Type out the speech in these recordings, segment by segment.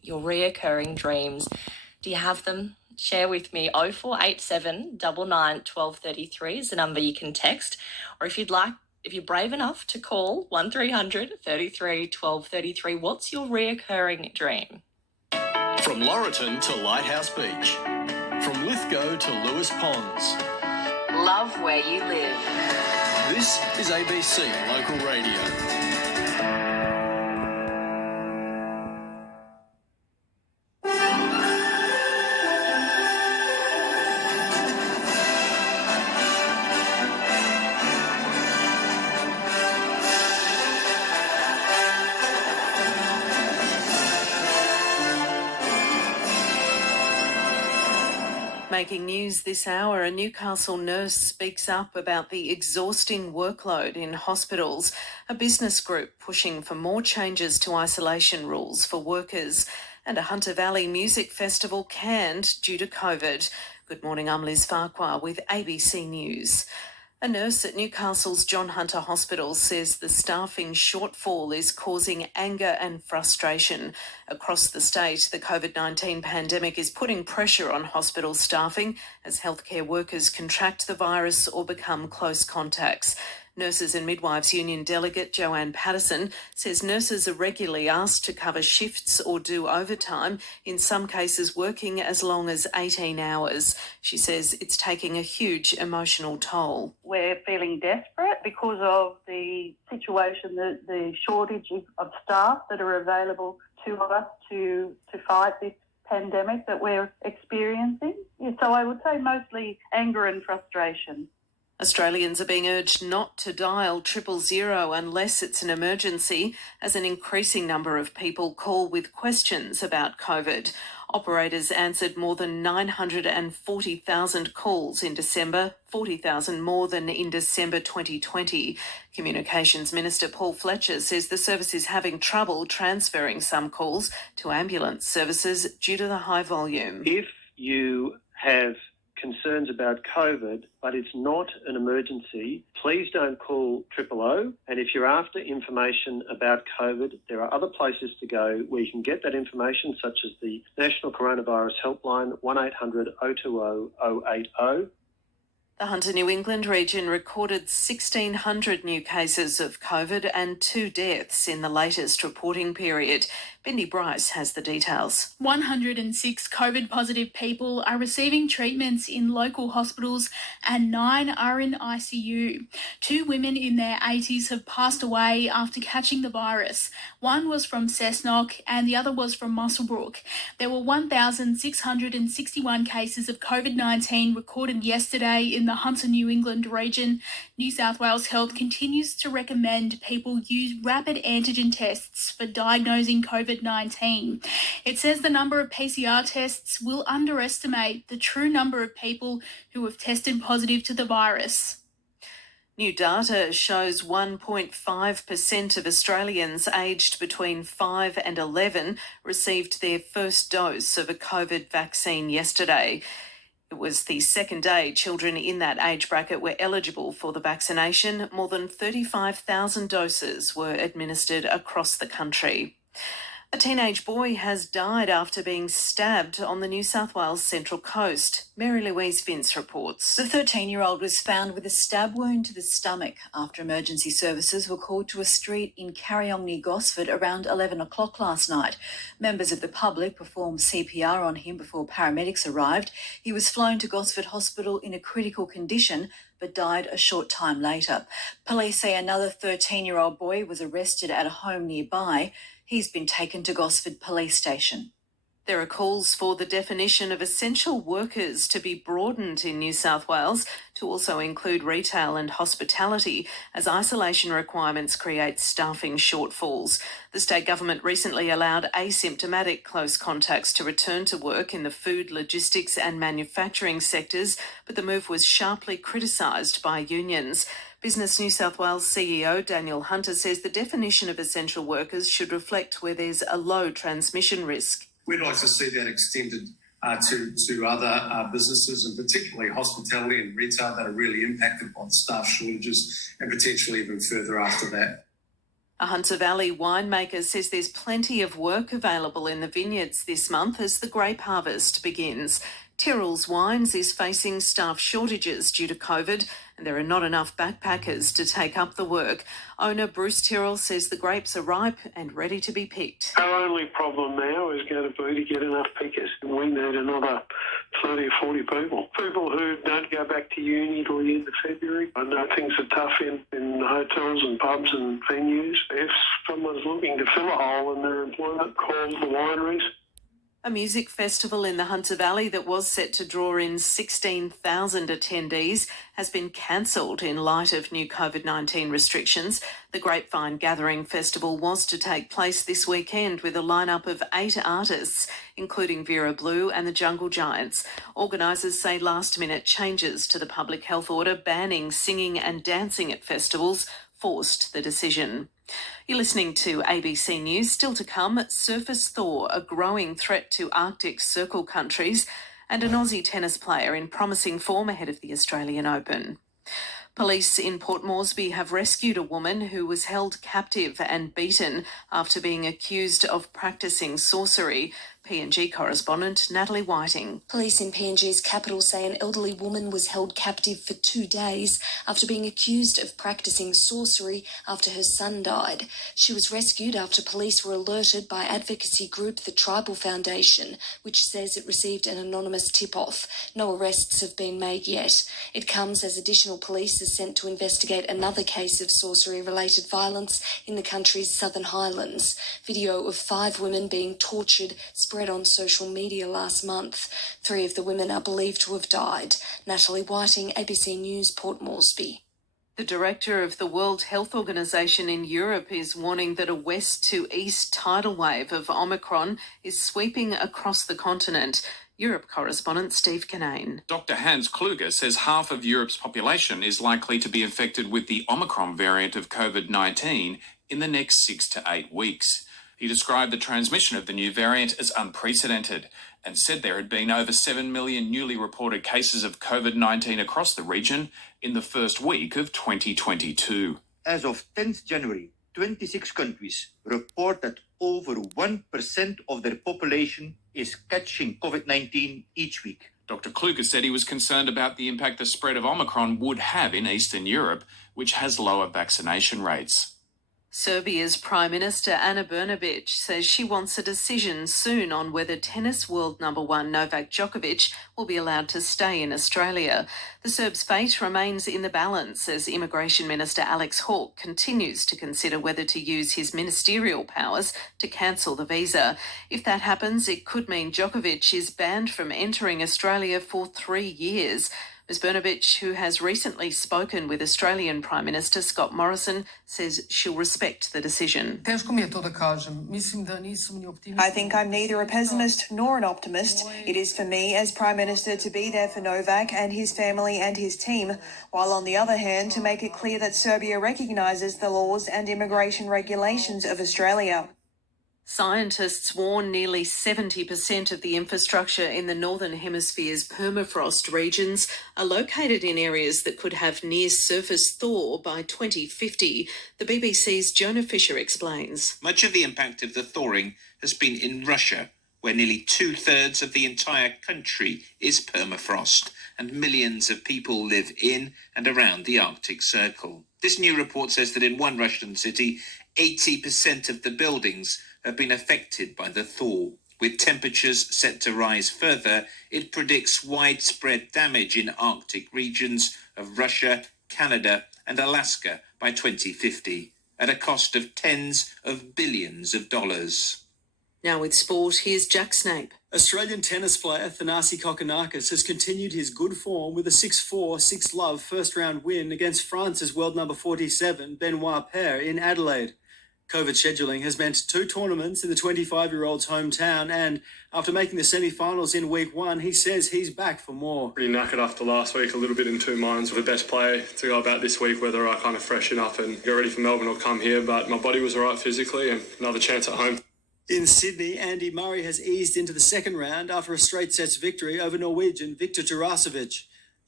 your reoccurring dreams. Do you have them? Share with me. 0487 99 1233 is the number you can text, or if you're brave enough to call 1300 33 1233. What's your reoccurring dream? From Laurelton to Lighthouse Beach, from Lithgow to Lewis Ponds. Love where you live. This is ABC Local Radio. Making news this hour, a Newcastle nurse speaks up about the exhausting workload in hospitals. A business group pushing for more changes to isolation rules for workers. And a Hunter Valley Music Festival canned due to COVID. Good morning, I'm Liz Farquhar with ABC News. A nurse at Newcastle's John Hunter Hospital says the staffing shortfall is causing anger and frustration. Across the state, the COVID-19 pandemic is putting pressure on hospital staffing as healthcare workers contract the virus or become close contacts. Nurses and Midwives Union delegate Joanne Patterson says nurses are regularly asked to cover shifts or do overtime, in some cases working as long as 18 hours. She says it's taking a huge emotional toll. We're feeling desperate because of the situation, the shortage of staff that are available to us to fight this pandemic that we're experiencing. Yeah, so I would say mostly anger and frustration. Australians are being urged not to dial 000 unless it's an emergency, as an increasing number of people call with questions about COVID. Operators answered more than 940,000 calls in December, 40,000 more than in December 2020. Communications Minister Paul Fletcher says the service is having trouble transferring some calls to ambulance services due to the high volume. If you have concerns about COVID, but it's not an emergency, please don't call 000. And if you're after information about COVID, there are other places to go where you can get that information, such as the National Coronavirus Helpline, 1800 020 080. The Hunter New England region recorded 1,600 new cases of COVID and 2 deaths in the latest reporting period. Bindi Bryce has the details. 106 COVID-positive people are receiving treatments in local hospitals and 9 are in ICU. 2 women in their 80s have passed away after catching the virus. One was from Cessnock and the other was from Muswellbrook. There were 1,661 cases of COVID-19 recorded yesterday in the Hunter New England region. New South Wales Health continues to recommend people use rapid antigen tests for diagnosing COVID-19. It says the number of PCR tests will underestimate the true number of people who have tested positive to the virus. New data shows 1.5% of Australians aged between 5 and 11 received their first dose of a COVID vaccine yesterday. It was the second day children in that age bracket were eligible for the vaccination. More than 35,000 doses were administered across the country. A teenage boy has died after being stabbed on the New South Wales Central Coast. Mary Louise Vince reports. The 13-year-old was found with a stab wound to the stomach after emergency services were called to a street in Carryong near Gosford around 11 o'clock last night. Members of the public performed CPR on him before paramedics arrived. He was flown to Gosford Hospital in a critical condition but died a short time later. Police say another 13-year-old boy was arrested at a home nearby. He's been taken to Gosford Police Station. There are calls for the definition of essential workers to be broadened in New South Wales to also include retail and hospitality, as isolation requirements create staffing shortfalls. The state government recently allowed asymptomatic close contacts to return to work in the food, logistics and manufacturing sectors, but the move was sharply criticised by unions. Business New South Wales CEO Daniel Hunter says the definition of essential workers should reflect where there's a low transmission risk. We'd like to see that extended to other businesses, and particularly hospitality and retail that are really impacted by the staff shortages, and potentially even further after that. A Hunter Valley winemaker says there's plenty of work available in the vineyards this month as the grape harvest begins. Tyrrell's Wines is facing staff shortages due to COVID, and there are not enough backpackers to take up the work. Owner Bruce Tyrrell says the grapes are ripe and ready to be picked. Our only problem now is going to be to get enough pickers. We need another 30 or 40 people. People who don't go back to uni till the end of February. I know things are tough in hotels and pubs and venues. If someone's looking to fill a hole in their employment, call the wineries. A music festival in the Hunter Valley that was set to draw in 16,000 attendees has been cancelled in light of new COVID-19 restrictions. The Grapevine Gathering Festival was to take place this weekend with a lineup of 8 artists, including Vera Blue and the Jungle Giants. Organisers say last-minute changes to the public health order banning singing and dancing at festivals forced the decision. You're listening to ABC News. Still to come, surface thaw, a growing threat to Arctic Circle countries, and an Aussie tennis player in promising form ahead of the Australian Open. Police in Port Moresby have rescued a woman who was held captive and beaten after being accused of practising sorcery. PNG correspondent Natalie Whiting. Police in PNG's capital say an elderly woman was held captive for 2 days after being accused of practising sorcery after her son died. She was rescued after police were alerted by advocacy group the Tribal Foundation, which says it received an anonymous tip-off. No arrests have been made yet. It comes as additional police are sent to investigate another case of sorcery-related violence in the country's Southern Highlands. Video of 5 women being tortured spread on social media last month. 3 of the women are believed to have died. Natalie Whiting, ABC News, Port Moresby. The director of the World Health Organization in Europe is warning that a west to east tidal wave of Omicron is sweeping across the continent. Europe correspondent Steve Kinane. Dr. Hans Kluger says half of Europe's population is likely to be infected with the Omicron variant of COVID-19 in the next 6 to 8 weeks. He described the transmission of the new variant as unprecedented and said there had been over 7 million newly reported cases of COVID-19 across the region in the first week of 2022. As of 10th January, 26 countries report that over 1% of their population is catching COVID-19 each week. Dr. Kluger said he was concerned about the impact the spread of Omicron would have in Eastern Europe, which has lower vaccination rates. Serbia's Prime Minister Ana Brnabić says she wants a decision soon on whether tennis world number 1 Novak Djokovic will be allowed to stay in Australia. The Serb's fate remains in the balance as Immigration Minister Alex Hawke continues to consider whether to use his ministerial powers to cancel the visa. If that happens, it could mean Djokovic is banned from entering Australia for 3 years. Ms Brnabić, who has recently spoken with Australian Prime Minister Scott Morrison, says she'll respect the decision. I think I'm neither a pessimist nor an optimist. It is for me as Prime Minister to be there for Novak and his family and his team, while on the other hand to make it clear that Serbia recognises the laws and immigration regulations of Australia. Scientists warn nearly 70% of the infrastructure in the Northern Hemisphere's permafrost regions are located in areas that could have near-surface thaw by 2050. The BBC's Jonah Fisher explains. Much of the impact of the thawing has been in Russia, where nearly 2/3 of the entire country is permafrost, and millions of people live in and around the Arctic Circle. This new report says that in one Russian city, 80% of the buildings have been affected by the thaw. With temperatures set to rise further, it predicts widespread damage in Arctic regions of Russia, Canada and Alaska by 2050, at a cost of tens of billions of dollars. Now with sport, here's Jack Snape. Australian tennis player Thanasi Kokkinakis has continued his good form with a 6-4, 6-love first-round win against France's world number 47, Benoit Paire, in Adelaide. COVID scheduling has meant 2 tournaments in the 25-year-old's hometown, and after making the semi-finals in week 1, he says he's back for more. Pretty knackered after last week, a little bit in 2 minds with the best player to go about this week, whether I kind of freshen up and get ready for Melbourne or come here, but my body was all right physically and another chance at home. In Sydney, Andy Murray has eased into the second round after a straight sets victory over Norwegian Viktor Tarasovic.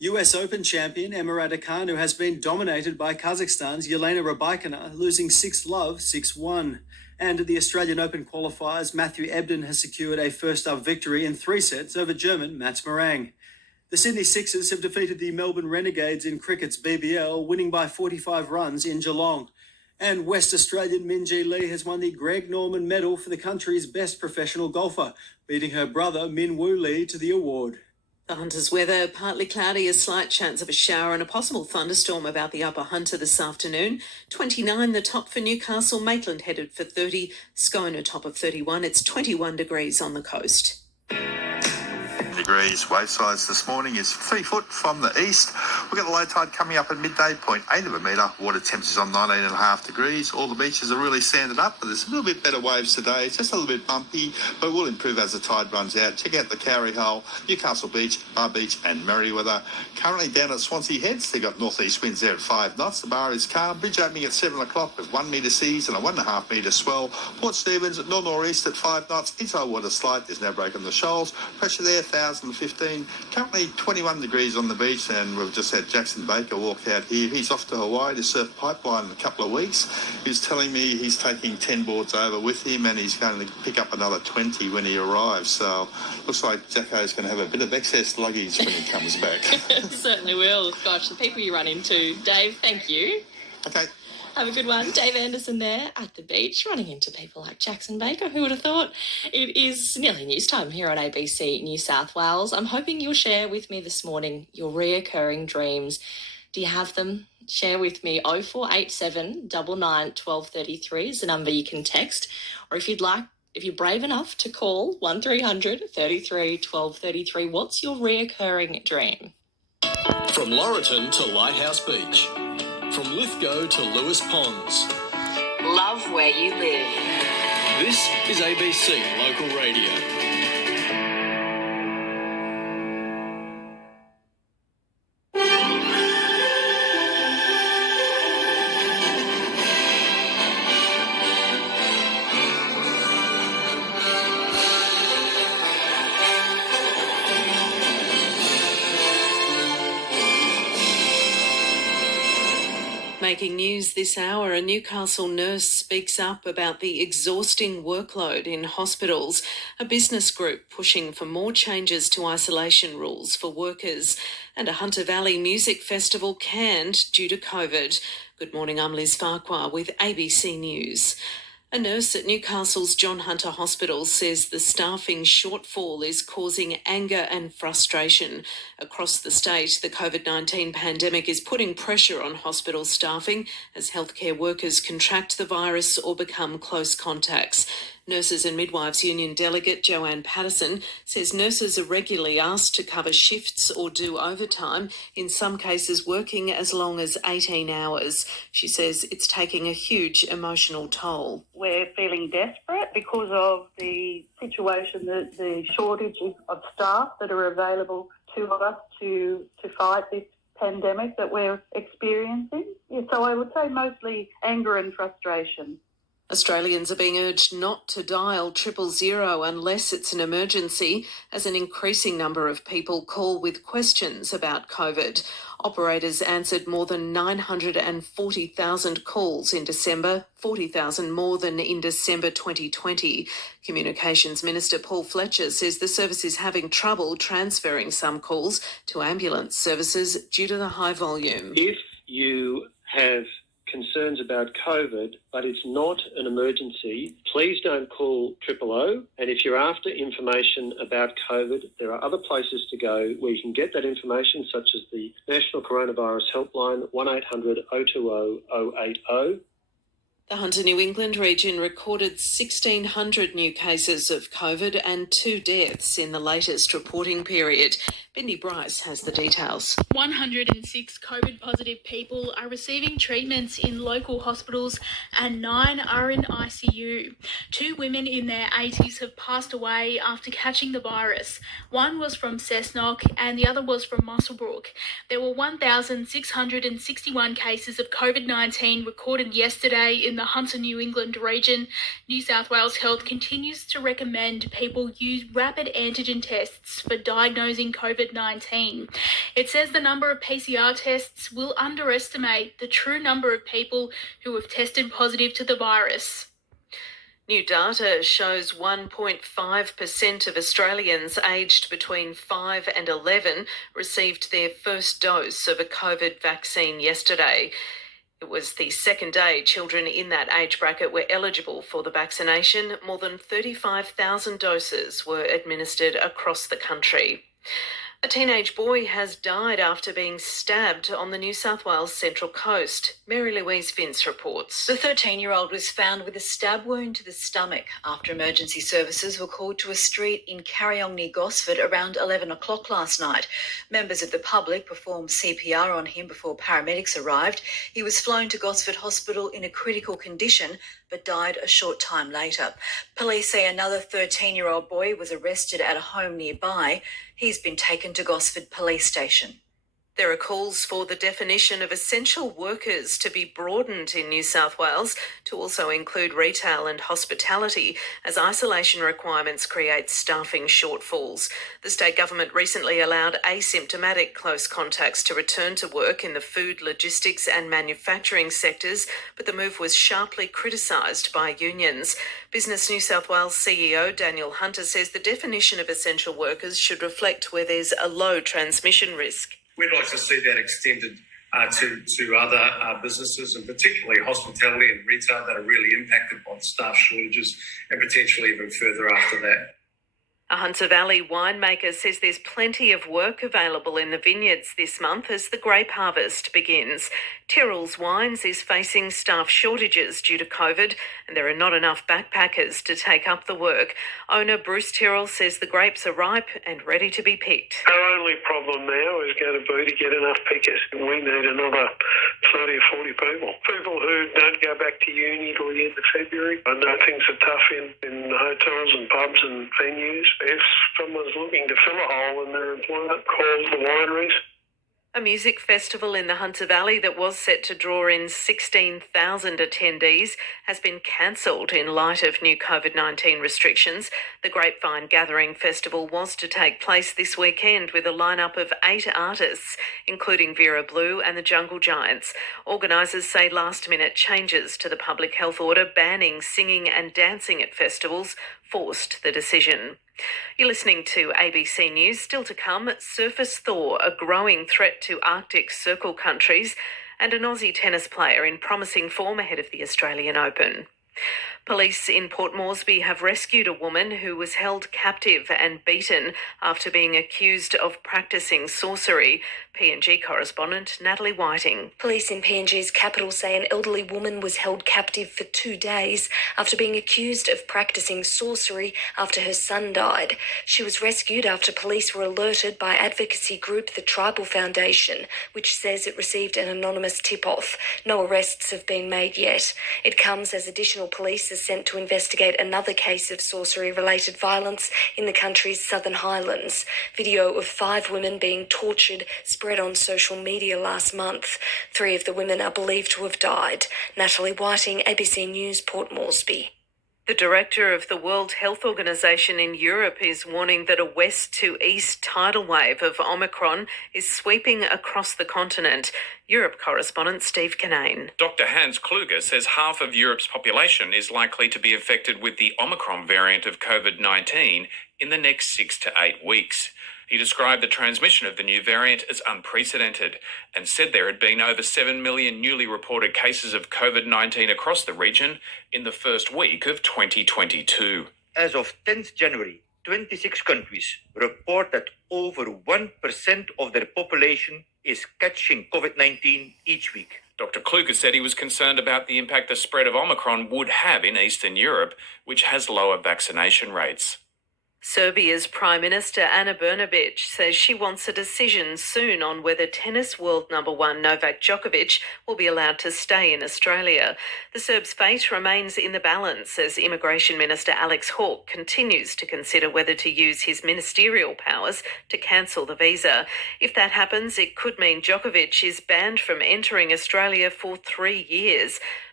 US Open champion Emma Raducanu has been dominated by Kazakhstan's Yelena Rybakina, losing 6-love, 6-1. And at the Australian Open qualifiers, Matthew Ebden has secured a first-up victory in 3 sets over German Mats Morang. The Sydney Sixers have defeated the Melbourne Renegades in cricket's BBL, winning by 45 runs in Geelong. And West Australian Minjee Lee has won the Greg Norman Medal for the country's best professional golfer, beating her brother Min Woo Lee to the award. The Hunter's weather, partly cloudy, a slight chance of a shower and a possible thunderstorm about the upper Hunter this afternoon. 29 the top for Newcastle, Maitland headed for 30, Scone a top of 31. It's 21 degrees on the coast. Degrees. Wave size this morning is 3 foot from the east. We've got the low tide coming up at midday, 0.8 of a metre. Water temperatures on 19.5 degrees. All the beaches are really sanded up, but there's a little bit better waves today. It's just a little bit bumpy, but will improve as the tide runs out. Check out the Cowrie Hole, Newcastle Beach, Bar Beach and Merriweather. Currently down at Swansea Heads, they've got northeast winds there at 5 knots. The bar is calm. Bridge opening at 7 o'clock with 1 metre seas and a 1.5 metre swell. Port Stephens at north-northeast at 5 knots. Inside water slight. There's no break on the shoals. Pressure there, 1,015. Currently 21 degrees on the beach, and we've just had Jackson Baker walk out here. He's off to Hawaii to surf pipeline in a couple of weeks. He's telling me he's taking 10 boards over with him, and he's going to pick up another 20 when he arrives. So looks like Jacko's going to have a bit of excess luggage when he comes back. Certainly will. Gosh, the people you run into. Dave, thank you. Okay. Have a good one. Dave Anderson there at the beach, running into people like Jackson Baker. Who would have thought? It is nearly news time here on ABC New South Wales. I'm hoping you'll share with me this morning your reoccurring dreams. Do you have them? Share with me. 0487 99 1233 is the number you can text. Or if you're brave enough to call 1300 33 1233, what's your reoccurring dream? From Laurelton to Lighthouse Beach. From Lithgow to Lewis Ponds. Love where you live. This is ABC Local Radio. Making news this hour, a Newcastle nurse speaks up about the exhausting workload in hospitals. A business group pushing for more changes to isolation rules for workers. And a Hunter Valley Music Festival canned due to COVID. Good morning, I'm Liz Farquhar with ABC News. A nurse at Newcastle's John Hunter Hospital says the staffing shortfall is causing anger and frustration. Across the state, the COVID-19 pandemic is putting pressure on hospital staffing as healthcare workers contract the virus or become close contacts. Nurses and Midwives Union delegate Joanne Patterson says nurses are regularly asked to cover shifts or do overtime, in some cases working as long as 18 hours. She says it's taking a huge emotional toll. We're feeling desperate because of the situation, the shortage of staff that are available to us to fight this pandemic that we're experiencing. Yeah, so I would say mostly anger and frustration. Australians are being urged not to dial 000 unless it's an emergency, as an increasing number of people call with questions about COVID. Operators answered more than 940,000 calls in December, 40,000 more than in December 2020. Communications Minister Paul Fletcher says the service is having trouble transferring some calls to ambulance services due to the high volume. If you have concerns about COVID, but it's not an emergency, please don't call 000. And if you're after information about COVID, there are other places to go where you can get that information, such as the National Coronavirus Helpline, 1800 020 080. The Hunter New England region recorded 1,600 new cases of COVID and 2 deaths in the latest reporting period. Bindi Bryce has the details. 106 COVID-positive people are receiving treatments in local hospitals and 9 are in ICU. 2 women in their 80s have passed away after catching the virus. One was from Cessnock and the other was from Muswellbrook. There were 1,661 cases of COVID-19 recorded yesterday in the the Hunter New England region, New South Wales Health continues to recommend people use rapid antigen tests for diagnosing COVID-19. It says the number of PCR tests will underestimate the true number of people who have tested positive to the virus. New data shows 1.5% of Australians aged between 5 and 11 received their first dose of a COVID vaccine yesterday. It was the second day children in that age bracket were eligible for the vaccination. More than 35,000 doses were administered across the country. A teenage boy has died after being stabbed on the New South Wales Central Coast. Mary Louise Vince reports. The 13-year-old was found with a stab wound to the stomach after emergency services were called to a street in Carryong near Gosford around 11 o'clock last night. Members of the public performed CPR on him before paramedics arrived. He was flown to Gosford Hospital in a critical condition but died a short time later. Police say another 13-year-old boy was arrested at a home nearby. He's been taken to Gosford Police Station. There are calls for the definition of essential workers to be broadened in New South Wales to also include retail and hospitality, as isolation requirements create staffing shortfalls. The state government recently allowed asymptomatic close contacts to return to work in the food, logistics and manufacturing sectors, but the move was sharply criticised by unions. Business New South Wales CEO Daniel Hunter says the definition of essential workers should reflect where there's a low transmission risk. We'd like to see that extended to other businesses, and particularly hospitality and retail that are really impacted by the staff shortages, and potentially even further after that. A Hunter Valley winemaker says there's plenty of work available in the vineyards this month as the grape harvest begins. Tyrrell's Wines is facing staff shortages due to COVID, and there are not enough backpackers to take up the work. Owner Bruce Tyrrell says the grapes are ripe and ready to be picked. Our only problem now is going to be to get enough pickers. We need another 30 or 40 people. People who don't go back to uni till the end of February. I know things are tough in hotels and pubs and venues. If someone's looking to fill a hole in their employment, call the wineries. A music festival in the Hunter Valley that was set to draw in 16,000 attendees has been cancelled in light of new COVID-19 restrictions. The Grapevine Gathering Festival was to take place this weekend with a lineup of 8 artists, including Vera Blue and the Jungle Giants. Organisers say last-minute changes to the public health order banning singing and dancing at festivals forced the decision. You're listening to ABC News. Still to come, surface thaw, a growing threat to Arctic Circle countries, and an Aussie tennis player in promising form ahead of the Australian Open. Police in Port Moresby have rescued a woman who was held captive and beaten after being accused of practising sorcery. PNG correspondent Natalie Whiting. Police in PNG's capital say an elderly woman was held captive for 2 days after being accused of practising sorcery after her son died. She was rescued after police were alerted by advocacy group the Tribal Foundation, which says it received an anonymous tip-off. No arrests have been made yet. It comes as additional police are sent to investigate another case of sorcery-related violence in the country's Southern Highlands. Video of 5 women being tortured spread on social media last month. 3 of the women are believed to have died. Natalie Whiting, ABC News, Port Moresby. The director of the World Health Organization in Europe is warning that a west to east tidal wave of Omicron is sweeping across the continent. Europe correspondent Steve Kinane. Dr. Hans Kluge says half of Europe's population is likely to be affected with the Omicron variant of COVID-19 in the next 6 to 8 weeks. He described the transmission of the new variant as unprecedented and said there had been over 7 million newly reported cases of COVID-19 across the region in the first week of 2022. As of 10th January, 26 countries report that over 1% of their population is catching COVID-19 each week. Dr. Kluge said he was concerned about the impact the spread of Omicron would have in Eastern Europe, which has lower vaccination rates. Serbia's Prime Minister Ana Brnabić says she wants a decision soon on whether tennis world number 1 Novak Djokovic will be allowed to stay in Australia. The Serb's fate remains in the balance as Immigration Minister Alex Hawke continues to consider whether to use his ministerial powers to cancel the visa. If that happens, it could mean Djokovic is banned from entering Australia for 3 years.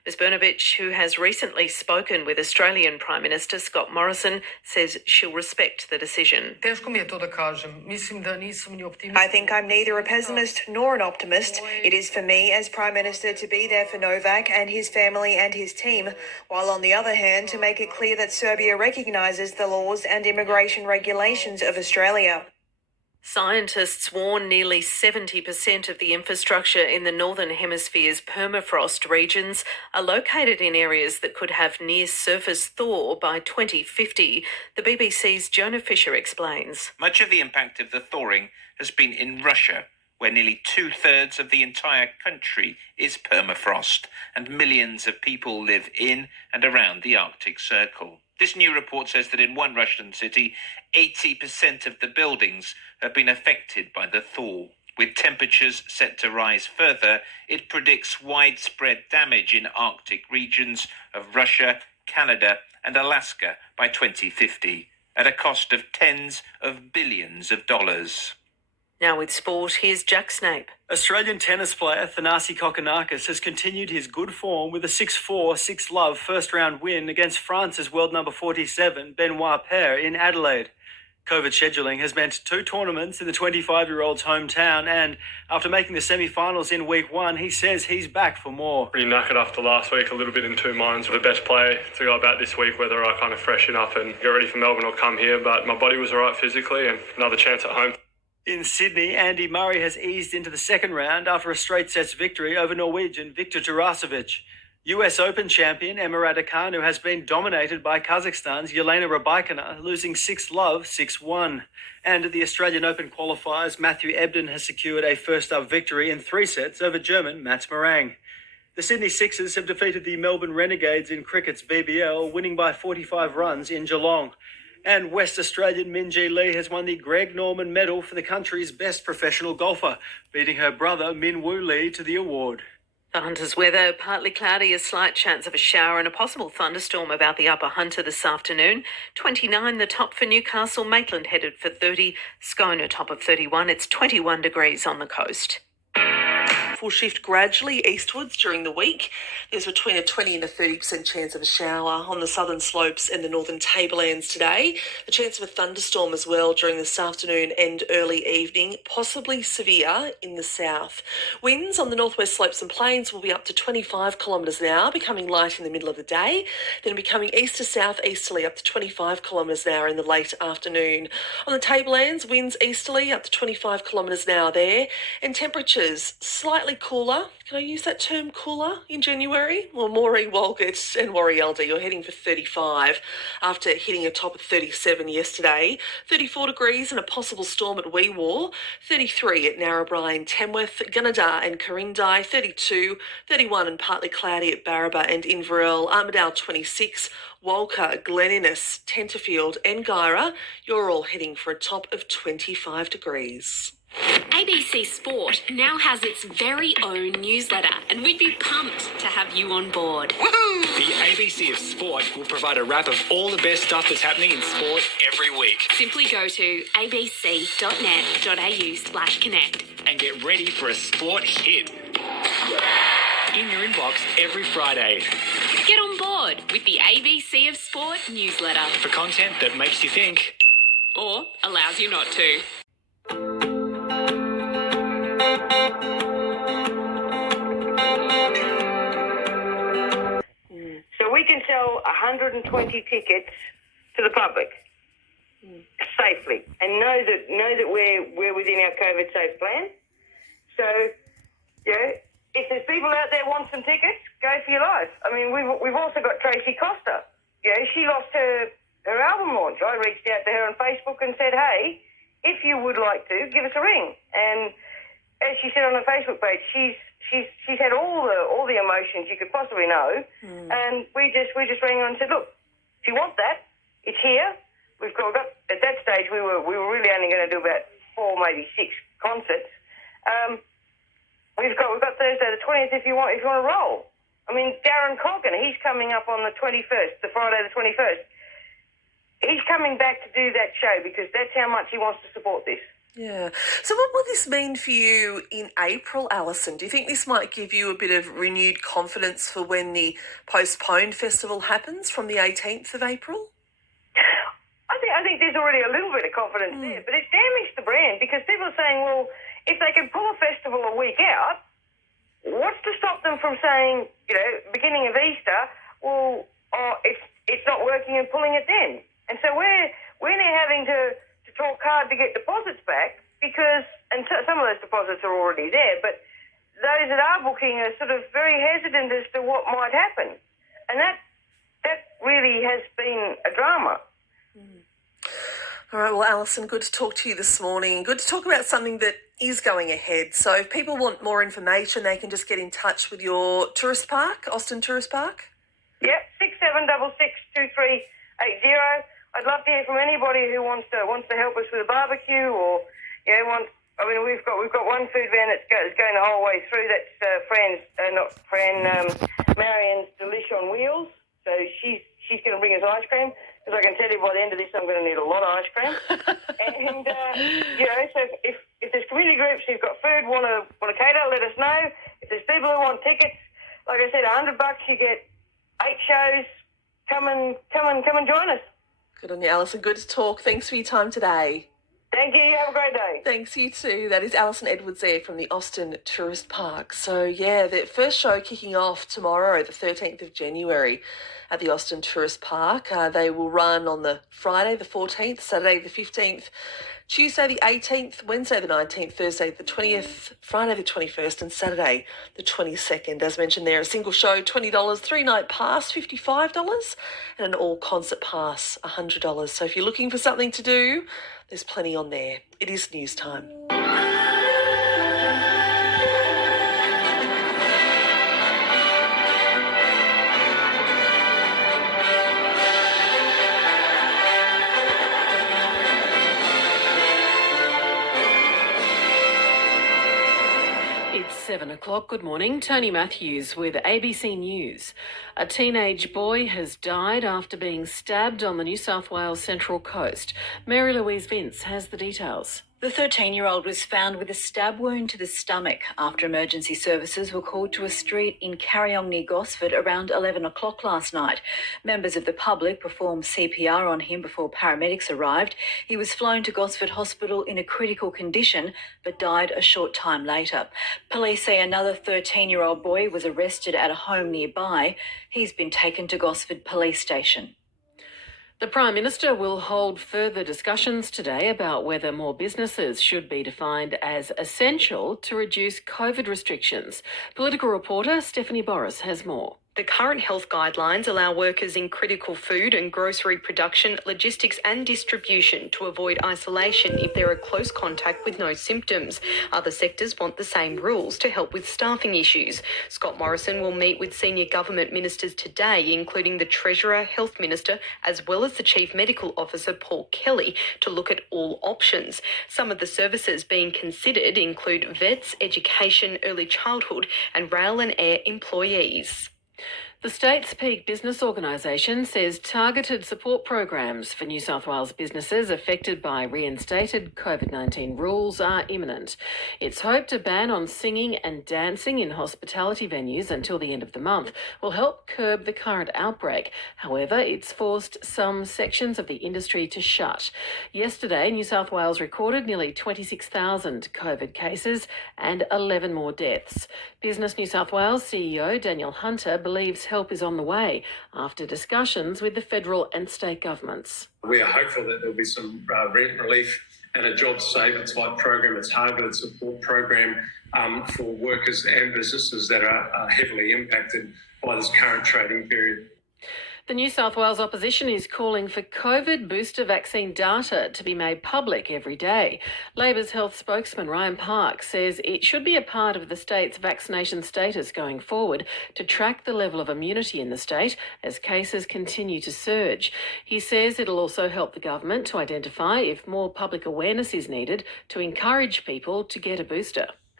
Ms Brnovich, who has recently spoken with Australian Prime Minister Scott Morrison, says she'll respect the decision. I think I'm neither a pessimist nor an optimist. It is for me as Prime Minister to be there for Novak and his family and his team, while on the other hand to make it clear that Serbia recognises the laws and immigration regulations of Australia. Scientists warn nearly 70% of the infrastructure in the Northern Hemisphere's permafrost regions are located in areas that could have near-surface thaw by 2050. The BBC's Jonah Fisher explains. Much of the impact of the thawing has been in Russia, where nearly 2/3 of the entire country is permafrost, and millions of people live in and around the Arctic Circle. This new report says that in one Russian city, 80% of the buildings have been affected by the thaw. With temperatures set to rise further, it predicts widespread damage in Arctic regions of Russia, Canada, and Alaska by 2050, at a cost of tens of billions of dollars. Now with sport, here's Jack Snape. Australian tennis player Thanasi Kokkinakis has continued his good form with a 6-4, 6-love first-round win against France's world number 47, Benoit Paire, in Adelaide. COVID scheduling has meant 2 tournaments in the 25-year-old's hometown, and after making the semi-finals in week 1, he says he's back for more. Pretty knackered after last week, a little bit in two minds with the best play to go about this week, whether I kind of freshen up and get ready for Melbourne or come here, but my body was all right physically and another chance at home. In Sydney, Andy Murray has eased into the second round after a straight sets victory over Norwegian Viktor Tarasovic. US Open champion Emma Raducanu has been dominated by Kazakhstan's Yelena Rybakina, losing 6-love, 6-1. And at the Australian Open qualifiers, Matthew Ebden has secured a first-up victory in 3 sets over German Mats Morang. The Sydney Sixers have defeated the Melbourne Renegades in cricket's BBL, winning by 45 runs in Geelong. And West Australian Minjee Lee has won the Greg Norman Medal for the country's best professional golfer, beating her brother Min Woo Lee to the award. The Hunter's weather, partly cloudy, a slight chance of a shower and a possible thunderstorm about the upper Hunter this afternoon. 29 the top for Newcastle, Maitland headed for 30, Scone a top of 31. It's 21 degrees on the coast. Will shift gradually eastwards during the week. There's between a 20 and a 30% chance of a shower on the southern slopes and the northern tablelands today. A chance of a thunderstorm as well during this afternoon and early evening, possibly severe in the south. Winds on the northwest slopes and plains will be up to 25 kilometres an hour, becoming light in the middle of the day, then becoming east to south easterly up to 25 kilometres an hour in the late afternoon. On the tablelands, winds easterly up to 25 kilometres an hour there, and temperatures slightly cooler. Can I use that term, cooler, in January? Well, Moree, Walgett and Warrielda, you're heading for 35 after hitting a top of 37 yesterday. 34 degrees and a possible storm at Wee Waa. 33 at Narrabri, Tamworth, Gunnedah and Corindai. 32, 31 and partly cloudy at Barraba and Inverell. Armidale 26, Walker, Glen Innes, Tenterfield and Guyra. You're all heading for a top of 25 degrees. ABC Sport now has its very own newsletter, and we'd be pumped to have you on board. Woohoo! The ABC of Sport will provide a wrap of all the best stuff that's happening in sport every week. Simply go to abc.net.au/connect and get ready for a sport hit in your inbox every Friday. Get on board with the ABC of Sport newsletter for content that makes you think or allows you not to. So we can sell 120 tickets to the public safely, and know that we're within our COVID safe plan. So, yeah, if there's people out there want some tickets, go for your life. I mean, we've also got Tracy Costa. Yeah, she lost her album launch. I reached out to her on Facebook and said, hey, if you would like to, give us a ring. And as she said on her Facebook page, she's had all the emotions you could possibly know, and we just rang her and said, look, if you want that, it's here. We've got at that stage we were really only going to do about 4, maybe 6 concerts. We've got Thursday the 20th if you want to roll. I mean, Darren Corkin, he's coming up on the 21st, the Friday the 21st. He's coming back to do that show because that's how much he wants to support this. Yeah. So what will this mean for you in April, Alison? Do you think this might give you a bit of renewed confidence for when the postponed festival happens from the 18th of April? I think there's already a little bit of confidence there, but it's damaged the brand because people are saying, well, if they can pull a festival a week out, what's to stop them from saying, beginning of Easter, well, it's not working and pulling it then? And so we're now having to talk hard to get deposits back because, and some of those deposits are already there, but those that are booking are sort of very hesitant as to what might happen. And that really has been a drama. All right, well, Alison, good to talk to you this morning. Good to talk about something that is going ahead. So if people want more information, they can just get in touch with your tourist park, Austin Tourist Park? Yep, 67662380. I'd love to hear from anybody who wants to help us with a barbecue or, we've got one food van that's going the whole way through. That's Marion's Delish on Wheels. So she's going to bring us ice cream. Because I can tell you by the end of this, I'm going to need a lot of ice cream. And, so if there's community groups who've got food, want to cater, let us know. If there's people who want tickets, like I said, $100, you get 8 shows. Come and join us. Good on you, Alison. Good to talk. Thanks for your time today. Thank you. You have a great day. Thanks, you too. That is Alison Edwards there from the Austin Tourist Park. So, yeah, the first show kicking off tomorrow, the 13th of January at the Austin Tourist Park. They will run on the Friday the 14th, Saturday the 15th, Tuesday the 18th, Wednesday the 19th, Thursday the 20th, Friday the 21st and Saturday the 22nd. As mentioned there, a single show, $20, 3-night pass, $55 and an all-concert pass, $100. So if you're looking for something to do, there's plenty on there. It is news time. It's 7 o'clock. Good morning. Tony Matthews with ABC News. A teenage boy has died after being stabbed on the New South Wales Central Coast. Mary Louise Vince has the details. The 13-year-old was found with a stab wound to the stomach after emergency services were called to a street in Carryong near Gosford around 11 o'clock last night. Members of the public performed CPR on him before paramedics arrived. He was flown to Gosford Hospital in a critical condition but died a short time later. Police say another 13-year-old boy was arrested at a home nearby. He's been taken to Gosford Police Station. The Prime Minister will hold further discussions today about whether more businesses should be defined as essential to reduce COVID restrictions. Political reporter Stephanie Boris has more. The current health guidelines allow workers in critical food and grocery production, logistics and distribution to avoid isolation if they're in close contact with no symptoms. Other sectors want the same rules to help with staffing issues. Scott Morrison will meet with senior government ministers today, including the Treasurer, Health Minister, as well as the Chief Medical Officer, Paul Kelly, to look at all options. Some of the services being considered include vets, education, early childhood and rail and air employees. The state's peak business organisation says targeted support programs for New South Wales businesses affected by reinstated COVID-19 rules are imminent. It's hoped a ban on singing and dancing in hospitality venues until the end of the month will help curb the current outbreak. However, it's forced some sections of the industry to shut. Yesterday, New South Wales recorded nearly 26,000 COVID cases and 11 more deaths. Business New South Wales CEO Daniel Hunter believes help is on the way after discussions with the federal and state governments. We are hopeful that there'll be some rent relief and a JobSaver type program, a targeted support program for workers and businesses that are heavily impacted by this current trading period. The New South Wales opposition is calling for COVID booster vaccine data to be made public every day. Labor's health spokesman Ryan Park says it should be a part of the state's vaccination status going forward to track the level of immunity in the state as cases continue to surge. He says it'll also help the government to identify if more public awareness is needed to encourage people to get a booster.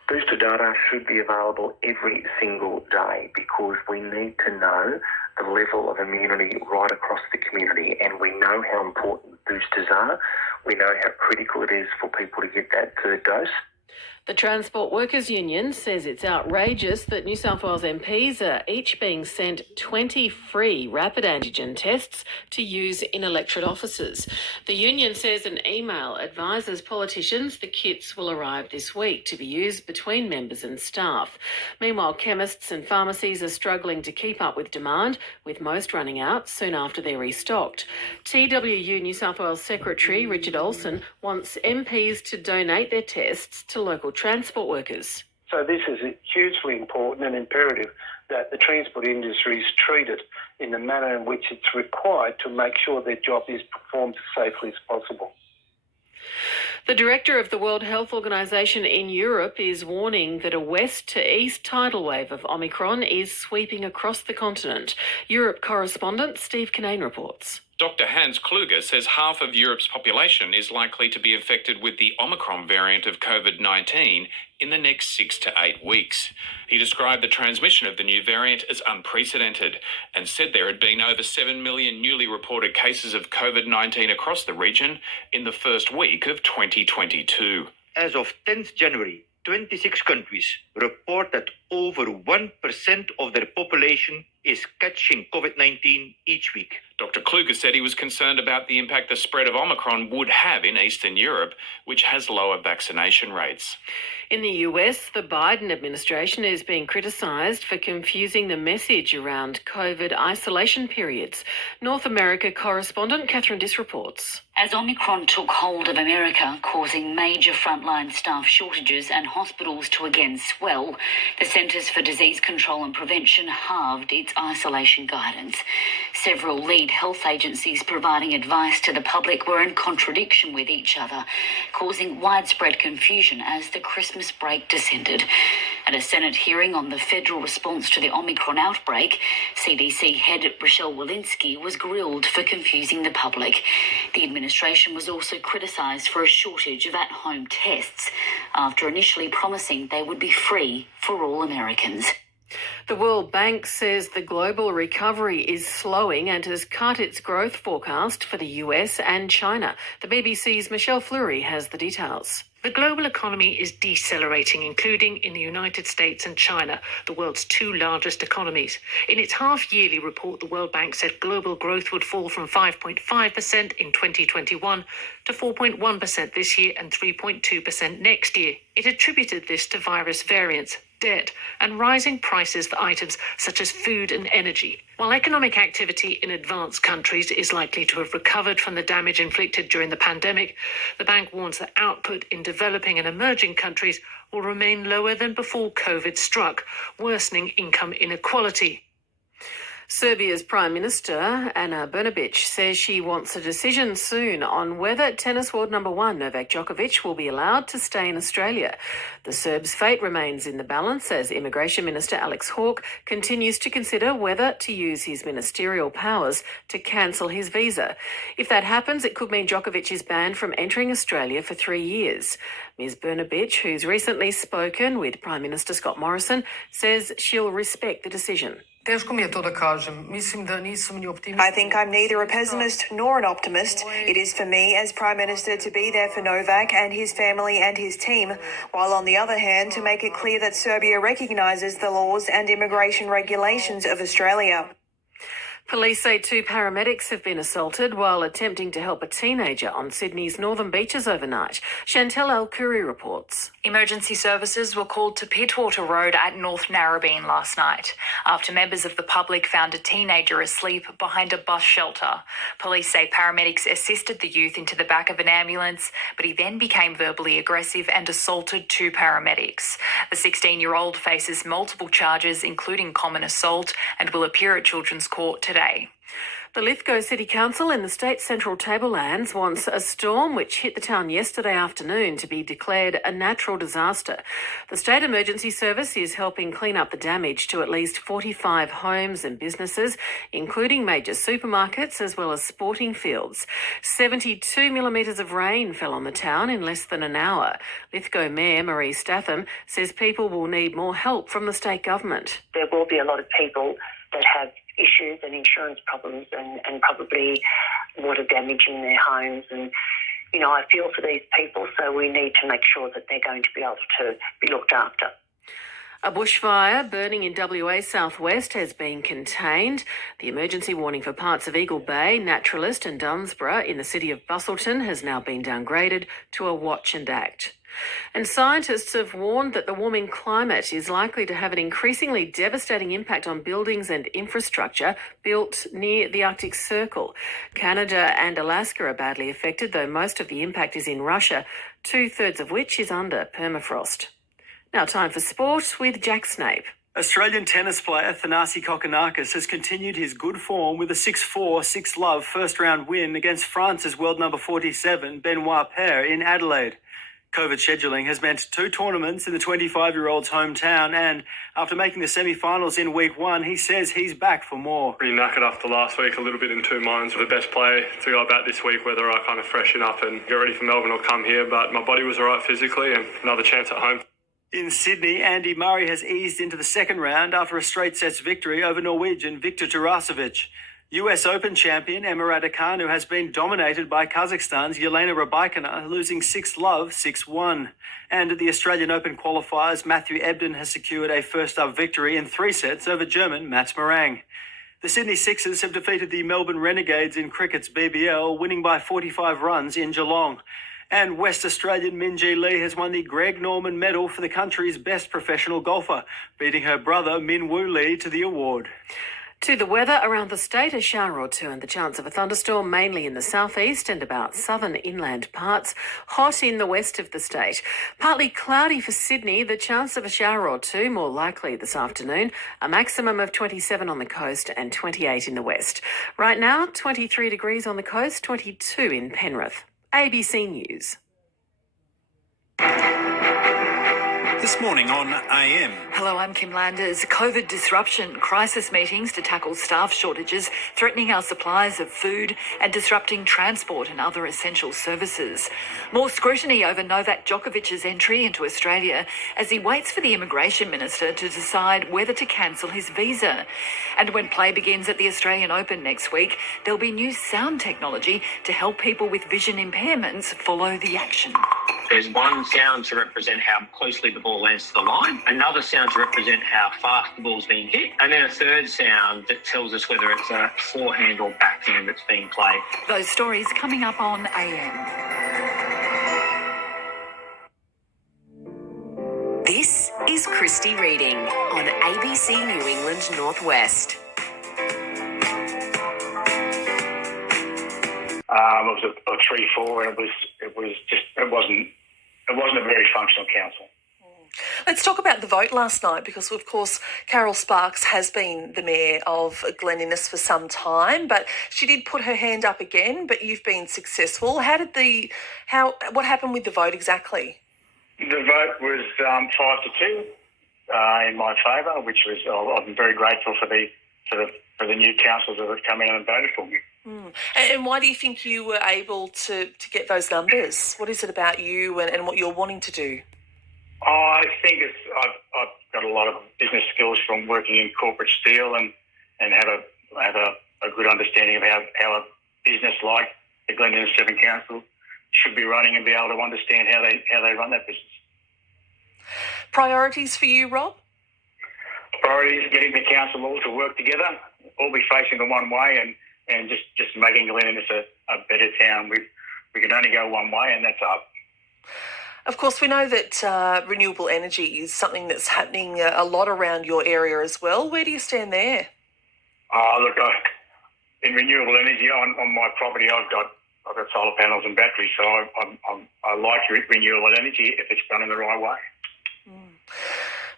Booster data should be available every single day because we need to know the level of immunity right across the community, and we know how important boosters are. We know how critical it is for people to get that third dose. The Transport Workers Union says it's outrageous that New South Wales MPs are each being sent 20 free rapid antigen tests to use in electorate offices. The union says an email advises politicians the kits will arrive this week to be used between members and staff. Meanwhile, chemists and pharmacies are struggling to keep up with demand, with most running out soon after they're restocked. TWU New South Wales Secretary Richard Olsen wants MPs to donate their tests to local transport workers. So this is hugely important and imperative that the transport industry is treated in the manner in which it's required to make sure their job is performed as safely as possible. The director of the World Health Organization in Europe is warning that a west to east tidal wave of Omicron is sweeping across the continent. Europe correspondent Steve Kinane reports. Dr. Hans Kluge says half of Europe's population is likely to be infected with the Omicron variant of COVID-19 in the next 6 to 8 weeks. He described the transmission of the new variant as unprecedented and said there had been over 7 million newly reported cases of COVID-19 across the region in the first week of 2022. As of 10th January, 26 countries report that over 1% of their population is catching COVID-19 each week. Dr. Kluge said he was concerned about the impact the spread of Omicron would have in Eastern Europe, which has lower vaccination rates. In the US, the Biden administration is being criticised for confusing the message around COVID isolation periods. North America correspondent Catherine Diss reports. As Omicron took hold of America, causing major frontline staff shortages and hospitals to again swell, the Centres for Disease Control and Prevention halved its isolation guidance. Several lead health agencies providing advice to the public were in contradiction with each other, causing widespread confusion as the Christmas break descended. At a Senate hearing on the federal response to the Omicron outbreak, CDC head Rochelle Walensky was grilled for confusing the public. The administration was also criticised for a shortage of at-home tests, after initially promising they would be free for all Americans. The World Bank says the global recovery is slowing and has cut its growth forecast for the US and China. The BBC's Michelle Fleury has the details. The global economy is decelerating, including in the United States and China, the world's two largest economies. In its half-yearly report, the World Bank said global growth would fall from 5.5% in 2021 to 4.1% this year and 3.2% next year. It attributed this to virus variants, debt, and rising prices for items such as food and energy. While economic activity in advanced countries is likely to have recovered from the damage inflicted during the pandemic, the bank warns that output in developing and emerging countries will remain lower than before COVID struck, worsening income inequality. Serbia's Prime Minister, Ana Brnabić, says she wants a decision soon on whether tennis world number one Novak Djokovic will be allowed to stay in Australia. The Serb's fate remains in the balance as Immigration Minister Alex Hawke continues to consider whether to use his ministerial powers to cancel his visa. If that happens, it could mean Djokovic is banned from entering Australia for 3 years. Ms Brnabić, who's recently spoken with Prime Minister Scott Morrison, says she'll respect the decision. I think I'm neither a pessimist nor an optimist. It is for me as Prime Minister to be there for Novak and his family and his team, while on the other hand to make it clear that Serbia recognises the laws and immigration regulations of Australia. Police say 2 paramedics have been assaulted while attempting to help a teenager on Sydney's northern beaches overnight. Chantel El-Khoury reports. Emergency services were called to Pittwater Road at North Narrabeen last night after members of the public found a teenager asleep behind a bus shelter. Police say paramedics assisted the youth into the back of an ambulance, but he then became verbally aggressive and assaulted 2 paramedics. The 16-year-old faces multiple charges, including common assault, and will appear at Children's Court today. The Lithgow City Council in the state's central tablelands wants a storm which hit the town yesterday afternoon to be declared a natural disaster. The State Emergency Service is helping clean up the damage to at least 45 homes and businesses, including major supermarkets as well as sporting fields. 72 millimetres of rain fell on the town in less than an hour. Lithgow Mayor Marie Statham says people will need more help from the state government. There will be a lot of people that have issues and insurance problems and probably water damage in their homes. And, you know, I feel for these people, so we need to make sure that they're going to be able to be looked after. A bushfire burning in WA southwest has been contained. The emergency warning for parts of Eagle Bay, Naturalist and Dunsborough in the city of Busselton has now been downgraded to a watch and act. And scientists have warned that the warming climate is likely to have an increasingly devastating impact on buildings and infrastructure built near the Arctic Circle. Canada and Alaska are badly affected, though most of the impact is in Russia, 2/3 of which is under permafrost. Now time for sport with Jack Snape. Australian tennis player Thanasi Kokkinakis has continued his good form with a 6-4, 6-love first-round win against France's world number 47, Benoit Paire, in Adelaide. COVID scheduling has meant 2 tournaments in the 25-year-old's hometown, and after making the semi-finals in week 1, he says he's back for more. Pretty knackered after last week, a little bit in two minds with the best play to go about this week, whether I kind of freshen up and get ready for Melbourne or come here, but my body was all right physically and another chance at home. In Sydney, Andy Murray has eased into the second round after a straight sets victory over Norwegian Viktor Tarasovic. US Open champion Emma Raducanu has been dominated by Kazakhstan's Yelena Rybakina, losing 6-love, 6-1. And at the Australian Open qualifiers, Matthew Ebden has secured a first-up victory in 3 sets over German Mats Morang. The Sydney Sixers have defeated the Melbourne Renegades in cricket's BBL, winning by 45 runs in Geelong. And West Australian Minjee Lee has won the Greg Norman Medal for the country's best professional golfer, beating her brother Min Woo Lee to the award. To the weather around the state, a shower or two and the chance of a thunderstorm mainly in the southeast and about southern inland parts. Hot in the west of the state. Partly cloudy for Sydney, the chance of a shower or two more likely this afternoon. A maximum of 27 on the coast and 28 in the west. Right now, 23 degrees on the coast, 22 in Penrith. ABC News. This morning on AM. Hello, I'm Kim Landers. COVID disruption, crisis meetings to tackle staff shortages, threatening our supplies of food and disrupting transport and other essential services. More scrutiny over Novak Djokovic's entry into Australia as he waits for the immigration minister to decide whether to cancel his visa. And when play begins at the Australian Open next week, there'll be new sound technology to help people with vision impairments follow the action. There's one sound to represent how closely the ball lands to the line, another sound to represent how fast the ball's being hit, and then a third sound that tells us whether it's a forehand or backhand that's being played. Those stories coming up on AM. This is Christy Reading on ABC New England Northwest. It was a 3-4, and it wasn't a very functional council. Let's talk about the vote last night because, of course, Carol Sparks has been the mayor of Glen Innes for some time, but she did put her hand up again, but you've been successful. What happened with the vote exactly? The vote was 5-2 in my favour, which was I'm very grateful for the new councils that have come in and voted for me. And why do you think you were able to get those numbers? What is it about you and what you're wanting to do? I think I've got a lot of business skills from working in corporate steel and have a good understanding of how a business like the Glen Innes 7 Council should be running and be able to understand how they run that business. Priorities for you, Rob? Priorities: getting the council all to work together, all be facing the one way, and just making Glen Innes a better town. We can only go one way, and that's up. Of course, we know that renewable energy is something that's happening a lot around your area as well. Where do you stand there? Look, in renewable energy on my property, I've got solar panels and batteries, so I like renewable energy if it's done in the right way.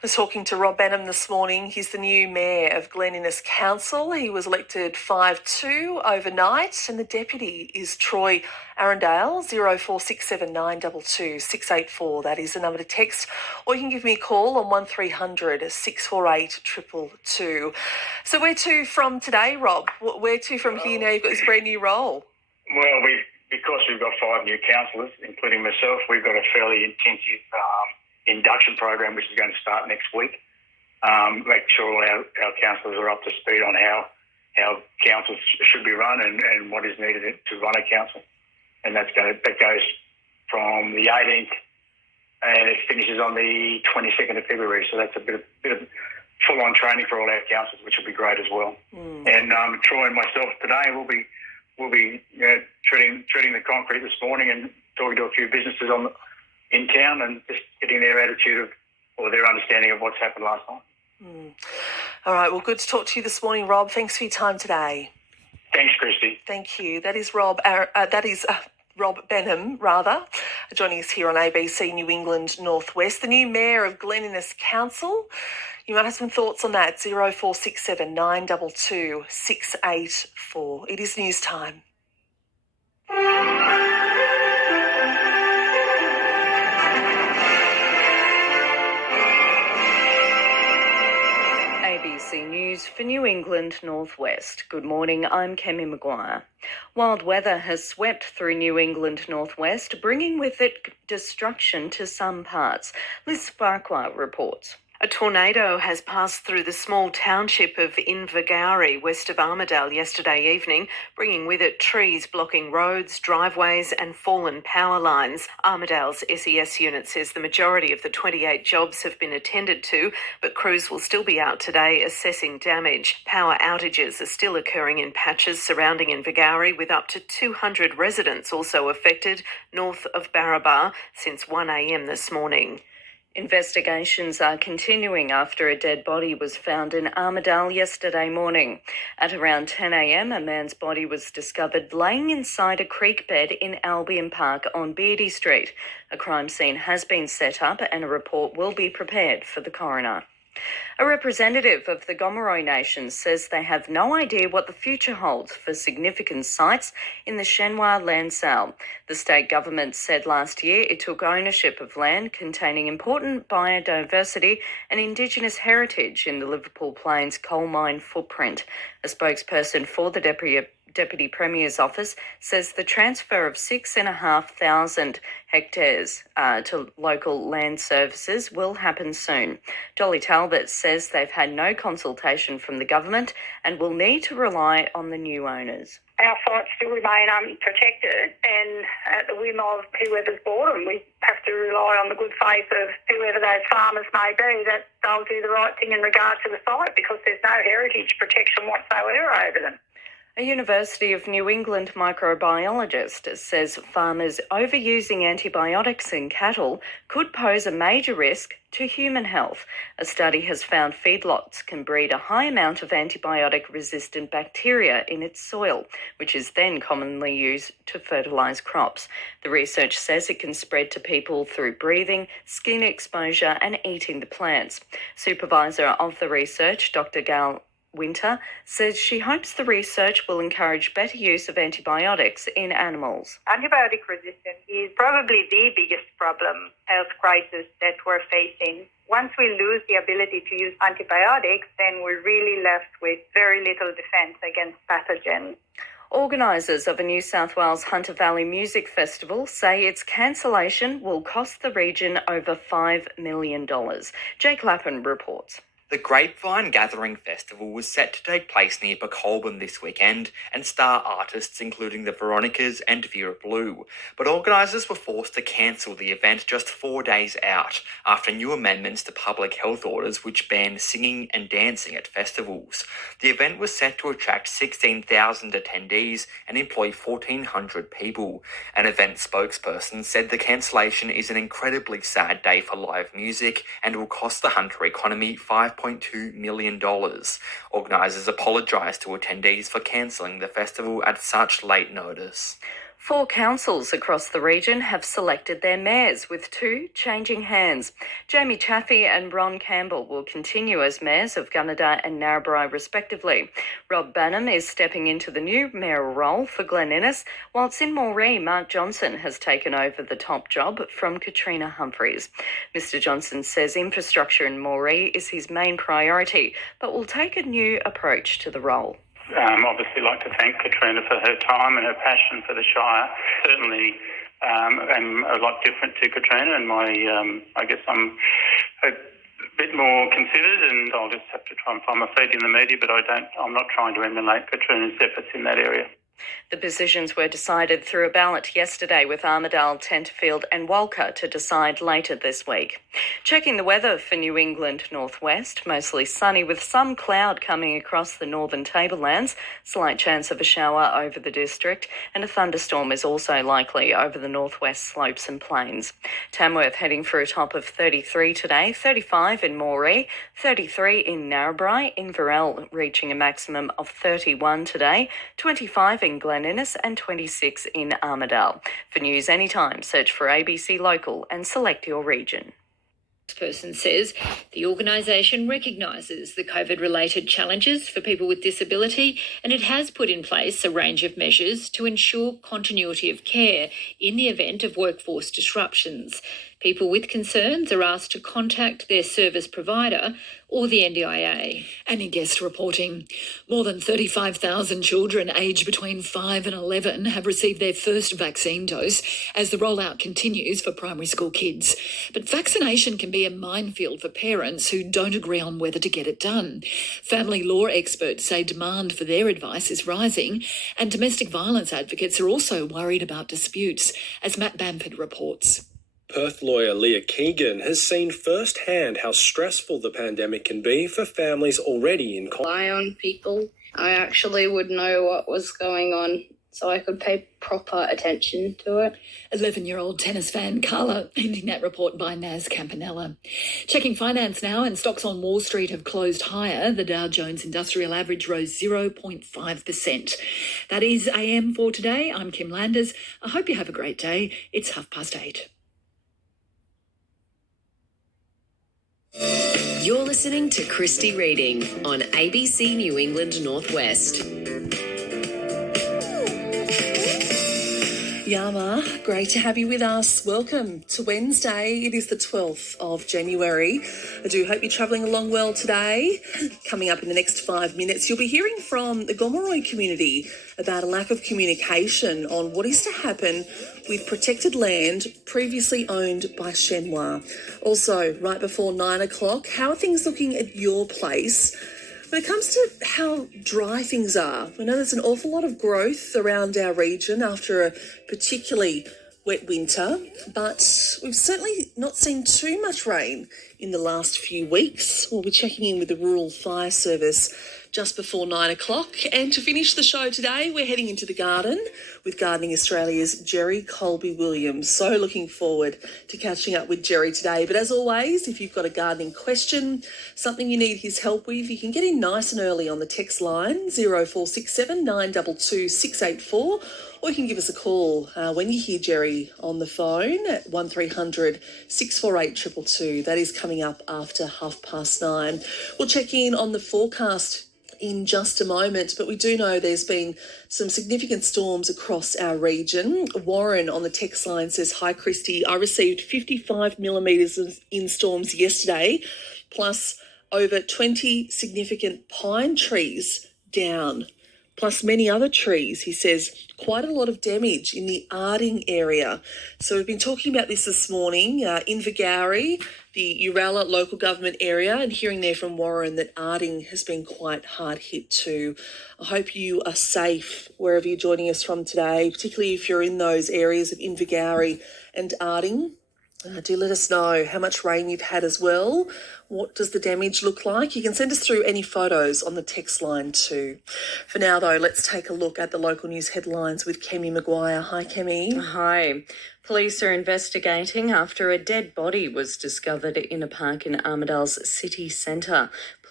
was talking to Rob Benham this morning. He's the new mayor of Glen Innes Council. He was elected 5-2 overnight, and the deputy is Troy Arundale. 0467 684. That is the number to text, or you can give me a call on 1300 648 222. So where to from today, Rob? Where to from here now you've got this brand new role? Well, because we've got 5 new councillors, including myself, we've got a fairly intensive induction program which is going to start next week. Make sure all our councillors are up to speed on how councils should be run and what is needed to run a council. And that goes from the 18th and it finishes on the 22nd of February. So that's a bit of full-on training for all our councillors, which will be great as well. And Troy and myself today will be treading the concrete this morning and talking to a few businesses in town and just getting their attitude or their understanding of what's happened last night. All right, well, good to talk to you this morning, Rob. Thanks for your time today. Thanks, Christy. Thank you. That is Rob Benham, joining us here on ABC New England Northwest, the new mayor of Glen Innes Council. You might have some thoughts on that. 0467 922 684. It is news time. ABC News for New England Northwest. Good morning, I'm Kemi Maguire. Wild weather has swept through New England Northwest, bringing with it destruction to some parts. Liz Farquhar reports. A tornado has passed through the small township of Invergowrie, west of Armidale, yesterday evening, bringing with it trees blocking roads, driveways and fallen power lines. Armidale's SES unit says the majority of the 28 jobs have been attended to, but crews will still be out today assessing damage. Power outages are still occurring in patches surrounding Invergowrie, with up to 200 residents also affected north of Barraba since 1 a.m. this morning. Investigations are continuing after a dead body was found in Armidale yesterday morning. At around 10 a.m, a man's body was discovered laying inside a creek bed in Albion Park on Beardy Street. A crime scene has been set up and a report will be prepared for the coroner. A representative of the Gomeroi Nation says they have no idea what the future holds for significant sites in the Shenhua land sale. The state government said last year it took ownership of land containing important biodiversity and Indigenous heritage in the Liverpool Plains coal mine footprint. A spokesperson for the Deputy Premier's office says the transfer of 6,500 hectares to local land services will happen soon. Dolly Talbot says they've had no consultation from the government and will need to rely on the new owners. Our sites still remain unprotected and at the whim of whoever's bought them. We have to rely on the good faith of whoever those farmers may be that they'll do the right thing in regard to the site because there's no heritage protection whatsoever over them. A University of New England microbiologist says farmers overusing antibiotics in cattle could pose a major risk to human health. A study has found feedlots can breed a high amount of antibiotic-resistant bacteria in its soil, which is then commonly used to fertilise crops. The research says it can spread to people through breathing, skin exposure and eating the plants. Supervisor of the research, Dr. Gail Winter, says she hopes the research will encourage better use of antibiotics in animals. Antibiotic resistance is probably the biggest health crisis that we're facing. Once we lose the ability to use antibiotics, then we're really left with very little defence against pathogens. Organisers of a New South Wales Hunter Valley Music Festival say its cancellation will cost the region over $5 million. Jake Lappin reports. The Grapevine Gathering Festival was set to take place near Colburn this weekend and star artists including the Veronicas and Vera Blue, but organisers were forced to cancel the event just 4 days out after new amendments to public health orders which ban singing and dancing at festivals. The event was set to attract 16,000 attendees and employ 1,400 people. An event spokesperson said the cancellation is an incredibly sad day for live music and will cost the Hunter economy $5.2 million. Organisers apologised to attendees for cancelling the festival at such late notice. 4 councils across the region have selected their mayors, with 2 changing hands. Jamie Chaffey and Ron Campbell will continue as mayors of Gunnedah and Narrabri respectively. Rob Bannum is stepping into the new mayoral role for Glen Innes, whilst in Moree, Mark Johnson has taken over the top job from Katrina Humphries. Mr Johnson says infrastructure in Moree is his main priority, but will take a new approach to the role. Obviously like to thank Katrina for her time and her passion for the Shire. Certainly am a lot different to Katrina, and I guess I'm a bit more considered, and I'll just have to try and find my feet in the media, but I'm not trying to emulate Katrina's efforts in that area. The positions were decided through a ballot yesterday, with Armidale, Tenterfield and Walker to decide later this week. Checking the weather for New England northwest, mostly sunny with some cloud coming across the northern tablelands, slight chance of a shower over the district, and a thunderstorm is also likely over the northwest slopes and plains. Tamworth heading for a top of 33 today, 35 in Moree, 33 in Narrabri, Inverell reaching a maximum of 31 today, 25 in Glen Innes and 26 in Armidale. For news anytime, search for ABC Local and select your region. Person says the organisation recognises the COVID-related challenges for people with disability, and it has put in place a range of measures to ensure continuity of care in the event of workforce disruptions. People with concerns are asked to contact their service provider or the NDIA. And in guest reporting, more than 35,000 children aged between 5 and 11 have received their first vaccine dose as the rollout continues for primary school kids. But vaccination can be a minefield for parents who don't agree on whether to get it done. Family law experts say demand for their advice is rising, and domestic violence advocates are also worried about disputes, as Matt Bamford reports. Perth lawyer Leah Keegan has seen firsthand how stressful the pandemic can be for families already in rely on people. I actually would know what was going on, so I could pay proper attention to it. 11-year-old tennis fan Carla ending that report by Naz Campanella. Checking finance now, and stocks on Wall Street have closed higher. The Dow Jones Industrial Average rose 0.5%. That is AM for today. I'm Kim Landers. I hope you have a great day. It's 8:30. You're listening to Christy Reading on ABC New England Northwest. Yama, great to have you with us. Welcome to Wednesday. It is the 12th of January. I do hope you're travelling along well today. Coming up in the next 5 minutes, you'll be hearing from the Gomeroi community about a lack of communication on what is to happen with protected land previously owned by Shenhua. Also, right before 9 o'clock, how are things looking at your place when it comes to how dry things are? We know there's an awful lot of growth around our region after a particularly wet winter, but we've certainly not seen too much rain in the last few weeks. We'll be checking in with the Rural Fire Service just before 9 o'clock. And to finish the show today, we're heading into the garden with Gardening Australia's Jerry Colby-Williams. So looking forward to catching up with Jerry today. But as always, if you've got a gardening question, something you need his help with, you can get in nice and early on the text line 0467 922 684, or you can give us a call when you hear Jerry on the phone at 1300 648 222. That is coming up after 9:30. We'll check in on the forecast in just a moment, but we do know there's been some significant storms across our region. Warren on the text line says, "Hi Christy, I received 55 millimetres in storms yesterday, plus over 20 significant pine trees down, plus many other trees." He says quite a lot of damage in the Arding area. So we've been talking about this morning, Invergowrie, the Uralla local government area, and hearing there from Warren that Arding has been quite hard hit too. I hope you are safe wherever you're joining us from today, particularly if you're in those areas of Invergowrie and Arding. Do let us know how much rain you've had as well. What does the damage look like? You can send us through any photos on the text line too. For now, though, let's take a look at the local news headlines with Kemi Maguire. Hi, Kemi. Hi. Police are investigating after a dead body was discovered in a park in Armidale's city centre.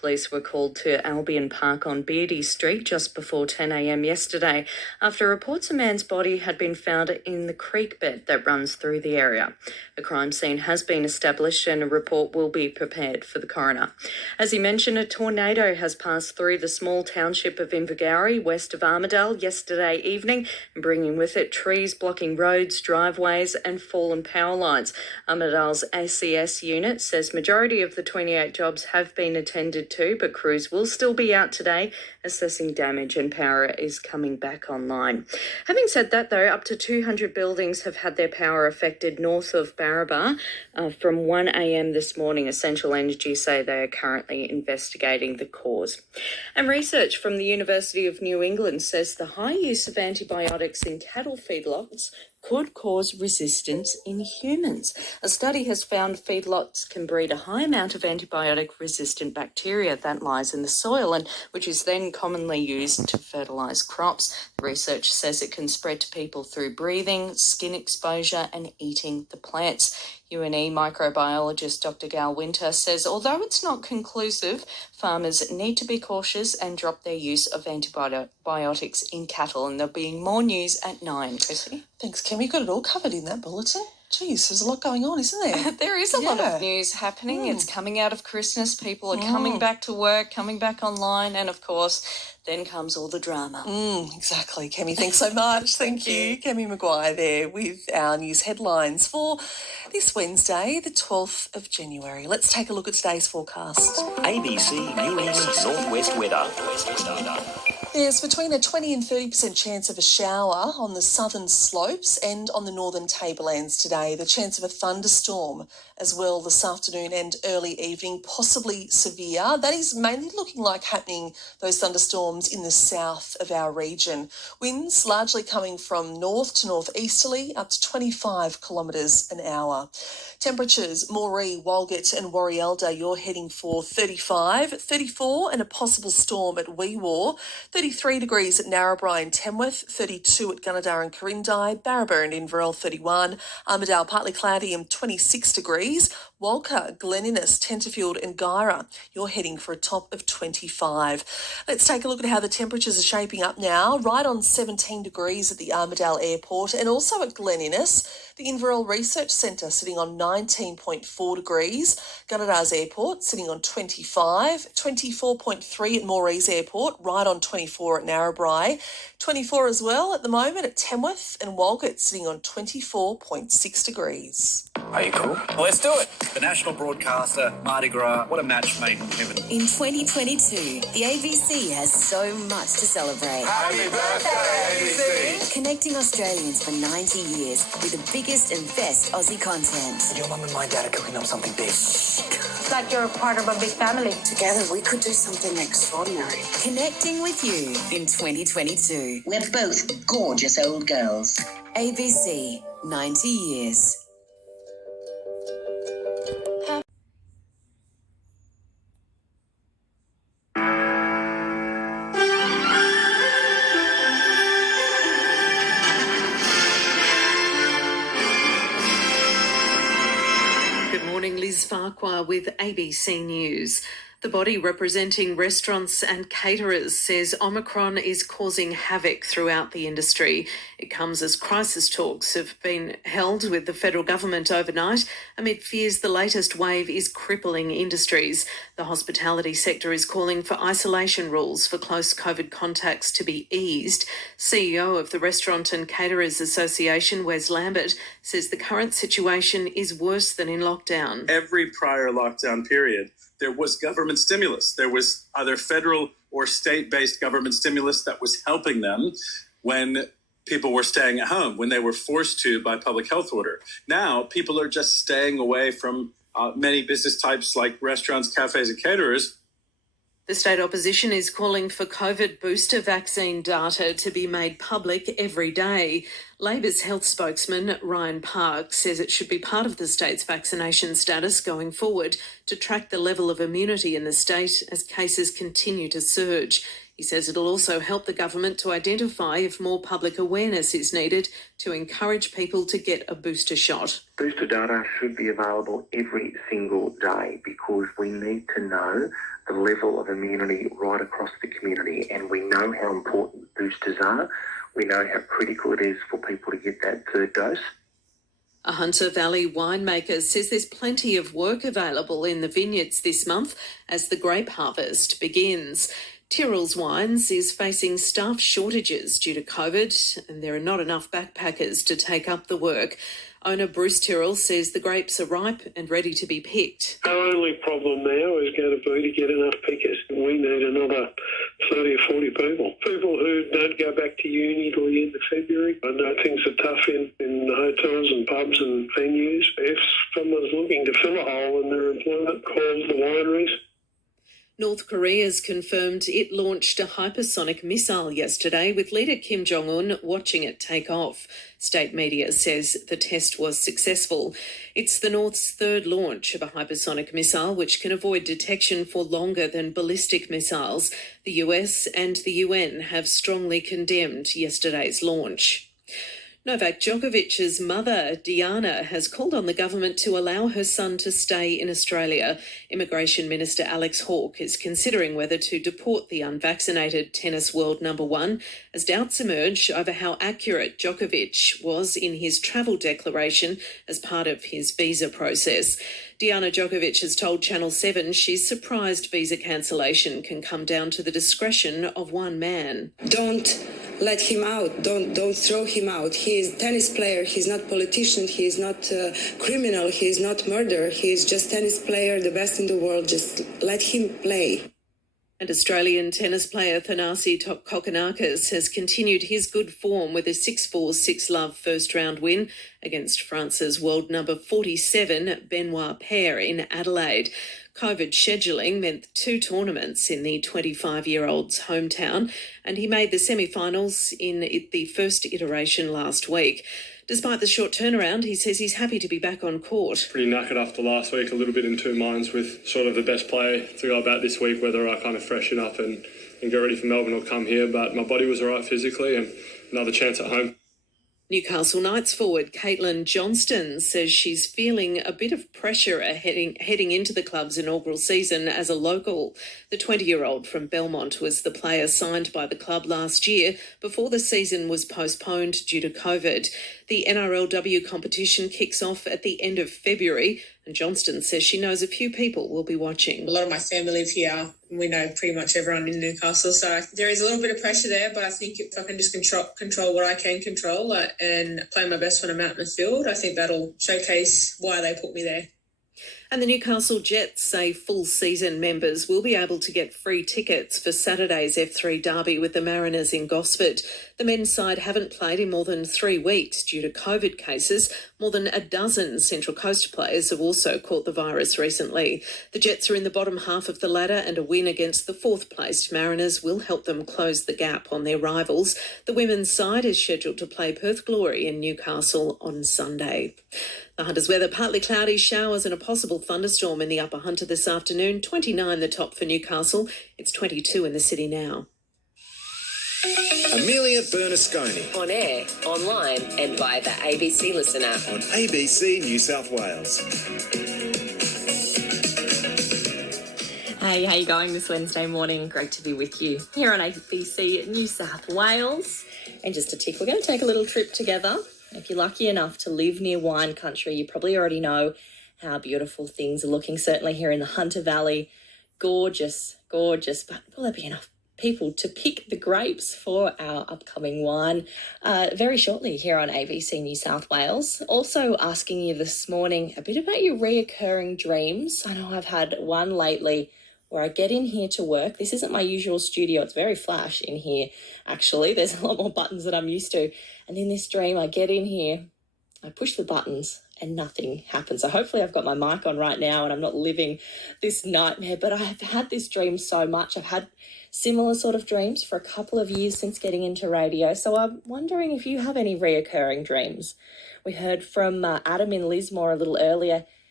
Police were called to Albion Park on Beardy Street just before 10 a.m. yesterday after reports a man's body had been found in the creek bed that runs through the area. A crime scene has been established and a report will be prepared for the coroner. As he mentioned, a tornado has passed through the small township of Invergowrie, west of Armidale, yesterday evening, bringing with it trees blocking roads, driveways and fallen power lines. Armidale's ACS unit says majority of the 28 jobs have been attended to, but crews will still be out today assessing damage and power is coming back online. Having said that, though, up to 200 buildings have had their power affected north of Barraba from 1 a.m. this morning. Essential Energy say they are currently investigating the cause. And research from the University of New England says the high use of antibiotics in cattle feedlots could cause resistance in humans. A study has found feedlots can breed a high amount of antibiotic-resistant bacteria that lies in the soil and which is then commonly used to fertilise crops. The research says it can spread to people through breathing, skin exposure and eating the plants. UNE microbiologist Dr. Gal Winter says although it's not conclusive, farmers need to be cautious and drop their use of antibiotics in cattle. And there'll be more news at 9, Chrissy. Thanks, Kim. You've got it all covered in that bulletin. Geez, there's a lot going on, isn't there? There is a lot of news happening. It's coming out of Christmas. People are coming back to work, coming back online, and of course, then comes all the drama. Exactly. Kemi, thanks so much. Thank you. Kemi Maguire there with our news headlines for this Wednesday, the 12th of January. Let's take a look at today's forecast. ABC New England Northwest weather. There's between a 20 and 30% chance of a shower on the southern slopes and on the northern tablelands today. The chance of a thunderstorm as well this afternoon and early evening, possibly severe. That is mainly looking like happening, those thunderstorms in the south of our region. Winds largely coming from north to northeasterly, up to 25 kilometres an hour. Temperatures, Moree, Walgett and Warialda, you're heading for 35, 34 and a possible storm at Weewar, 33 degrees at Narrabri and Tamworth, 32 at Gunnedah and Corindai, Barraba and Inverell 31, Armidale partly cloudy and 26 degrees, Walker, Glen Innes, Tenterfield and Guyra, you're heading for a top of 25. Let's take a look at how the temperatures are shaping up now. Right on 17 degrees at the Armidale Airport and also at Glen Innes. The Inverell Research Centre sitting on 19.4 degrees. Gunnedah's Airport sitting on 25, 24.3 at Moree's Airport, right on 24 at Narrabri, 24 as well at the moment at Tamworth and Walgett sitting on 24.6 degrees. Are you cool? Let's do it. The national broadcaster, Mardi Gras, what a match made in heaven. In 2022, the ABC has so much to celebrate. Happy birthday, ABC! Connecting Australians for 90 years with the biggest and best Aussie content. Your mum and my dad are cooking up something big. It's like you're part of a big family. Together we could do something extraordinary. Connecting with you in 2022. We're both gorgeous old girls. ABC, 90 years. Liz Farquhar with ABC News. The body representing restaurants and caterers says Omicron is causing havoc throughout the industry. It comes as crisis talks have been held with the federal government overnight amid fears the latest wave is crippling industries. The hospitality sector is calling for isolation rules for close COVID contacts to be eased. CEO of the Restaurant and Caterers Association, Wes Lambert, says the current situation is worse than in lockdown. Every prior lockdown period, there was government stimulus. There was either federal or state-based government stimulus that was helping them when people were staying at home, when they were forced to by public health order. Now, people are just staying away from many business types like restaurants, cafes, and caterers. The state opposition is calling for COVID booster vaccine data to be made public every day. Labor's health spokesman, Ryan Park, says it should be part of the state's vaccination status going forward to track the level of immunity in the state as cases continue to surge. He says it'll also help the government to identify if more public awareness is needed to encourage people to get a booster shot. Booster data should be available every single day because we need to know the level of immunity right across the community, and we know how important boosters are. We know how critical it is for people to get that third dose. A Hunter Valley winemaker says there's plenty of work available in the vineyards this month as the grape harvest begins. Tyrrell's Wines is facing staff shortages due to COVID, and there are not enough backpackers to take up the work. Owner Bruce Tyrrell says the grapes are ripe and ready to be picked. Our only problem now is going to be to get enough pickers. We need another 30 or 40 people. People who don't go back to uni till the end of February. I know things are tough in the hotels and pubs and venues. If someone's looking to fill a hole in their employment, calls the wineries. North Korea's confirmed it launched a hypersonic missile yesterday, with leader Kim Jong-un watching it take off. State media says the test was successful. It's the North's third launch of a hypersonic missile, which can avoid detection for longer than ballistic missiles. The US and the UN have strongly condemned yesterday's launch. Novak Djokovic's mother, Diana, has called on the government to allow her son to stay in Australia. Immigration Minister Alex Hawke is considering whether to deport the unvaccinated tennis world number one, as doubts emerge over how accurate Djokovic was in his travel declaration as part of his visa process. Diana Djokovic has told Channel 7 she's surprised visa cancellation can come down to the discretion of one man. Don't let him out. Don't throw him out. He is a tennis player. He's not politician. He is not a criminal. He is not murderer. He is just tennis player, the best in the world. Just let him play. And Australian tennis player Thanasi Kokkinakis has continued his good form with a 6-4, 6-love first-round win against France's world number 47, Benoit Paire, in Adelaide. COVID scheduling meant 2 tournaments in the 25-year-old's hometown, and he made the semi-finals in the first iteration last week. Despite the short turnaround, he says he's happy to be back on court. Pretty knackered after last week, a little bit in two minds with sort of the best player to go about this week, whether I kind of freshen up and get ready for Melbourne or come here. But my body was all right physically, and another chance at home. Newcastle Knights forward Caitlin Johnston says she's feeling a bit of pressure heading into the club's inaugural season as a local. The 20-year-old from Belmont was the player signed by the club last year before the season was postponed due to COVID. The NRLW competition kicks off at the end of February, and Johnston says she knows a few people will be watching. A lot of my family live here. We know pretty much everyone in Newcastle, so there is a little bit of pressure there, but I think if I can just control what I can control and play my best when I'm out in the field, I think that'll showcase why they put me there. And the Newcastle Jets say full season members will be able to get free tickets for Saturday's F3 derby with the Mariners in Gosford. The men's side haven't played in more than 3 weeks due to COVID cases. More than a dozen Central Coast players have also caught the virus recently. The Jets are in the bottom half of the ladder, and a win against the 4th-placed Mariners will help them close the gap on their rivals. The women's side is scheduled to play Perth Glory in Newcastle on Sunday. The Hunter's weather, partly cloudy, showers and a possible thunderstorm in the Upper Hunter this afternoon. 29 the top for Newcastle. It's 22 in the city now. Amelia Bernasconi. On air, online and via the ABC Listen app. On ABC New South Wales. Hey, how you going this Wednesday morning? Great to be with you here on ABC New South Wales. And just a tick, we're going to take a little trip together. If you're lucky enough to live near wine country, you probably already know how beautiful things are looking, certainly here in the Hunter Valley. Gorgeous, gorgeous, but will there be enough people to pick the grapes for our upcoming wine very shortly here on ABC New South Wales? Also asking you this morning a bit about your reoccurring dreams. I know I've had one lately where I get in here to work. This isn't my usual studio. It's very flash in here, actually. There's a lot more buttons than I'm used to. And in this dream, I get in here, I push the buttons, and nothing happens. So hopefully I've got my mic on right now and I'm not living this nightmare. But I've had this dream so much. I've had similar sort of dreams for a couple of years since getting into radio. So I'm wondering if you have any reoccurring dreams. We heard from Adam in Lismore a little earlier.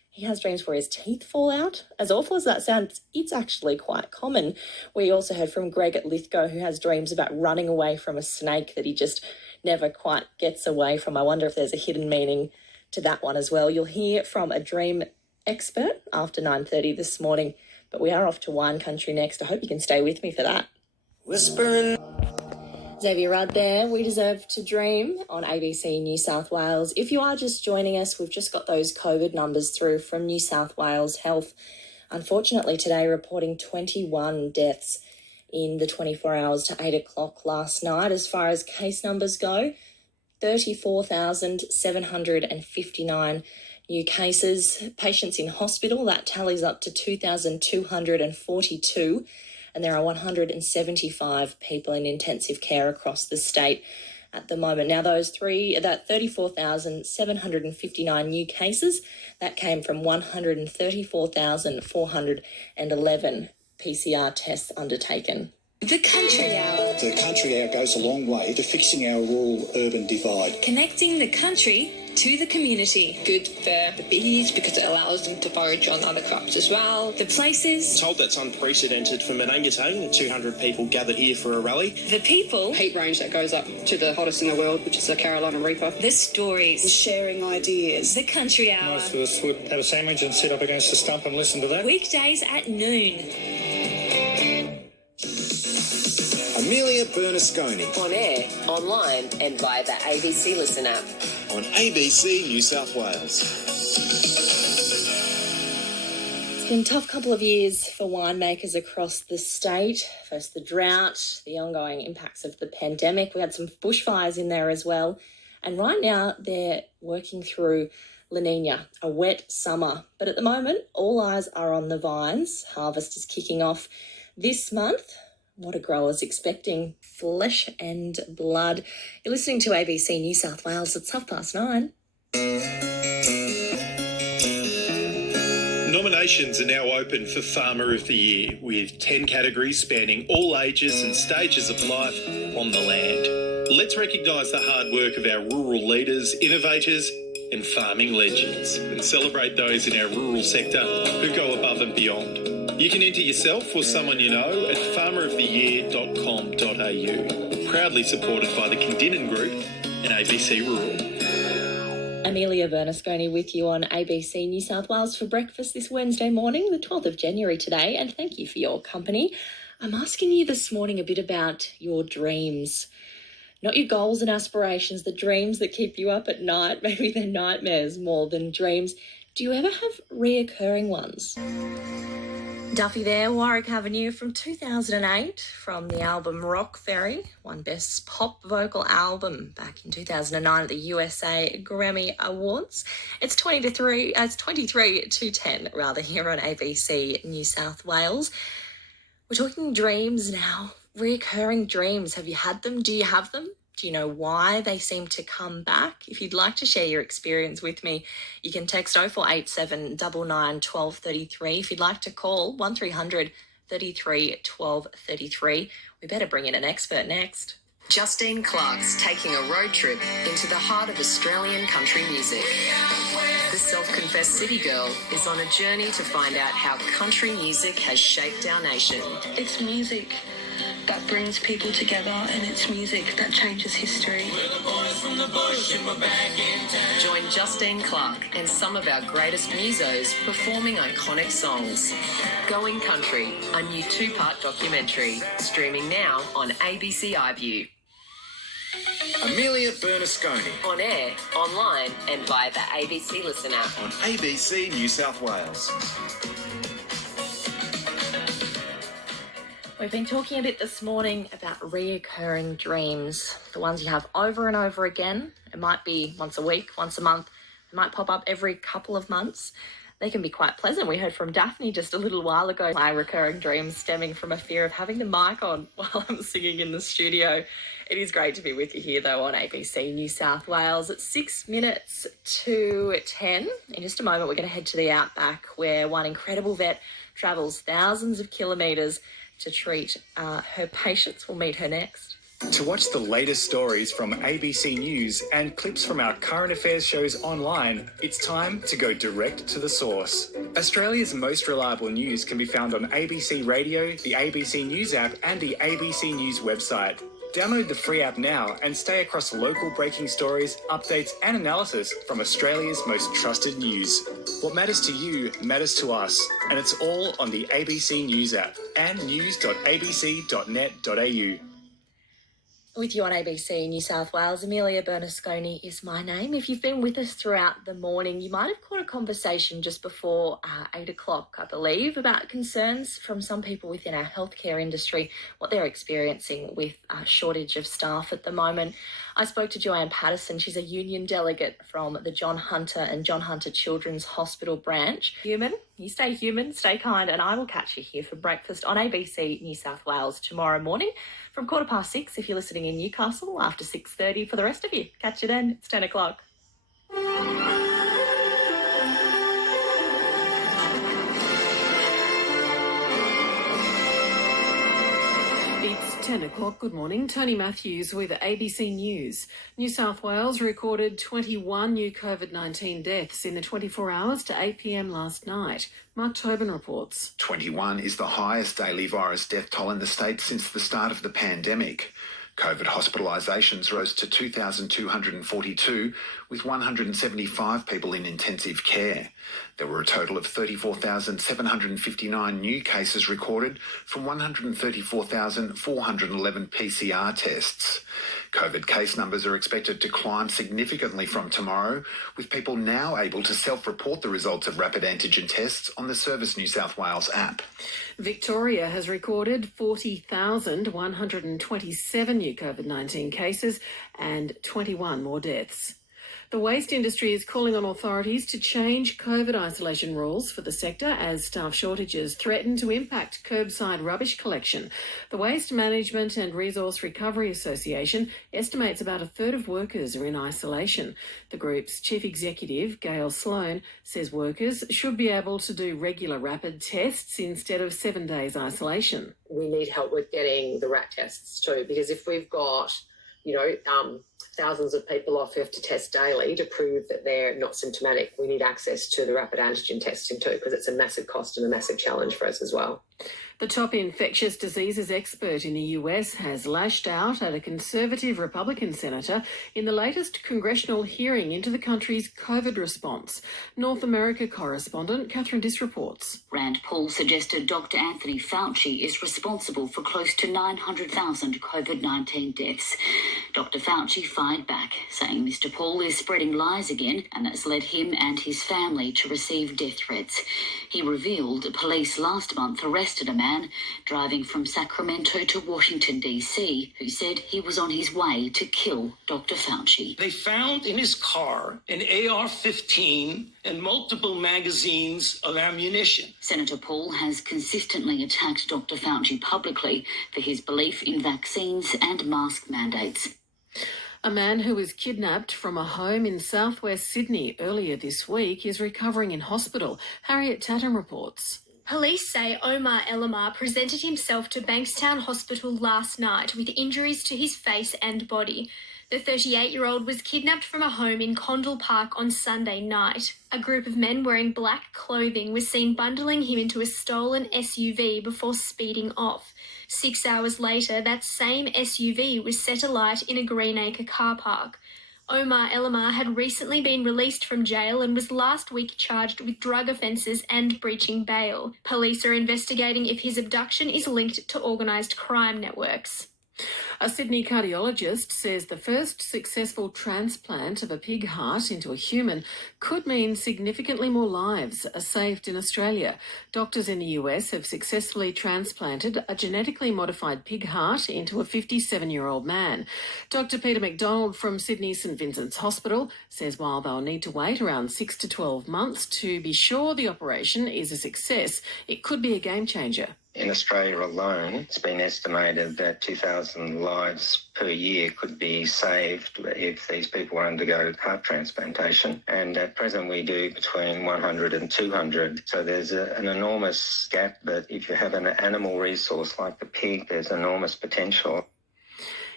He has dreams where his teeth fall out. As awful as that sounds, it's actually quite common. We also heard from Greg at Lithgow, who has dreams about running away from a snake that he just never quite gets away from. I wonder if there's a hidden meaning to that one as well. You'll hear from a dream expert after 9:30 this morning, but we are off to wine country next. I hope you can stay with me for that. Whispering. Xavier Rudd there. We Deserve to Dream on ABC New South Wales. If you are just joining us, we've just got those COVID numbers through from New South Wales Health. Unfortunately, today reporting 21 deaths in the 24 hours to 8 o'clock last night. As far as case numbers go, 34,759 new cases. Patients in hospital, that tallies up to 2,242. And there are 175 people in intensive care across the state at the moment. Now, that 34,759 new cases, that came from 134,411 PCR tests undertaken. The Country Hour. The Country Hour goes a long way to fixing our rural-urban divide. Connecting the country to the community. Good for the bees because it allows them to forage on other crops as well. The places. Told that's unprecedented for Menangatang. 200 people gathered here for a rally. The people. Heat range that goes up to the hottest in the world, which is the Carolina Reaper. The stories. The sharing ideas. The Country Hour. Most of us would have a sandwich and sit up against a stump and listen to that. Weekdays at noon. Amelia Bernasconi. On air, online and via the ABC Listen app. On ABC New South Wales. It's been a tough couple of years for winemakers across the state. First the drought, the ongoing impacts of the pandemic. We had some bushfires in there as well. And right now they're working through La Nina, a wet summer. But at the moment, all eyes are on the vines. Harvest is kicking off this month. What are growers expecting? Flesh and blood. You're listening to ABC New South Wales. It's 9:30. Nominations are now open for Farmer of the Year, with 10 categories spanning all ages and stages of life on the land. Let's recognise the hard work of our rural leaders, innovators and farming legends, and celebrate those in our rural sector who go above and beyond. You can enter yourself or someone you know at farmeroftheyear.com.au. Proudly supported by the Kindinan Group and ABC Rural. Amelia Bernasconi with you on ABC New South Wales for breakfast this Wednesday morning, the 12th of January today, and thank you for your company. I'm asking you this morning a bit about your dreams. Not your goals and aspirations, the dreams that keep you up at night. Maybe they're nightmares more than dreams. Do you ever have reoccurring ones? Duffy there, Warwick Avenue from 2008 from the album Rock Ferry, won Best Pop Vocal Album back in 2009 at the USA Grammy Awards. It's 23 to 10 rather here on ABC New South Wales. We're talking dreams now, reoccurring dreams. Have you had them? Do you have them? Do you know why they seem to come back? If you'd like to share your experience with me, you can text 0487 99 12 33. If you'd like to call 1300 33 12 33. We better bring in an expert next. Justine Clark's taking a road trip into the heart of Australian country music. The self-confessed city girl is on a journey to find out how country music has shaped our nation. It's music that brings people together, and it's music that changes history. Join Justine Clark and some of our greatest musos performing iconic songs. Going Country, a new 2-part documentary, streaming now on ABC iView. Amelia Bernasconi. On air, online and via the ABC Listen app. On ABC New South Wales. We've been talking a bit this morning about reoccurring dreams, the ones you have over and over again. It might be once a week, once a month. It might pop up every couple of months. They can be quite pleasant. We heard from Daphne just a little while ago. My recurring dreams stemming from a fear of having the mic on while I'm singing in the studio. It is great to be with you here, though, on ABC New South Wales. It's 6 minutes to 10. In just a moment, we're going to head to the outback, where one incredible vet travels thousands of kilometres to treat her patients. We'll meet her next. To watch the latest stories from ABC News and clips from our current affairs shows online, it's time to go direct to the source. Australia's most reliable news can be found on ABC Radio, the ABC News app and the ABC News website. Download the free app now and stay across local breaking stories, updates and analysis from Australia's most trusted news. What matters to you matters to us, and it's all on the ABC News app and news.abc.net.au. With you on ABC New South Wales, Amelia Bernasconi is my name. If you've been with us throughout the morning, you might have caught a conversation just before 8 o'clock, I believe, about concerns from some people within our healthcare industry, what they're experiencing with a shortage of staff at the moment. I spoke to Joanne Patterson. She's a union delegate from the John Hunter and John Hunter Children's Hospital branch. Human, stay kind, and I will catch you here for breakfast on ABC New South Wales tomorrow morning from 6:15 if you're listening in Newcastle, after 6:30 for the rest of you. Catch you then. It's 10 o'clock. It's 10 o'clock. Good morning. Tony Matthews with ABC News. New South Wales recorded 21 new COVID-19 deaths in the 24 hours to 8 p.m. last night. Mark Tobin reports. 21 is the highest daily virus death toll in the state since the start of the pandemic. COVID hospitalisations rose to 2,242, with 175 people in intensive care. There were a total of 34,759 new cases recorded from 134,411 PCR tests. COVID case numbers are expected to climb significantly from tomorrow, with people now able to self-report the results of rapid antigen tests on the Service New South Wales app. Victoria has recorded 40,127 new COVID-19 cases and 21 more deaths. The waste industry is calling on authorities to change COVID isolation rules for the sector as staff shortages threaten to impact curbside rubbish collection. The Waste Management and Resource Recovery Association estimates about a third of workers are in isolation. The group's chief executive, Gail Sloan, says workers should be able to do regular rapid tests instead of 7 days isolation. We need help with getting the RAT tests too, because if we've got, thousands of people off who have to test daily to prove that they're not symptomatic, we need access to the rapid antigen testing too, because it's a massive cost and a massive challenge for us as well. The top infectious diseases expert in the US has lashed out at a Conservative Republican senator in the latest congressional hearing into the country's COVID response. North America correspondent Catherine Diss reports. Rand Paul suggested Dr. Anthony Fauci is responsible for close to 900,000 COVID-19 deaths. Dr. Fauci fired back, saying Mr. Paul is spreading lies again, and that's led him and his family to receive death threats. He revealed police last month arrested a man driving from Sacramento to Washington, D.C., who said he was on his way to kill Dr. Fauci. They found in his car an AR-15 and multiple magazines of ammunition. Senator Paul has consistently attacked Dr. Fauci publicly for his belief in vaccines and mask mandates. A man who was kidnapped from a home in southwest Sydney earlier this week is recovering in hospital. Harriet Tatum reports. Police say Omar Elamar presented himself to Bankstown Hospital last night with injuries to his face and body. The 38-year-old was kidnapped from a home in Condell Park on Sunday night. A group of men wearing black clothing was seen bundling him into a stolen SUV before speeding off. 6 hours later, that same SUV was set alight in a Greenacre car park. Omar Elamar had recently been released from jail and was last week charged with drug offences and breaching bail. Police are investigating if his abduction is linked to organised crime networks. A Sydney cardiologist says the first successful transplant of a pig heart into a human could mean significantly more lives are saved in Australia. Doctors in the US have successfully transplanted a genetically modified pig heart into a 57-year-old man. Dr. Peter McDonald from Sydney St Vincent's Hospital says while they'll need to wait around 6 to 12 months to be sure the operation is a success, it could be a game changer. In Australia alone, it's been estimated that 2,000 lives per year could be saved if these people undergo heart transplantation. And at present we do between 100 and 200. So there's an enormous gap, but if you have an animal resource like the pig, there's enormous potential.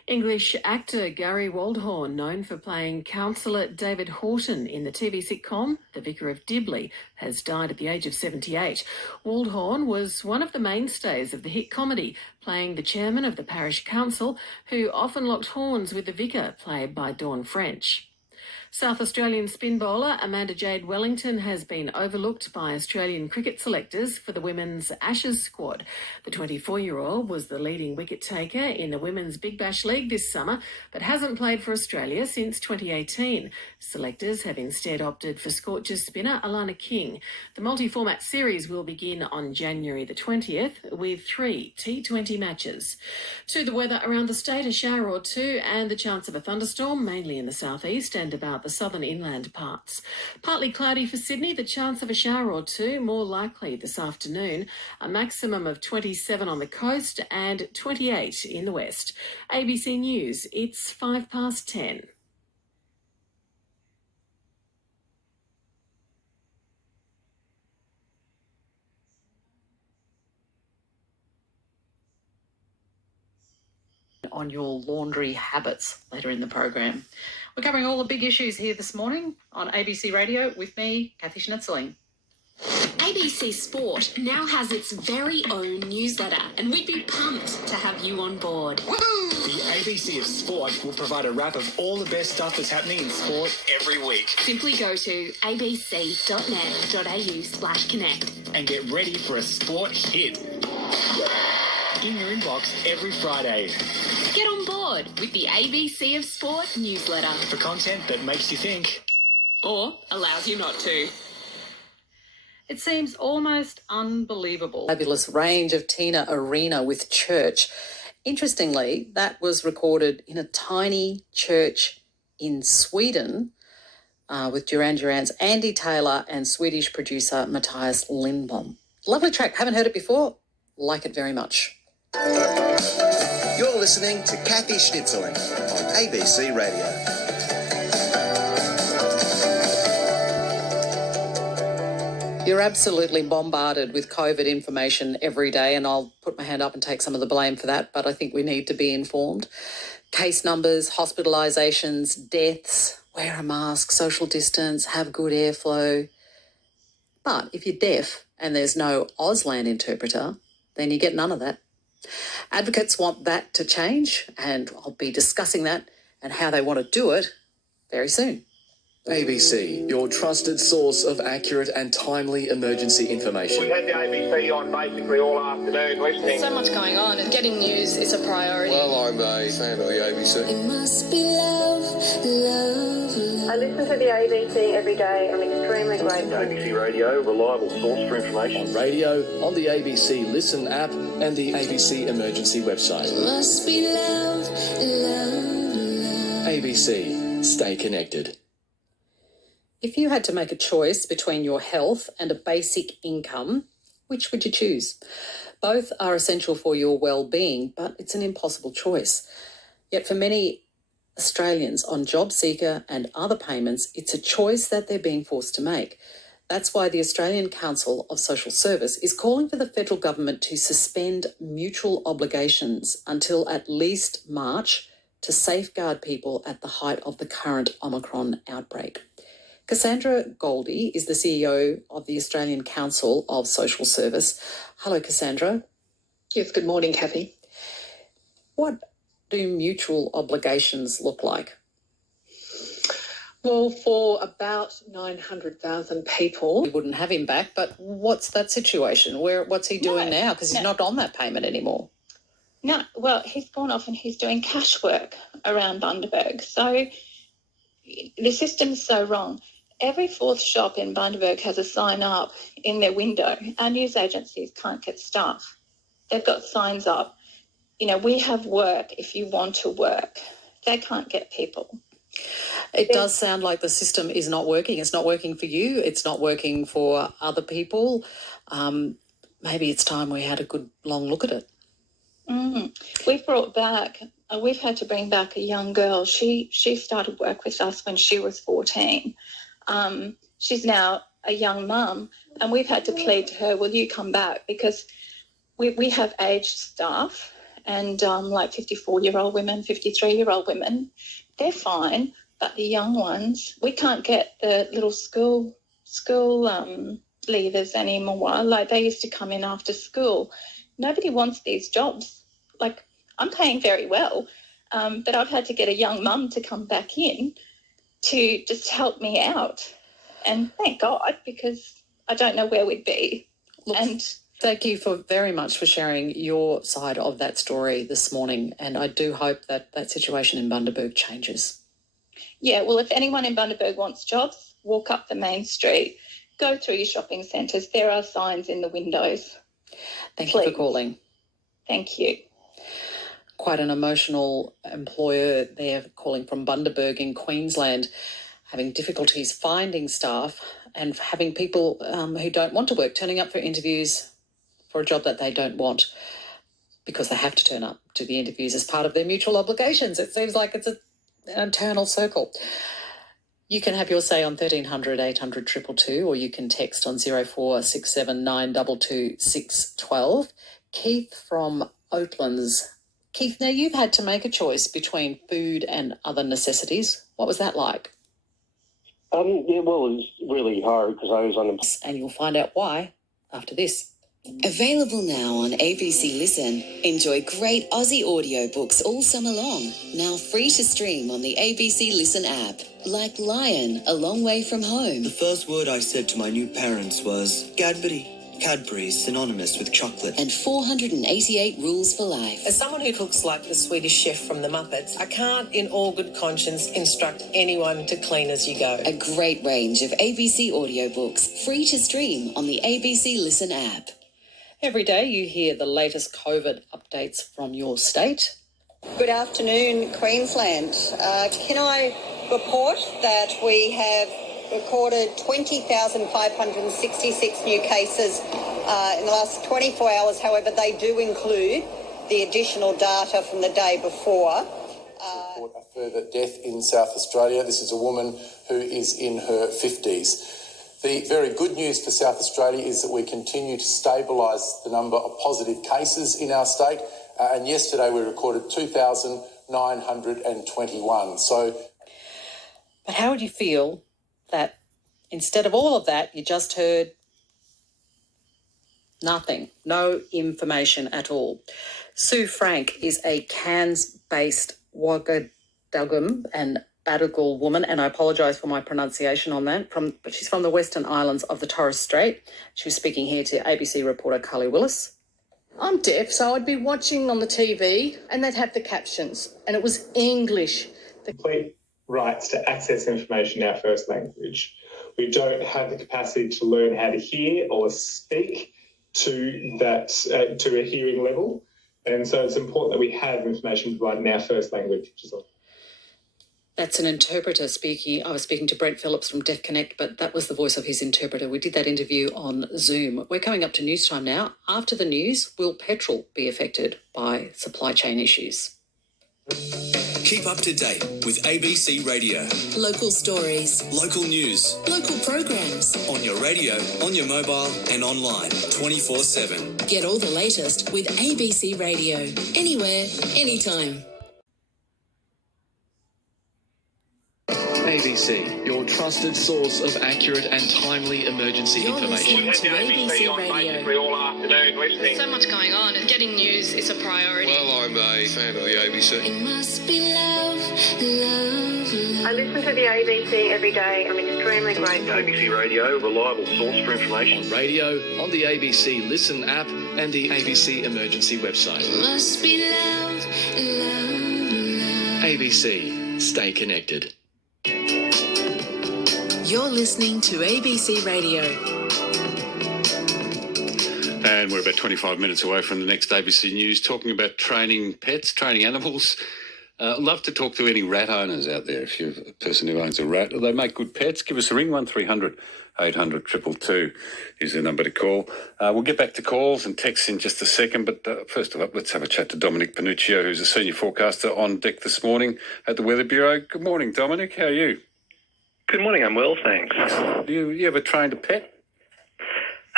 English actor Gary Waldhorn, known for playing counsellor David Horton in the TV sitcom The Vicar of Dibley, has died at the age of 78. Waldhorn was one of the mainstays of the hit comedy, playing the chairman of the parish council, who often locked horns with the vicar, played by Dawn French. South Australian spin bowler Amanda Jade Wellington has been overlooked by Australian cricket selectors for the Women's Ashes squad. The 24-year-old was the leading wicket taker in the Women's Big Bash League this summer, but hasn't played for Australia since 2018. Selectors have instead opted for Scorchers spinner Alana King. The multi-format series will begin on January the 20th with 3 T20 matches. To the weather around the state, a shower or two and the chance of a thunderstorm, mainly in the southeast and about the southern inland parts. Partly cloudy for Sydney, the chance of a shower or two, more likely this afternoon. A maximum of 27 on the coast and 28 in the west. ABC News, it's 10:05. On your laundry habits later in the program. We're covering all the big issues here this morning on ABC Radio with me, Kathy Schnitzling. ABC Sport now has its very own newsletter, and we'd be pumped to have you on board. The ABC of Sport will provide a wrap of all the best stuff that's happening in sport every week. Simply go to abc.net.au/connect and get ready for a sport hit in your inbox every Friday. Get on board with the ABC of Sport newsletter. For content that makes you think. Or allows you not to. It seems almost unbelievable. Fabulous range of Tina Arena with Church. Interestingly, that was recorded in a tiny church in Sweden with Duran Duran's Andy Taylor and Swedish producer Matthias Lindbom. Lovely track. Haven't heard it before. Like it very much. You're listening to Kathy Schnitzling on ABC Radio. You're absolutely bombarded with COVID information every day, and I'll put my hand up and take some of the blame for that, but I think we need to be informed. Case numbers, hospitalisations, deaths, wear a mask, social distance, have good airflow. But if you're deaf and there's no Auslan interpreter, then you get none of that. Advocates want that to change, and I'll be discussing that and how they want to do it very soon. ABC, your trusted source of accurate and timely emergency information. We've had the ABC on basically all afternoon listening. There's so much going on, and getting news is a priority. Well, I'm a fan of the ABC. It must be love, love, love. I listen to the ABC every day. I'm extremely grateful. ABC Radio, reliable source for information. On radio, on the ABC Listen app, and the ABC Emergency website. It must be love, love, love. ABC, stay connected. If you had to make a choice between your health and a basic income, which would you choose? Both are essential for your well-being, but it's an impossible choice. Yet for many Australians on job seeker and other payments, it's a choice that they're being forced to make. That's why the Australian Council of Social Service is calling for the federal government to suspend mutual obligations until at least March to safeguard people at the height of the current Omicron outbreak. Cassandra Goldie is the CEO of the Australian Council of Social Service. Hello, Cassandra. Yes, good morning, Kathy. What do mutual obligations look like? Well, for about 900,000 people... We wouldn't have him back, but what's that situation? What's he doing now? Because he's not on that payment anymore. No, well, he's gone off and he's doing cash work around Bundaberg. So the system's so wrong. Every fourth shop in Bundaberg has a sign up in their window. Our news agencies can't get staff. They've got signs up. You know, we have work if you want to work. They can't get people. It does sound like the system is not working. It's not working for you. It's not working for other people. Maybe it's time we had a good long look at it. We've had to bring back a young girl. She started work with us when she was 14. She's now a young mum, and we've had to plead to her, will you come back? Because we have aged staff, and like 54-year-old women, 53-year-old women, they're fine. But the young ones, we can't get the little school leavers anymore. Like they used to come in after school. Nobody wants these jobs. Like I'm paying very well, but I've had to get a young mum to come back in to just help me out. And thank God, because I don't know where we'd be. Look, thank you very much for sharing your side of that story this morning. And I do hope that that situation in Bundaberg changes. Yeah, well, if anyone in Bundaberg wants jobs, walk up the main street, go through your shopping centres. There are signs in the windows. Thank you for calling. Thank you. Quite an emotional employer there calling from Bundaberg in Queensland, having difficulties finding staff and having people who don't want to work turning up for interviews for a job that they don't want because they have to turn up to the interviews as part of their mutual obligations. It seems like it's an eternal circle. You can have your say on 1300 800 222 or you can text on 0467 922 612. Keith from Oatlands. Keith, now you've had to make a choice between food and other necessities. What was that like? Yeah, well, it was really hard because I was on the... And you'll find out why after this. Available now on ABC Listen. Enjoy great Aussie audiobooks all summer long. Now free to stream on the ABC Listen app. Like Lion, A Long Way From Home. The first word I said to my new parents was Cadbury. Cadbury is synonymous with chocolate. And 488 Rules for Life. As someone who cooks like the Swedish chef from the Muppets, I can't in all good conscience instruct anyone to clean as you go. A great range of ABC audiobooks, free to stream on the ABC Listen app. Every day you hear the latest COVID updates from your state. Good afternoon, Queensland. Can I report that we have recorded 20,566 new cases in the last 24 hours. However, they do include the additional data from the day before. Report a further death in South Australia. This is a woman who is in her 50s. The very good news for South Australia is that we continue to stabilise the number of positive cases in our state. And yesterday we recorded 2,921. But how would you feel that instead of all of that, you just heard nothing, no information at all? Sue Frank is a Cairns-based Wagadugum and Badagal woman, and I apologise for my pronunciation on that, but she's from the Western Islands of the Torres Strait. She was speaking here to ABC reporter Carly Willis. I'm deaf, so I'd be watching on the TV and they'd have the captions, and it was English. Complete rights to access information in our first language. We don't have the capacity to learn how to hear or speak to that to a hearing level, and so it's important that we have information provided in our first language, which is all. That's an interpreter speaking. I was speaking to Brent Phillips from Deaf Connect, but that was the voice of his interpreter. We did that interview on Zoom. We're coming up to news time now. After the news, will petrol be affected by supply chain issues? Keep up to date with ABC Radio. Local stories. Local news. Local programs. On your radio, on your mobile and online 24/7. Get all the latest with ABC Radio. Anywhere, anytime. ABC, your trusted source of accurate and timely emergency information. We've had the ABC on basically all afternoon listening. So much going on, and getting news is a priority. Well, I'm a fan of the ABC. It must be love, love, love. I listen to the ABC every day. I'm extremely grateful. ABC Radio, reliable source for information. On radio, on the ABC Listen app and the ABC Emergency website. It must be love, love, love. ABC, stay connected. You're listening to ABC Radio. And we're about 25 minutes away from the next ABC News, talking about training pets, training animals. Love to talk to any rat owners out there. If you're a person who owns a rat, or they make good pets, give us a ring. 1300 800 222 is the number to call. We'll get back to calls and texts in just a second, but first of all, let's have a chat to Dominic Panuccio, who's a senior forecaster on deck this morning at the Weather Bureau. Good morning, Dominic. How are you? Good morning, I'm well, thanks. You ever trained a pet?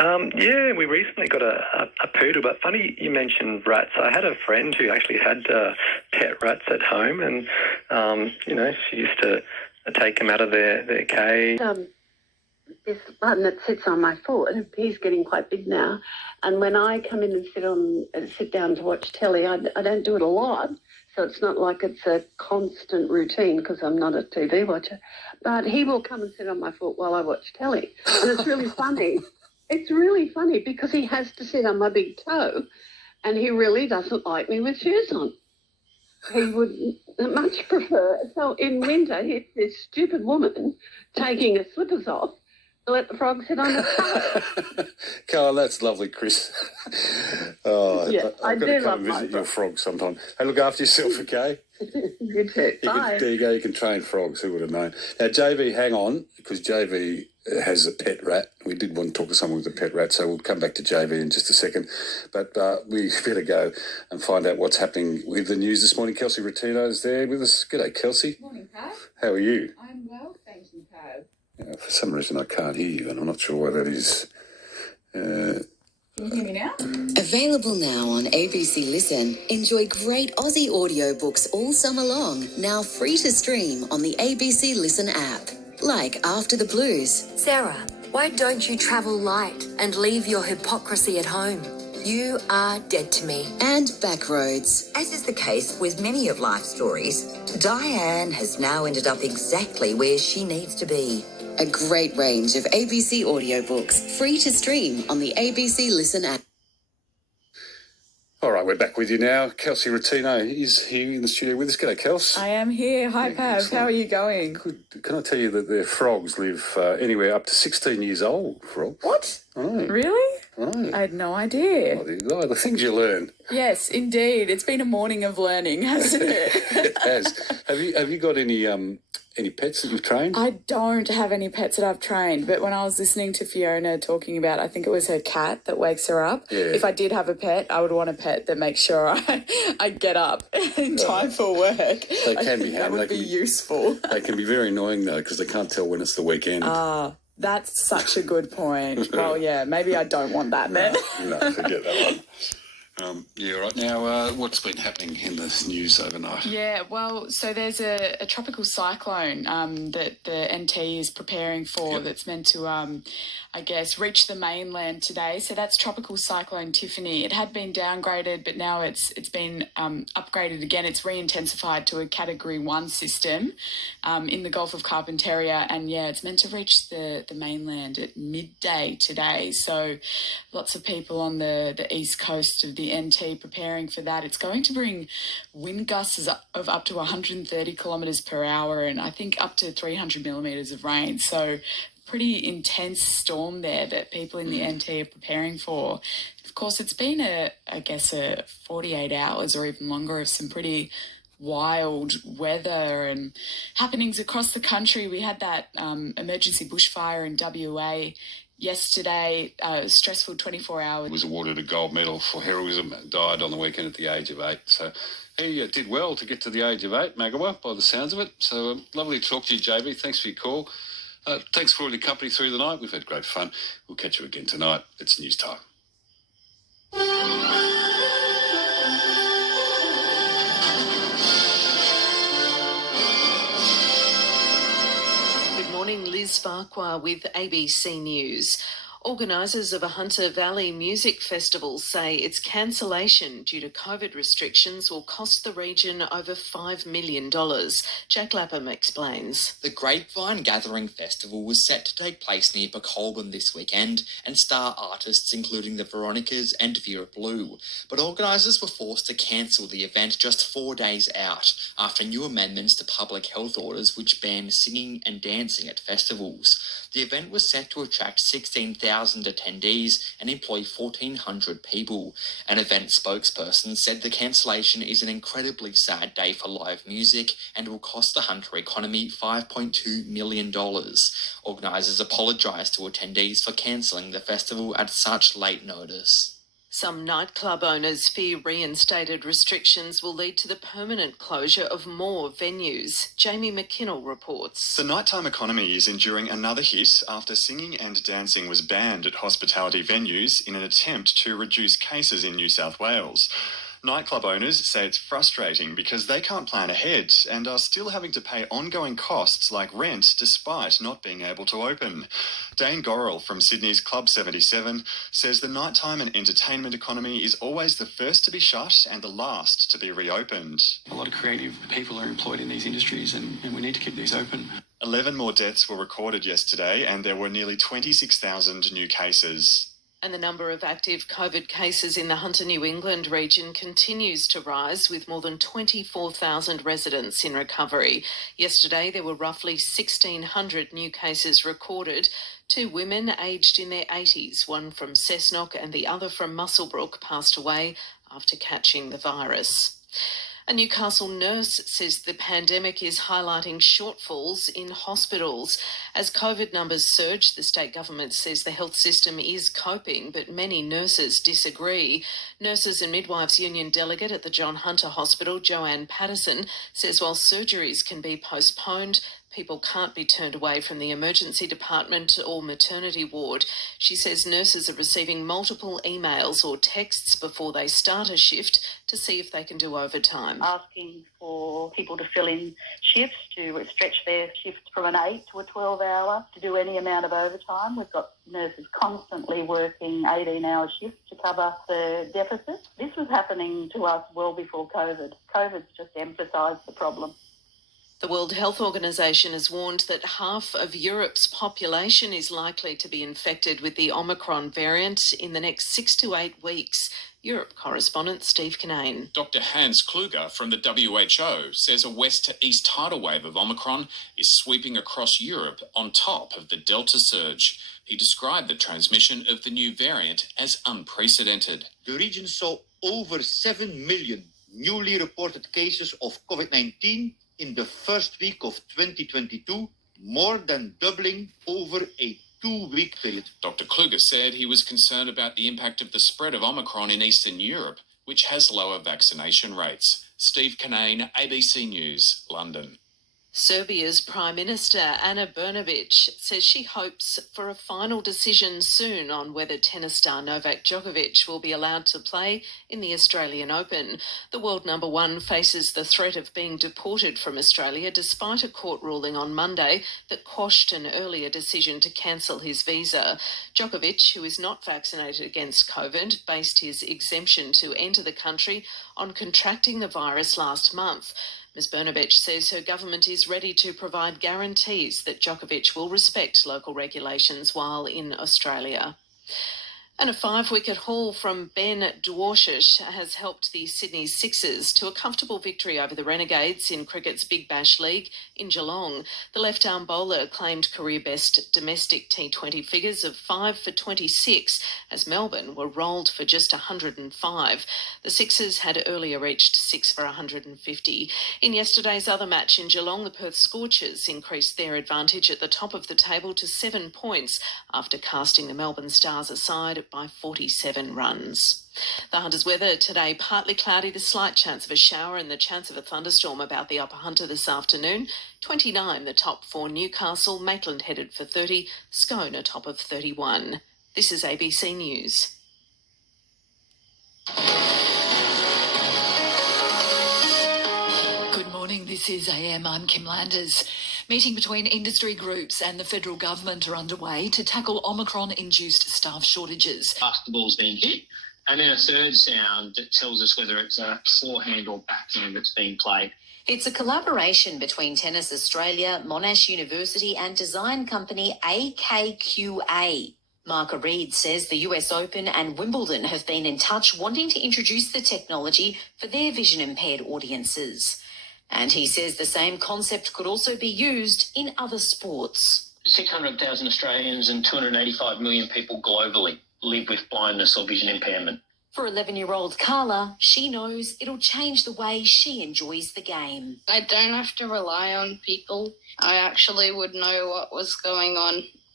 Yeah, we recently got a poodle, but funny you mentioned rats. I had a friend who actually had pet rats at home, and, she used to take them out of their cage. This button that sits on my foot, he's getting quite big now, and when I come in and sit down to watch telly, I don't do it a lot, so it's not like it's a constant routine because I'm not a TV watcher, but he will come and sit on my foot while I watch telly, and it's really funny. It's really funny because he has to sit on my big toe, and he really doesn't like me with shoes on. He would much prefer, so in winter, it's this stupid woman taking her slippers off to let the frog sit on the toe. Carl, that's lovely, Chris. Oh, Yeah, I've got I to do come love and my visit your frog. frog sometime. Hey, look after yourself, okay? You too. Bye. There you go. You can train frogs. Who would have known? Now, JV, hang on, because JV has a pet rat. We did want to talk to someone with a pet rat, so we'll come back to JV in just a second. But we better go and find out what's happening with the news this morning. Kelsey Rottino's there with us. G'day, Kelsey. Morning, Pat. How are you? I'm well, thank you, Pat. For some reason, I can't hear you, and I'm not sure why that is. Can you hear me now? Available now on ABC Listen. Enjoy great Aussie audiobooks all summer long. Now free to stream on the ABC Listen app. Like After the Blues. Sarah, why don't you travel light and leave your hypocrisy at home? You are dead to me. And Backroads. As is the case with many of life's stories, Diane has now ended up exactly where she needs to be. A great range of ABC audiobooks, free to stream on the ABC Listen app. All right, we're back with you now. Kelsey Rottino is here in the studio with us. G'day, Kels. I am here. Hi, Pav. How are you going? Good. Can I tell you that their frogs live anywhere up to 16 years old, frogs? What? I know. Really? I know. I had no idea. Oh, the things you learn. Yes, indeed. It's been a morning of learning, hasn't it? It has. Have you got any pets that you've trained? I don't have any pets that I've trained, but when I was listening to Fiona talking about, I think it was her cat that wakes her up. Yeah. If I did have a pet, I would want a pet that makes sure I get up in time for work. They can be. That would be useful. They can be very annoying, though, because they can't tell when it's the weekend. That's such a good point. Well, yeah, maybe I don't want that then. No, forget that one. Yeah, right now, what's been happening in the news overnight? Yeah, well, so there's a tropical cyclone that the NT is preparing for that's meant to, I guess, reach the mainland today. So that's Tropical Cyclone Tiffany. It had been downgraded, but now it's been upgraded again. It's re-intensified to a Category 1 system in the Gulf of Carpentaria. And, yeah, it's meant to reach the mainland at midday today. So lots of people on the east coast of the NT preparing for that. It's going to bring wind gusts of up to 130 kilometres per hour and I think up to 300 millimetres of rain. So pretty intense storm there that people in the NT are preparing for. Of course, it's been a 48 hours or even longer of some pretty wild weather and happenings across the country. We had that emergency bushfire in WA yesterday, stressful 24 hours. Was awarded a gold medal for heroism, died on the weekend at the age of 8. So he did well to get to the age of 8, Magawa, by the sounds of it. So lovely to talk to you, JB. Thanks for your call. Thanks for all your company through the night. We've had great fun. We'll catch you again tonight. It's news time. Good morning, Liz Farquhar with ABC News. Organisers of a Hunter Valley Music Festival say its cancellation due to COVID restrictions will cost the region over $5 million. Jack Lapham explains. The Grapevine Gathering Festival was set to take place near Colburn this weekend and star artists including the Veronicas and Vera Blue. But organisers were forced to cancel the event just 4 days out after new amendments to public health orders which ban singing and dancing at festivals. The event was set to attract 16,000 attendees and employ 1,400 people. An event spokesperson said the cancellation is an incredibly sad day for live music and will cost the Hunter economy $5.2 million. Organisers apologised to attendees for cancelling the festival at such late notice. Some nightclub owners fear reinstated restrictions will lead to the permanent closure of more venues. Jamie McKinnell reports. The nighttime economy is enduring another hit after singing and dancing was banned at hospitality venues in an attempt to reduce cases in New South Wales. Nightclub owners say it's frustrating because they can't plan ahead and are still having to pay ongoing costs like rent despite not being able to open. Dane Gorrell from Sydney's Club 77 says the nighttime and entertainment economy is always the first to be shut and the last to be reopened. A lot of creative people are employed in these industries and we need to keep these open. 11 more deaths were recorded yesterday and there were nearly 26,000 new cases. And the number of active COVID cases in the Hunter New England region continues to rise, with more than 24,000 residents in recovery. Yesterday, there were roughly 1,600 new cases recorded. 2 women aged in their 80s, one from Cessnock and the other from Muswellbrook, passed away after catching the virus. A Newcastle nurse says the pandemic is highlighting shortfalls in hospitals. As COVID numbers surge, the state government says the health system is coping, but many nurses disagree. Nurses and Midwives Union delegate at the John Hunter Hospital, Joanne Patterson, says while surgeries can be postponed, people can't be turned away from the emergency department or maternity ward. She says nurses are receiving multiple emails or texts before they start a shift to see if they can do overtime. Asking for people to fill in shifts, to stretch their shifts from an 8 to a 12-hour, to do any amount of overtime. We've got nurses constantly working 18-hour shifts to cover the deficit. This was happening to us well before COVID. COVID's just emphasised the problem. The World Health Organization has warned that half of Europe's population is likely to be infected with the Omicron variant in the next 6 to 8 weeks. Europe correspondent Steve Kinane. Dr. Hans Kluger from the WHO says a west to east tidal wave of Omicron is sweeping across Europe on top of the Delta surge. He described the transmission of the new variant as unprecedented. The region saw over 7 million newly reported cases of COVID-19 in the first week of 2022, more than doubling over a 2-week period. Dr. Kluger said he was concerned about the impact of the spread of Omicron in Eastern Europe, which has lower vaccination rates. Steve Kinane, ABC News, London. Serbia's Prime Minister Ana Brnabić says she hopes for a final decision soon on whether tennis star Novak Djokovic will be allowed to play in the Australian Open. The world number one faces the threat of being deported from Australia despite a court ruling on Monday that quashed an earlier decision to cancel his visa. Djokovic, who is not vaccinated against COVID, based his exemption to enter the country on contracting the virus last month. Ms Brnabić says her government is ready to provide guarantees that Djokovic will respect local regulations while in Australia. And a 5-wicket haul from Ben Dwarshuis has helped the Sydney Sixers to a comfortable victory over the Renegades in cricket's Big Bash League in Geelong. The left-arm bowler claimed career-best domestic T20 figures of 5 for 26 as Melbourne were rolled for just 105. The Sixers had earlier reached 6 for 150. In yesterday's other match in Geelong, the Perth Scorchers increased their advantage at the top of the table to 7 points after casting the Melbourne Stars aside by 47 runs. The Hunter's weather today, partly cloudy, the slight chance of a shower and the chance of a thunderstorm about the Upper Hunter this afternoon. 29 the top for Newcastle, Maitland headed for 30, Scone a top of 31. This is ABC News. Good morning, this is AM, I'm Kim Landers. Meeting between industry groups and the federal government are underway to tackle Omicron-induced staff shortages. After the ball's been hit, and then a third sound that tells us whether it's a forehand or backhand that's being played. It's a collaboration between Tennis Australia, Monash University and design company AKQA. Marka Reed says the US Open and Wimbledon have been in touch wanting to introduce the technology for their vision-impaired audiences. And he says the same concept could also be used in other sports. 600,000 Australians and 285 million people globally live with blindness or vision impairment. For 11-year-old Carla, she knows it'll change the way she enjoys the game. I don't have to rely on people. I actually would know what was going on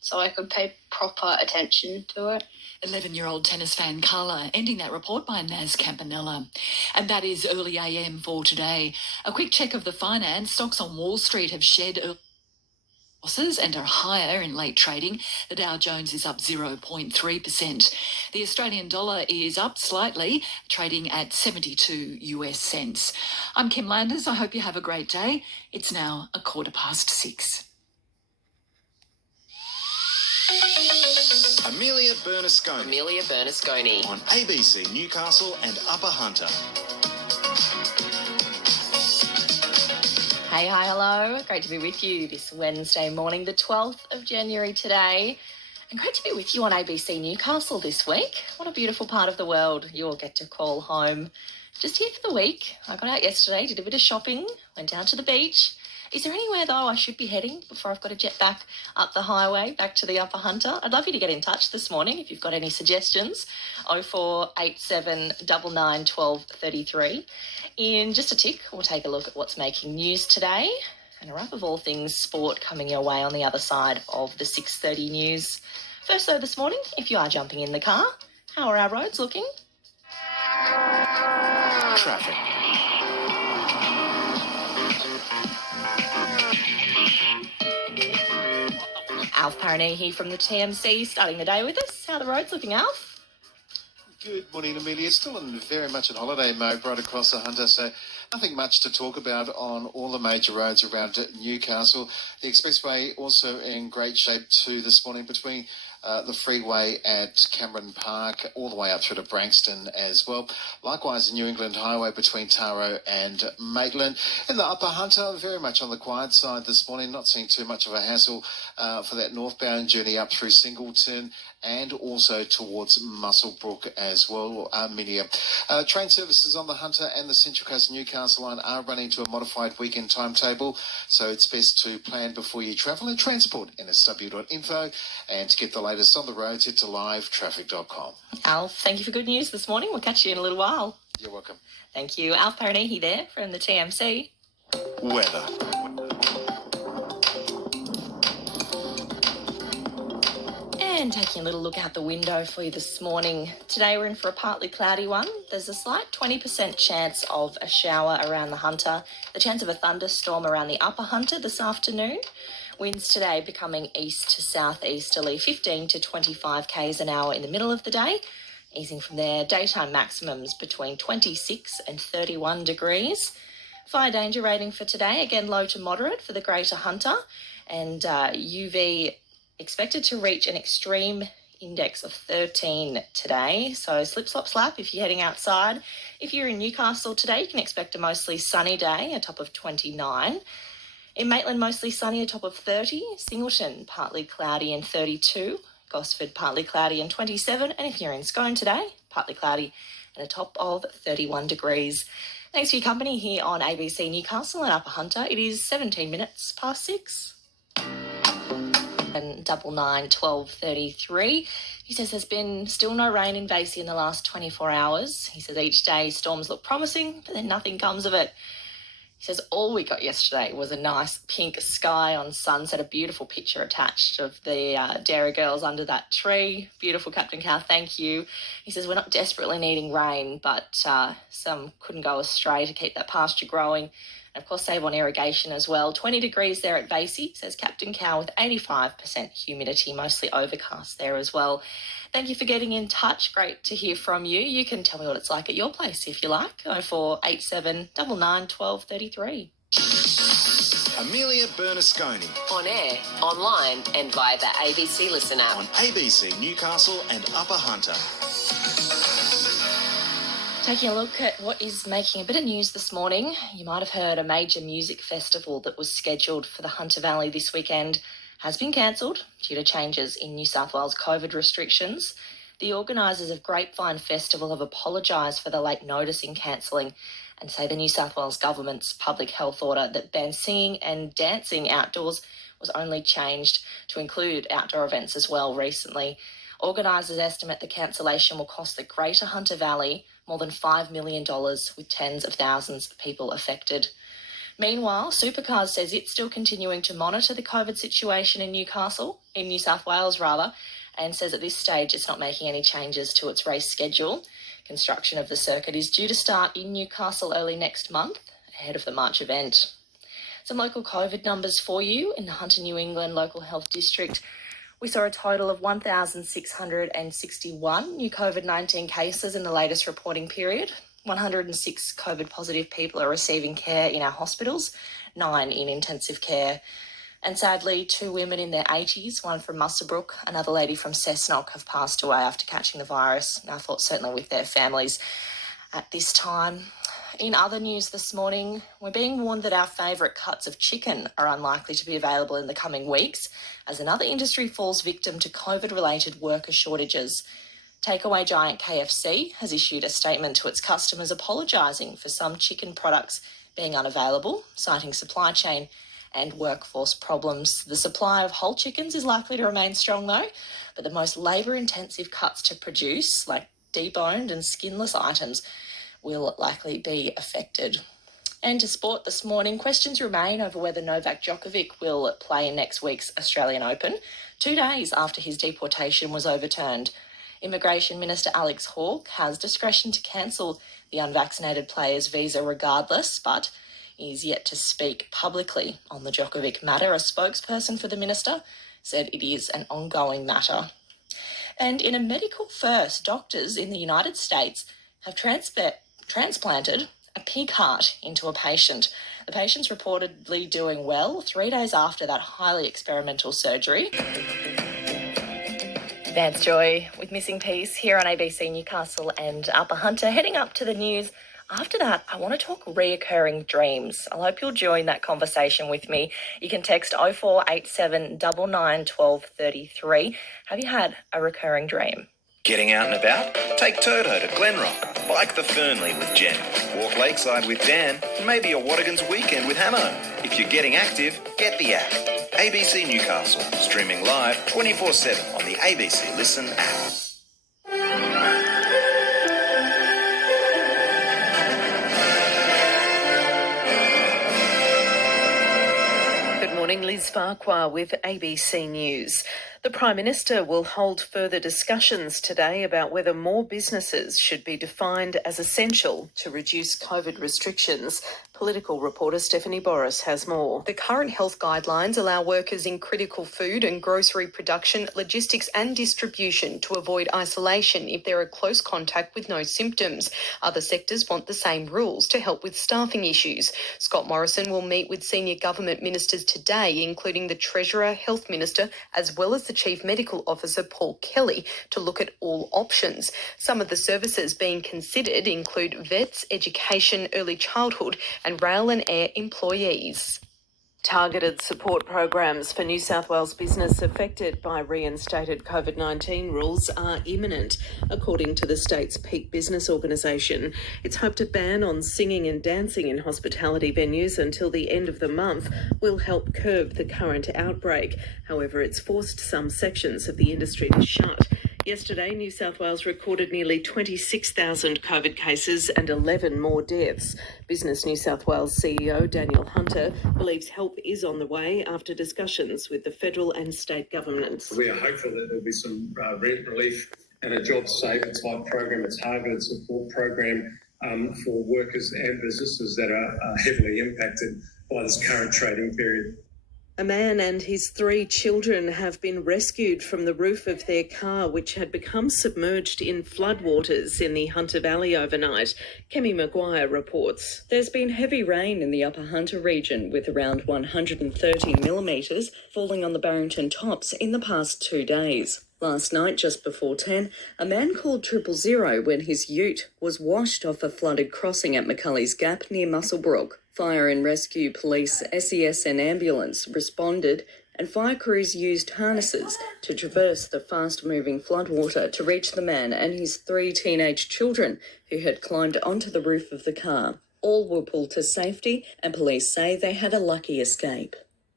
so I could pay proper attention to it. 11-year-old tennis fan Carla ending that report by Naz Campanella. And that is early AM for today. A quick check of the finance. Stocks on Wall Street have shed losses and are higher in late trading. The Dow Jones is up 0.3%. The Australian dollar is up slightly, trading at 72 US cents. I'm Kim Landers. I hope you have a great day. It's now 6:15. Amelia Bernasconi on ABC Newcastle and Upper Hunter. Hey, hi, hello. Great to be with you this Wednesday morning, the 12th of January today. And great to be with you on ABC Newcastle this week. What a beautiful part of the world you all get to call home. Just here for the week. I got out yesterday, did a bit of shopping, went down to the beach. Is there anywhere, though, I should be heading before I've got to jet back up the highway, back to the Upper Hunter? I'd love you to get in touch this morning if you've got any suggestions. 0487 99 12 33. In just a tick, we'll take a look at what's making news today and a wrap of all things sport coming your way on the other side of the 6:30 news. First, though, this morning, if you are jumping in the car, how are our roads looking? Traffic. Alf Paranahi from the TMC starting the day with us. How are the roads looking, Alf? Good morning, Amelia. Still very much in holiday mode right across the Hunter, so nothing much to talk about on all the major roads around Newcastle. The expressway also in great shape too this morning between the freeway at Cameron Park all the way up through to Branxton as well. Likewise, the New England Highway between Taro and Maitland. In the Upper Hunter, very much on the quiet side this morning, not seeing too much of a hassle for that northbound journey up through Singleton and also towards Muswellbrook as well, Arminia. Train services on the Hunter and the Central Coast Newcastle line are running to a modified weekend timetable, so it's best to plan before you travel at transport.nsw.info, and to get the latest on the roads, head to livetraffic.com. Alf, thank you for good news this morning. We'll catch you in a little while. You're welcome. Thank you. Alf Paranahi there from the TMC. Weather. And taking a little look out the window for you this morning. Today we're in for a partly cloudy one. There's a slight 20% chance of a shower around the Hunter. The chance of a thunderstorm around the Upper Hunter this afternoon. Winds today becoming east to southeasterly, 15 to 25 k's an hour in the middle of the day. Easing from there, daytime maximums between 26 and 31 degrees. Fire danger rating for today, again low to moderate for the Greater Hunter. And UV expected to reach an extreme index of 13 today. So slip, slop, slap if you're heading outside. If you're in Newcastle today, you can expect a mostly sunny day, a top of 29. In Maitland, mostly sunny, a top of 30. Singleton, partly cloudy and 32. Gosford, partly cloudy and 27. And if you're in Scone today, partly cloudy and a top of 31 degrees. Thanks for your company here on ABC Newcastle and Upper Hunter. It is 17 minutes past 6. And 99 12 33. He says there's been still no rain in Vasey in the last 24 hours. He says each day storms look promising, but then nothing comes of it. He says all we got yesterday was a nice pink sky on sunset, a beautiful picture attached of the Dairy Girls under that tree. Beautiful, Captain Cow, thank you. He says we're not desperately needing rain, but some couldn't go astray to keep that pasture growing. And, of course, save on irrigation as well. 20 degrees there at Vasey, says Captain Cow, with 85% humidity, mostly overcast there as well. Thank you for getting in touch. Great to hear from you. You can tell me what it's like at your place if you like. 0487 99 12 33. Amelia Bernasconi. On air, online and via the ABC Listen app. On ABC Newcastle and Upper Hunter. Taking a look at what is making a bit of news this morning. You might have heard a major music festival that was scheduled for the Hunter Valley this weekend has been cancelled due to changes in New South Wales COVID restrictions. The organisers of Grapevine Festival have apologised for the late notice in cancelling and say the New South Wales Government's public health order that bans singing and dancing outdoors was only changed to include outdoor events as well recently. Organisers estimate the cancellation will cost the Greater Hunter Valley more than $5 million, with tens of thousands of people affected. Meanwhile, Supercars says it's still continuing to monitor the COVID situation in New South Wales, and says at this stage it's not making any changes to its race schedule. Construction of the circuit is due to start in Newcastle early next month, ahead of the March event. Some local COVID numbers for you. In the Hunter New England Local Health District, we saw a total of 1,661 new COVID-19 cases in the latest reporting period. 106 COVID-positive people are receiving care in our hospitals, 9 in intensive care. And sadly, 2 women in their 80s, one from Muswellbrook, another lady from Cessnock, have passed away after catching the virus. And I thought certainly with their families at this time. In other news this morning, we're being warned that our favourite cuts of chicken are unlikely to be available in the coming weeks as another industry falls victim to COVID-related worker shortages. Takeaway giant KFC has issued a statement to its customers apologising for some chicken products being unavailable, citing supply chain and workforce problems. The supply of whole chickens is likely to remain strong though, but the most labour-intensive cuts to produce, like deboned and skinless items, will likely be affected. And to sport this morning, questions remain over whether Novak Djokovic will play in next week's Australian Open, 2 days after his deportation was overturned. Immigration Minister Alex Hawke has discretion to cancel the unvaccinated player's visa regardless, but is yet to speak publicly on the Djokovic matter. A spokesperson for the minister said it is an ongoing matter. And in a medical first, doctors in the United States have transplanted a pig heart into a patient. The patient's reportedly doing well 3 days after that highly experimental surgery. Vance Joy with Missing Piece here on ABC Newcastle and Upper Hunter. Heading up to the news. After that, I want to talk reoccurring dreams. I hope you'll join that conversation with me. You can text 0487 99 12 33. Have you had a recurring dream? Getting out and about? Take Toto to Glenrock. Bike the Fernley with Jen. Walk Lakeside with Dan. And maybe a Wattagans weekend with Hamo. If you're getting active, get the app. ABC Newcastle. Streaming live 24/7 on the ABC Listen app. Good morning, Liz Farquhar with ABC News. The Prime Minister will hold further discussions today about whether more businesses should be defined as essential to reduce COVID restrictions. Political reporter Stephanie Boris has more. The current health guidelines allow workers in critical food and grocery production, logistics and distribution to avoid isolation if they're in close contact with no symptoms. Other sectors want the same rules to help with staffing issues. Scott Morrison will meet with senior government ministers today, including the Treasurer, Health Minister, as well as the Chief Medical Officer Paul Kelly, to look at all options. Some of the services being considered include vets, education, early childhood and rail and air employees. Targeted support programs for New South Wales business affected by reinstated COVID-19 rules are imminent, according to the state's peak business organisation. Its hope to ban on singing and dancing in hospitality venues until the end of the month will help curb the current outbreak. However, it's forced some sections of the industry to shut. Yesterday, New South Wales recorded nearly 26,000 COVID cases and 11 more deaths. Business New South Wales CEO Daniel Hunter believes help is on the way after discussions with the federal and state governments. We are hopeful that there'll be some rent relief and a JobSaver type program, a targeted support program for workers and businesses that are heavily impacted by this current trading period. A man and his 3 children have been rescued from the roof of their car, which had become submerged in floodwaters in the Hunter Valley overnight. Kemi Maguire reports. There's been heavy rain in the Upper Hunter region, with around 130 millimetres falling on the Barrington Tops in the past 2 days. Last night, just before 10, a man called 000 when his ute was washed off a flooded crossing at McCulley's Gap near Muswellbrook. Fire and Rescue Police, SES and ambulance responded, and fire crews used harnesses to traverse the fast-moving floodwater to reach the man and his 3 teenage children who had climbed onto the roof of the car. All were pulled to safety, and police say they had a lucky escape.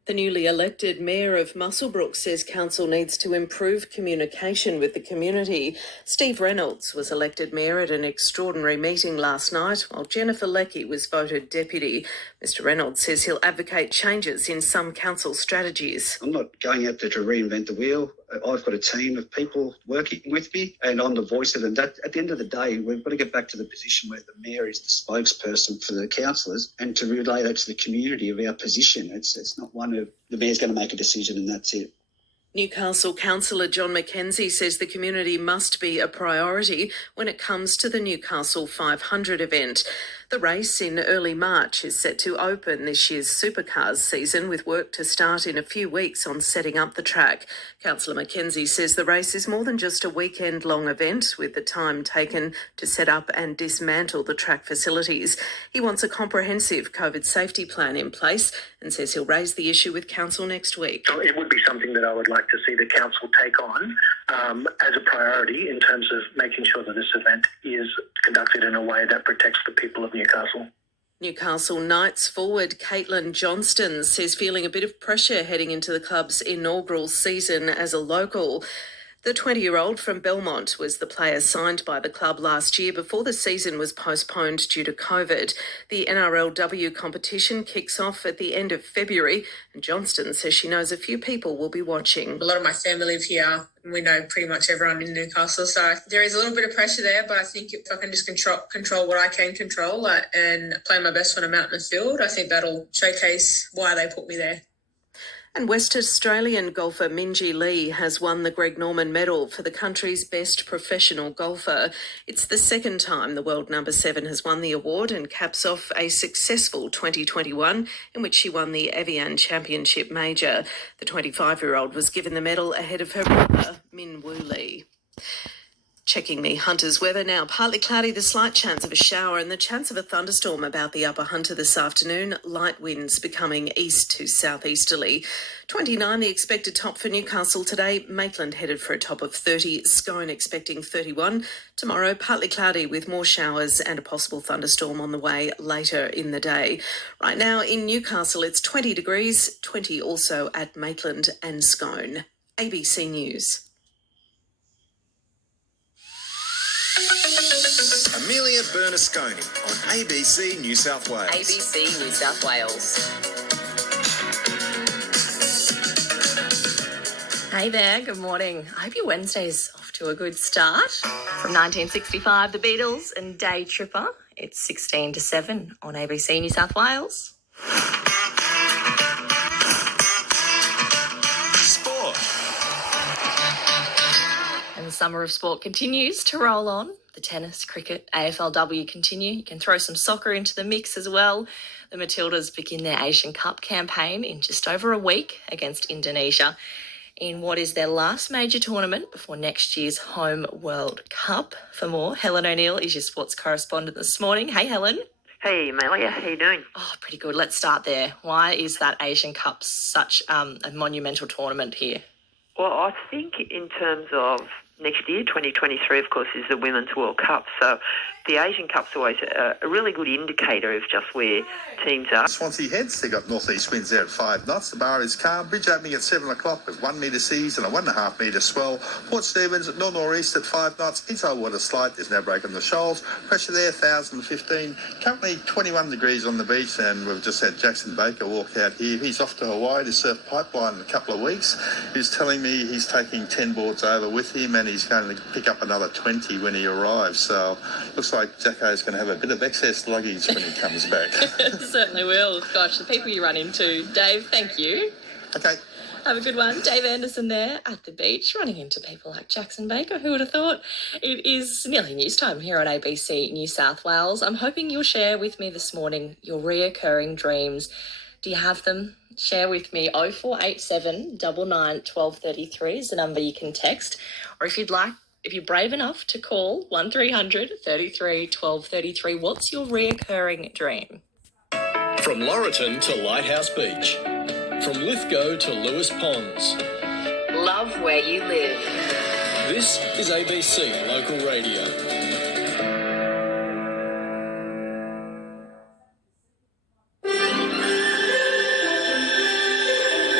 The newly elected Mayor of Muswellbrook says council needs to improve communication with the community. Steve Reynolds was elected Mayor at an extraordinary meeting last night, while Jennifer Leckie was voted Deputy. Mr Reynolds says he'll advocate changes in some council strategies. I'm not going out there to reinvent the wheel. I've got a team of people working with me and I'm the voice of them. That, at the end of the day, we've got to get back to the position where the Mayor is the spokesperson for the councillors and to relay that to the community of our position. It's not one of the Mayor's going to make a decision and that's it. Newcastle councillor John McKenzie says the community must be a priority when it comes to the Newcastle 500 event. The race in early March is set to open this year's supercars season, with work to start in a few weeks on setting up the track. Councillor McKenzie says the race is more than just a weekend-long event, with the time taken to set up and dismantle the track facilities. He wants a comprehensive COVID safety plan in place and says he'll raise the issue with council next week. It would be something that I would like to see the council take on as a priority in terms of making sure that this event is conducted in a way that protects the people of Newcastle. Newcastle Knights forward Caitlin Johnston says feeling a bit of pressure heading into the club's inaugural season as a local. The 20-year-old from Belmont was the player signed by the club last year before the season was postponed due to COVID. The NRLW competition kicks off at the end of February, and Johnston says she knows a few people will be watching. A lot of my family live here, and we know pretty much everyone in Newcastle, so there is a little bit of pressure there, but I think if I can just control what I can control and play my best when I'm out in the field, I think that'll showcase why they put me there. And West Australian golfer Minjee Lee has won the Greg Norman Medal for the country's best professional golfer. It's the second time the world number 7 has won the award and caps off a successful 2021 in which she won the Evian Championship Major. The 25-year-old was given the medal ahead of her brother, Min Woo Lee. Checking the Hunter's weather now. Partly cloudy, the slight chance of a shower and the chance of a thunderstorm about the Upper Hunter this afternoon. Light winds becoming east to southeasterly. 29 the expected top for Newcastle today. Maitland headed for a top of 30. Scone expecting 31. Tomorrow partly cloudy with more showers and a possible thunderstorm on the way later in the day. Right now in Newcastle it's 20 degrees, 20 also at Maitland and Scone. ABC News. Amelia Bernasconi on ABC New South Wales. ABC New South Wales. Hey there, good morning. I hope your Wednesday's off to a good start. From 1965, The Beatles and Day Tripper. It's 16-7 on ABC New South Wales. Sport. And the summer of sport continues to roll on. The tennis, cricket, AFLW continue. You can throw some soccer into the mix as well. The Matildas begin their Asian Cup campaign in just over a week against Indonesia in what is their last major tournament before next year's home World Cup. For more, Helen O'Neill is your sports correspondent this morning. Hey, Helen. Hey, Amelia. How you doing? Oh, pretty good. Let's start there. Why is that Asian Cup such a monumental tournament here? Well, I think in terms of next year, 2023, of course, is the Women's World Cup. So the Asian Cup's always a really good indicator of just where teams are. Swansea Heads, they got northeast winds there at 5 knots. The bar is calm. Bridge opening at 7 o'clock with 1 metre seas and a 1.5 metre swell. Port Stephens at north-northeast at 5 knots. Inside water slight. There's no break on the shoals. Pressure there, 1,015. Currently 21 degrees on the beach, and we've just had Jackson Baker walk out here. He's off to Hawaii to surf pipeline in a couple of weeks. He's telling me he's taking 10 boards over with him, and he's going to pick up another 20 when he arrives. So looks like Jacko's going to have a bit of excess luggage when he comes back. Certainly will. Gosh, the people you run into. Dave, thank you. Okay. Have a good one. Dave Anderson there at the beach, running into people like Jackson Baker. Who would have thought? It is nearly news time here on ABC New South Wales. I'm hoping you'll share with me this morning your reoccurring dreams. Do you have them? Share with me. 0487 99 1233 is the number you can text. Or if you're brave enough to call 1300 33 1233, what's your reoccurring dream? From Laurelton to Lighthouse Beach. From Lithgow to Lewis Ponds. Love where you live. This is ABC Local Radio.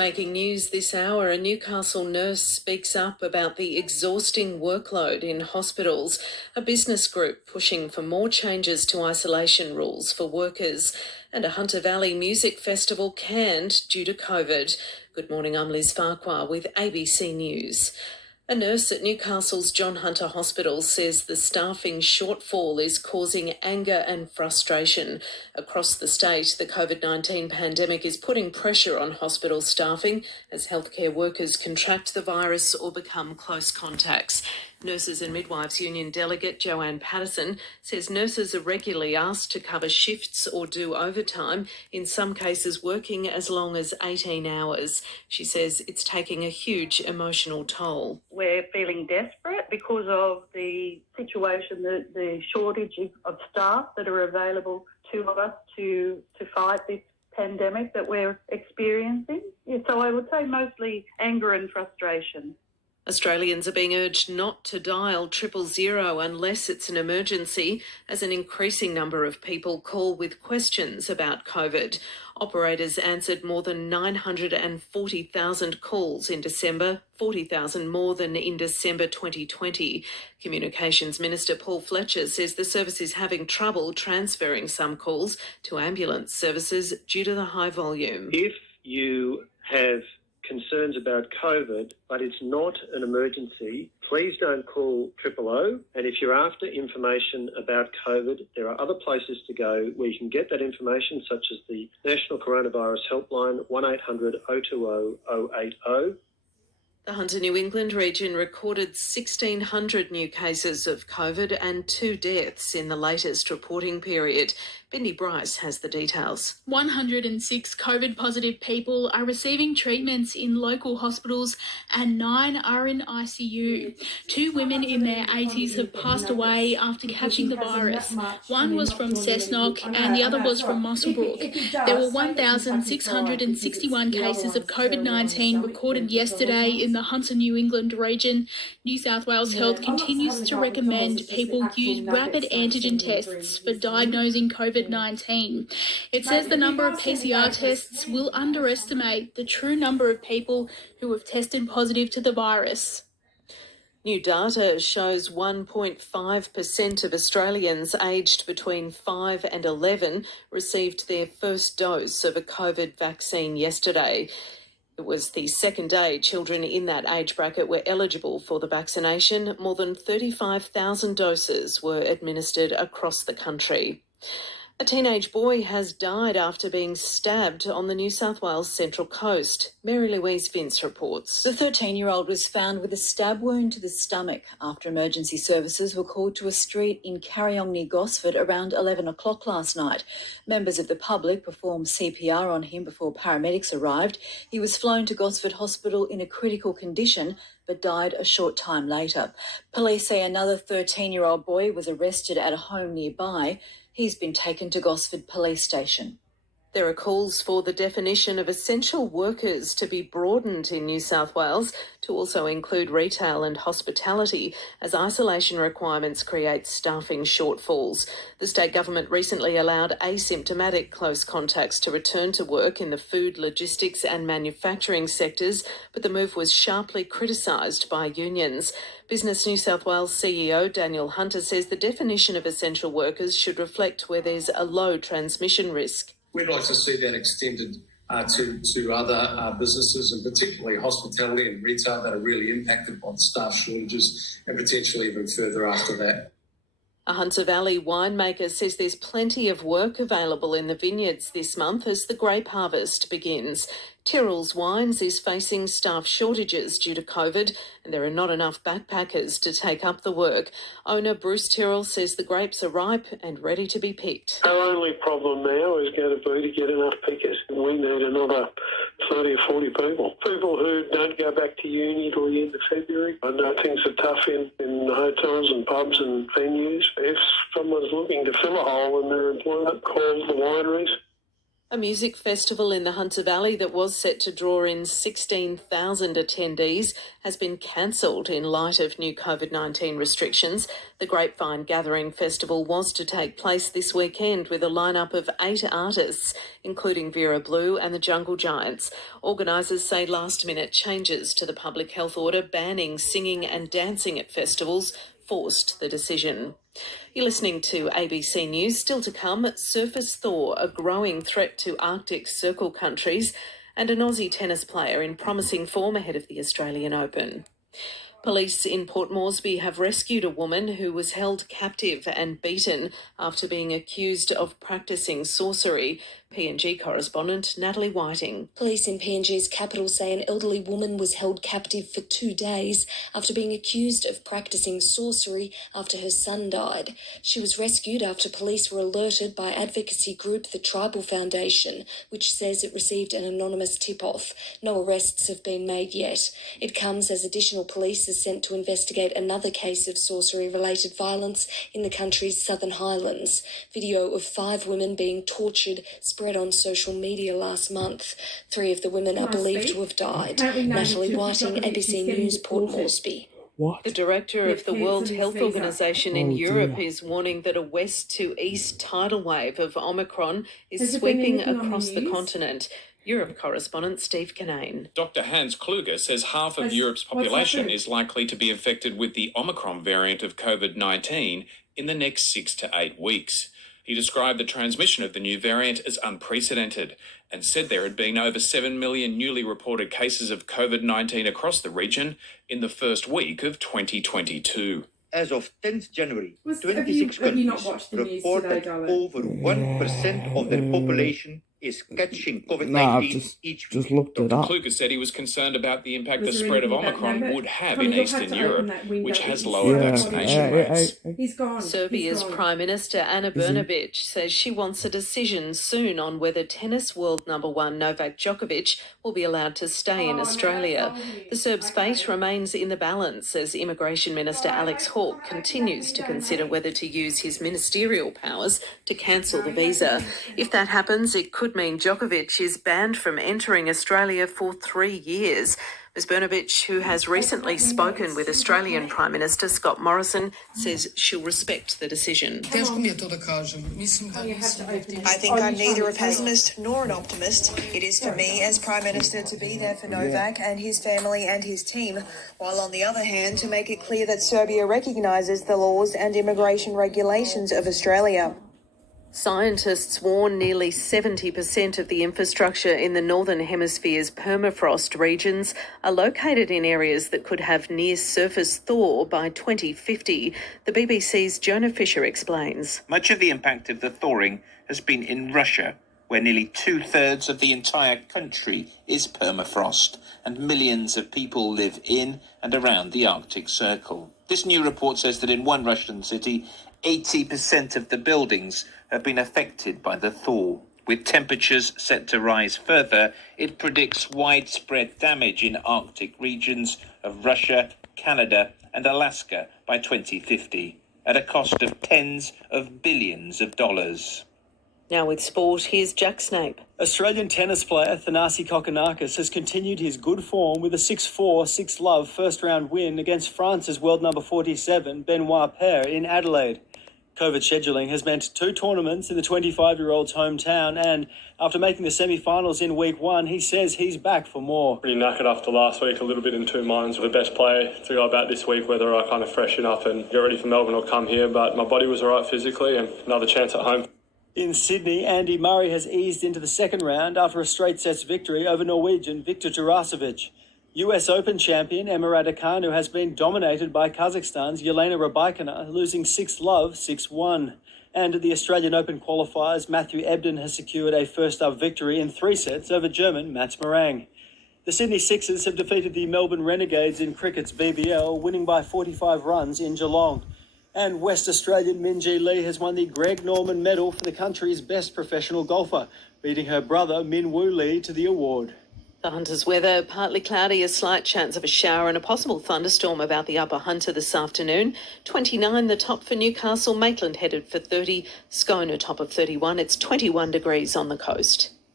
Making news this hour, a Newcastle nurse speaks up about the exhausting workload in hospitals. A business group pushing for more changes to isolation rules for workers. And a Hunter Valley Music Festival canned due to COVID. Good morning, I'm Liz Farquhar with ABC News. A nurse at Newcastle's John Hunter Hospital says the staffing shortfall is causing anger and frustration. Across the state, the COVID-19 pandemic is putting pressure on hospital staffing as healthcare workers contract the virus or become close contacts. Nurses and Midwives Union delegate Joanne Patterson says nurses are regularly asked to cover shifts or do overtime, in some cases working as long as 18 hours. She says it's taking a huge emotional toll. We're feeling desperate because of the situation, the shortage of staff that are available to us to fight this pandemic that we're experiencing. Yeah, so I would say mostly anger and frustration. Australians are being urged not to dial 000 unless it's an emergency, as an increasing number of people call with questions about COVID. Operators answered more than 940,000 calls in December, 40,000 more than in December 2020. Communications Minister Paul Fletcher says the service is having trouble transferring some calls to ambulance services due to the high volume. If you have concerns about COVID, but it's not an emergency, please don't call 000. And if you're after information about COVID, there are other places to go where you can get that information, such as the National Coronavirus Helpline, 1800 020 080. The Hunter New England region recorded 1,600 new cases of COVID and 2 deaths in the latest reporting period. Bindi Bryce has the details. 106 COVID-positive people are receiving treatments in local hospitals and 9 are in ICU. 2 women in their 80s have passed away after catching the virus. One was from Cessnock and the other was from Muswellbrook. There were 1,661 cases of COVID-19 recorded yesterday in the Hunter New England region. New South Wales Health continues to recommend people use rapid antigen tests for diagnosing COVID-19. It says the number of PCR tests will underestimate the true number of people who have tested positive to the virus. New data shows 1.5% of Australians aged between 5 and 11 received their first dose of a COVID vaccine yesterday. It was the second day children in that age bracket were eligible for the vaccination. More than 35,000 doses were administered across the country. A teenage boy has died after being stabbed on the New South Wales Central Coast. Mary Louise Vince reports. The 13-year-old was found with a stab wound to the stomach after emergency services were called to a street in Carryong near Gosford around 11 o'clock last night. Members of the public performed CPR on him before paramedics arrived. He was flown to Gosford Hospital in a critical condition but died a short time later. Police say another 13-year-old boy was arrested at a home nearby. He's been taken to Gosford Police Station. There are calls for the definition of essential workers to be broadened in New South Wales to also include retail and hospitality, as isolation requirements create staffing shortfalls. The state government recently allowed asymptomatic close contacts to return to work in the food, logistics and manufacturing sectors, but the move was sharply criticised by unions. Business New South Wales CEO Daniel Hunter says the definition of essential workers should reflect where there's a low transmission risk. We'd like to see that extended to other businesses, and particularly hospitality and retail that are really impacted by the staff shortages, and potentially even further after that. A Hunter Valley winemaker says there's plenty of work available in the vineyards this month as the grape harvest begins. Tyrrell's Wines is facing staff shortages due to COVID, and there are not enough backpackers to take up the work. Owner Bruce Tyrrell says the grapes are ripe and ready to be picked. Our only problem now is going to be to get enough pickers. We need another 30 or 40 people. People who don't go back to uni till the end of February. I know things are tough in hotels and pubs and venues. If someone's looking to fill a hole in their employment, call the wineries. A music festival in the Hunter Valley that was set to draw in 16,000 attendees has been cancelled in light of new COVID-19 restrictions. The Grapevine Gathering Festival was to take place this weekend with a lineup of 8 artists, including Vera Blue and the Jungle Giants. Organisers say last-minute changes to the public health order banning singing and dancing at festivals forced the decision. You're listening to ABC News. Still to come, surface thaw, a growing threat to Arctic Circle countries, and an Aussie tennis player in promising form ahead of the Australian Open. Police in Port Moresby have rescued a woman who was held captive and beaten after being accused of practising sorcery. PNG correspondent Natalie Whiting. Police in PNG's capital say an elderly woman was held captive for 2 days after being accused of practising sorcery after her son died. She was rescued after police were alerted by advocacy group the Tribal Foundation, which says it received an anonymous tip-off. No arrests have been made yet. It comes as additional police are sent to investigate another case of sorcery-related violence in the country's Southern Highlands. Video of 5 women being tortured spread on social media last month. 3 of the women are believed to have died. Natalie Whiting, ABC News, Port Moresby. What? The director of the World Health Organization in Europe is warning that a west to east tidal wave of Omicron is sweeping across the continent. Europe correspondent Steve Kinane. Dr. Hans Kluger says half of Europe's population is likely to be infected with the Omicron variant of COVID-19 in the next 6 to 8 weeks. He described the transmission of the new variant as unprecedented and said there had been over 7 million newly reported cases of COVID-19 across the region in the first week of 2022. As of 10th January, 26 countries reported over 1% of their population is catching COVID-19 each week. Just looked it up. Dr. Kluger said he was concerned about the impact the spread of Omicron would have in Eastern Europe, which has lower vaccination rates. He's gone. Serbia's Prime Minister Ana Brnabić says she wants a decision soon on whether tennis world number 1 Novak Djokovic will be allowed to stay in Australia. The Serb's fate remains in the balance as Immigration Minister Alex Hawke continues to consider whether to use his ministerial powers to cancel the visa. If that happens, it could mean Djokovic is banned from entering Australia for 3 years. Ms Brnabić, who has recently spoken with Australian Prime Minister Scott Morrison, says she'll respect the decision. I think I'm neither a pessimist nor an optimist. It is for me as Prime Minister to be there for Novak and his family and his team, while on the other hand to make it clear that Serbia recognises the laws and immigration regulations of Australia. Scientists warn nearly 70% of the infrastructure in the Northern Hemisphere's permafrost regions are located in areas that could have near-surface thaw by 2050. The BBC's Jonah Fisher explains. Much of the impact of the thawing has been in Russia, where nearly 2/3 of the entire country is permafrost, and millions of people live in and around the Arctic Circle. This new report says that in one Russian city, 80% of the buildings have been affected by the thaw. With temperatures set to rise further, it predicts widespread damage in Arctic regions of Russia, Canada and Alaska by 2050, at a cost of tens of billions of dollars. Now with sport, here's Jack Snape. Australian tennis player Thanasi Kokkinakis has continued his good form with a 6-4, 6-love first-round win against France's world number 47, Benoit Paire, in Adelaide. COVID scheduling has meant 2 tournaments in the 25-year-old's hometown, and after making the semi-finals in week 1, he says he's back for more. Pretty knackered after last week, a little bit in 2 minds with the best player to go about this week, whether I kind of freshen up and get ready for Melbourne or come here, but my body was all right physically and another chance at home. In Sydney, Andy Murray has eased into the second round after a straight sets victory over Norwegian Viktor Tarasovic. US Open champion Emma Raducanu has been dominated by Kazakhstan's Yelena Rybakina, losing 6-love, 6-1. And at the Australian Open qualifiers, Matthew Ebden has secured a first-up victory in 3 sets over German Mats Morang. The Sydney Sixers have defeated the Melbourne Renegades in cricket's BBL, winning by 45 runs in Geelong. And West Australian Minjee Lee has won the Greg Norman Medal for the country's best professional golfer, beating her brother Min Woo Lee to the award. The Hunter's weather, partly cloudy, a slight chance of a shower and a possible thunderstorm about the upper Hunter this afternoon. 29 the top for Newcastle, Maitland headed for 30, Scone a top of 31. It's 21 degrees on the coast.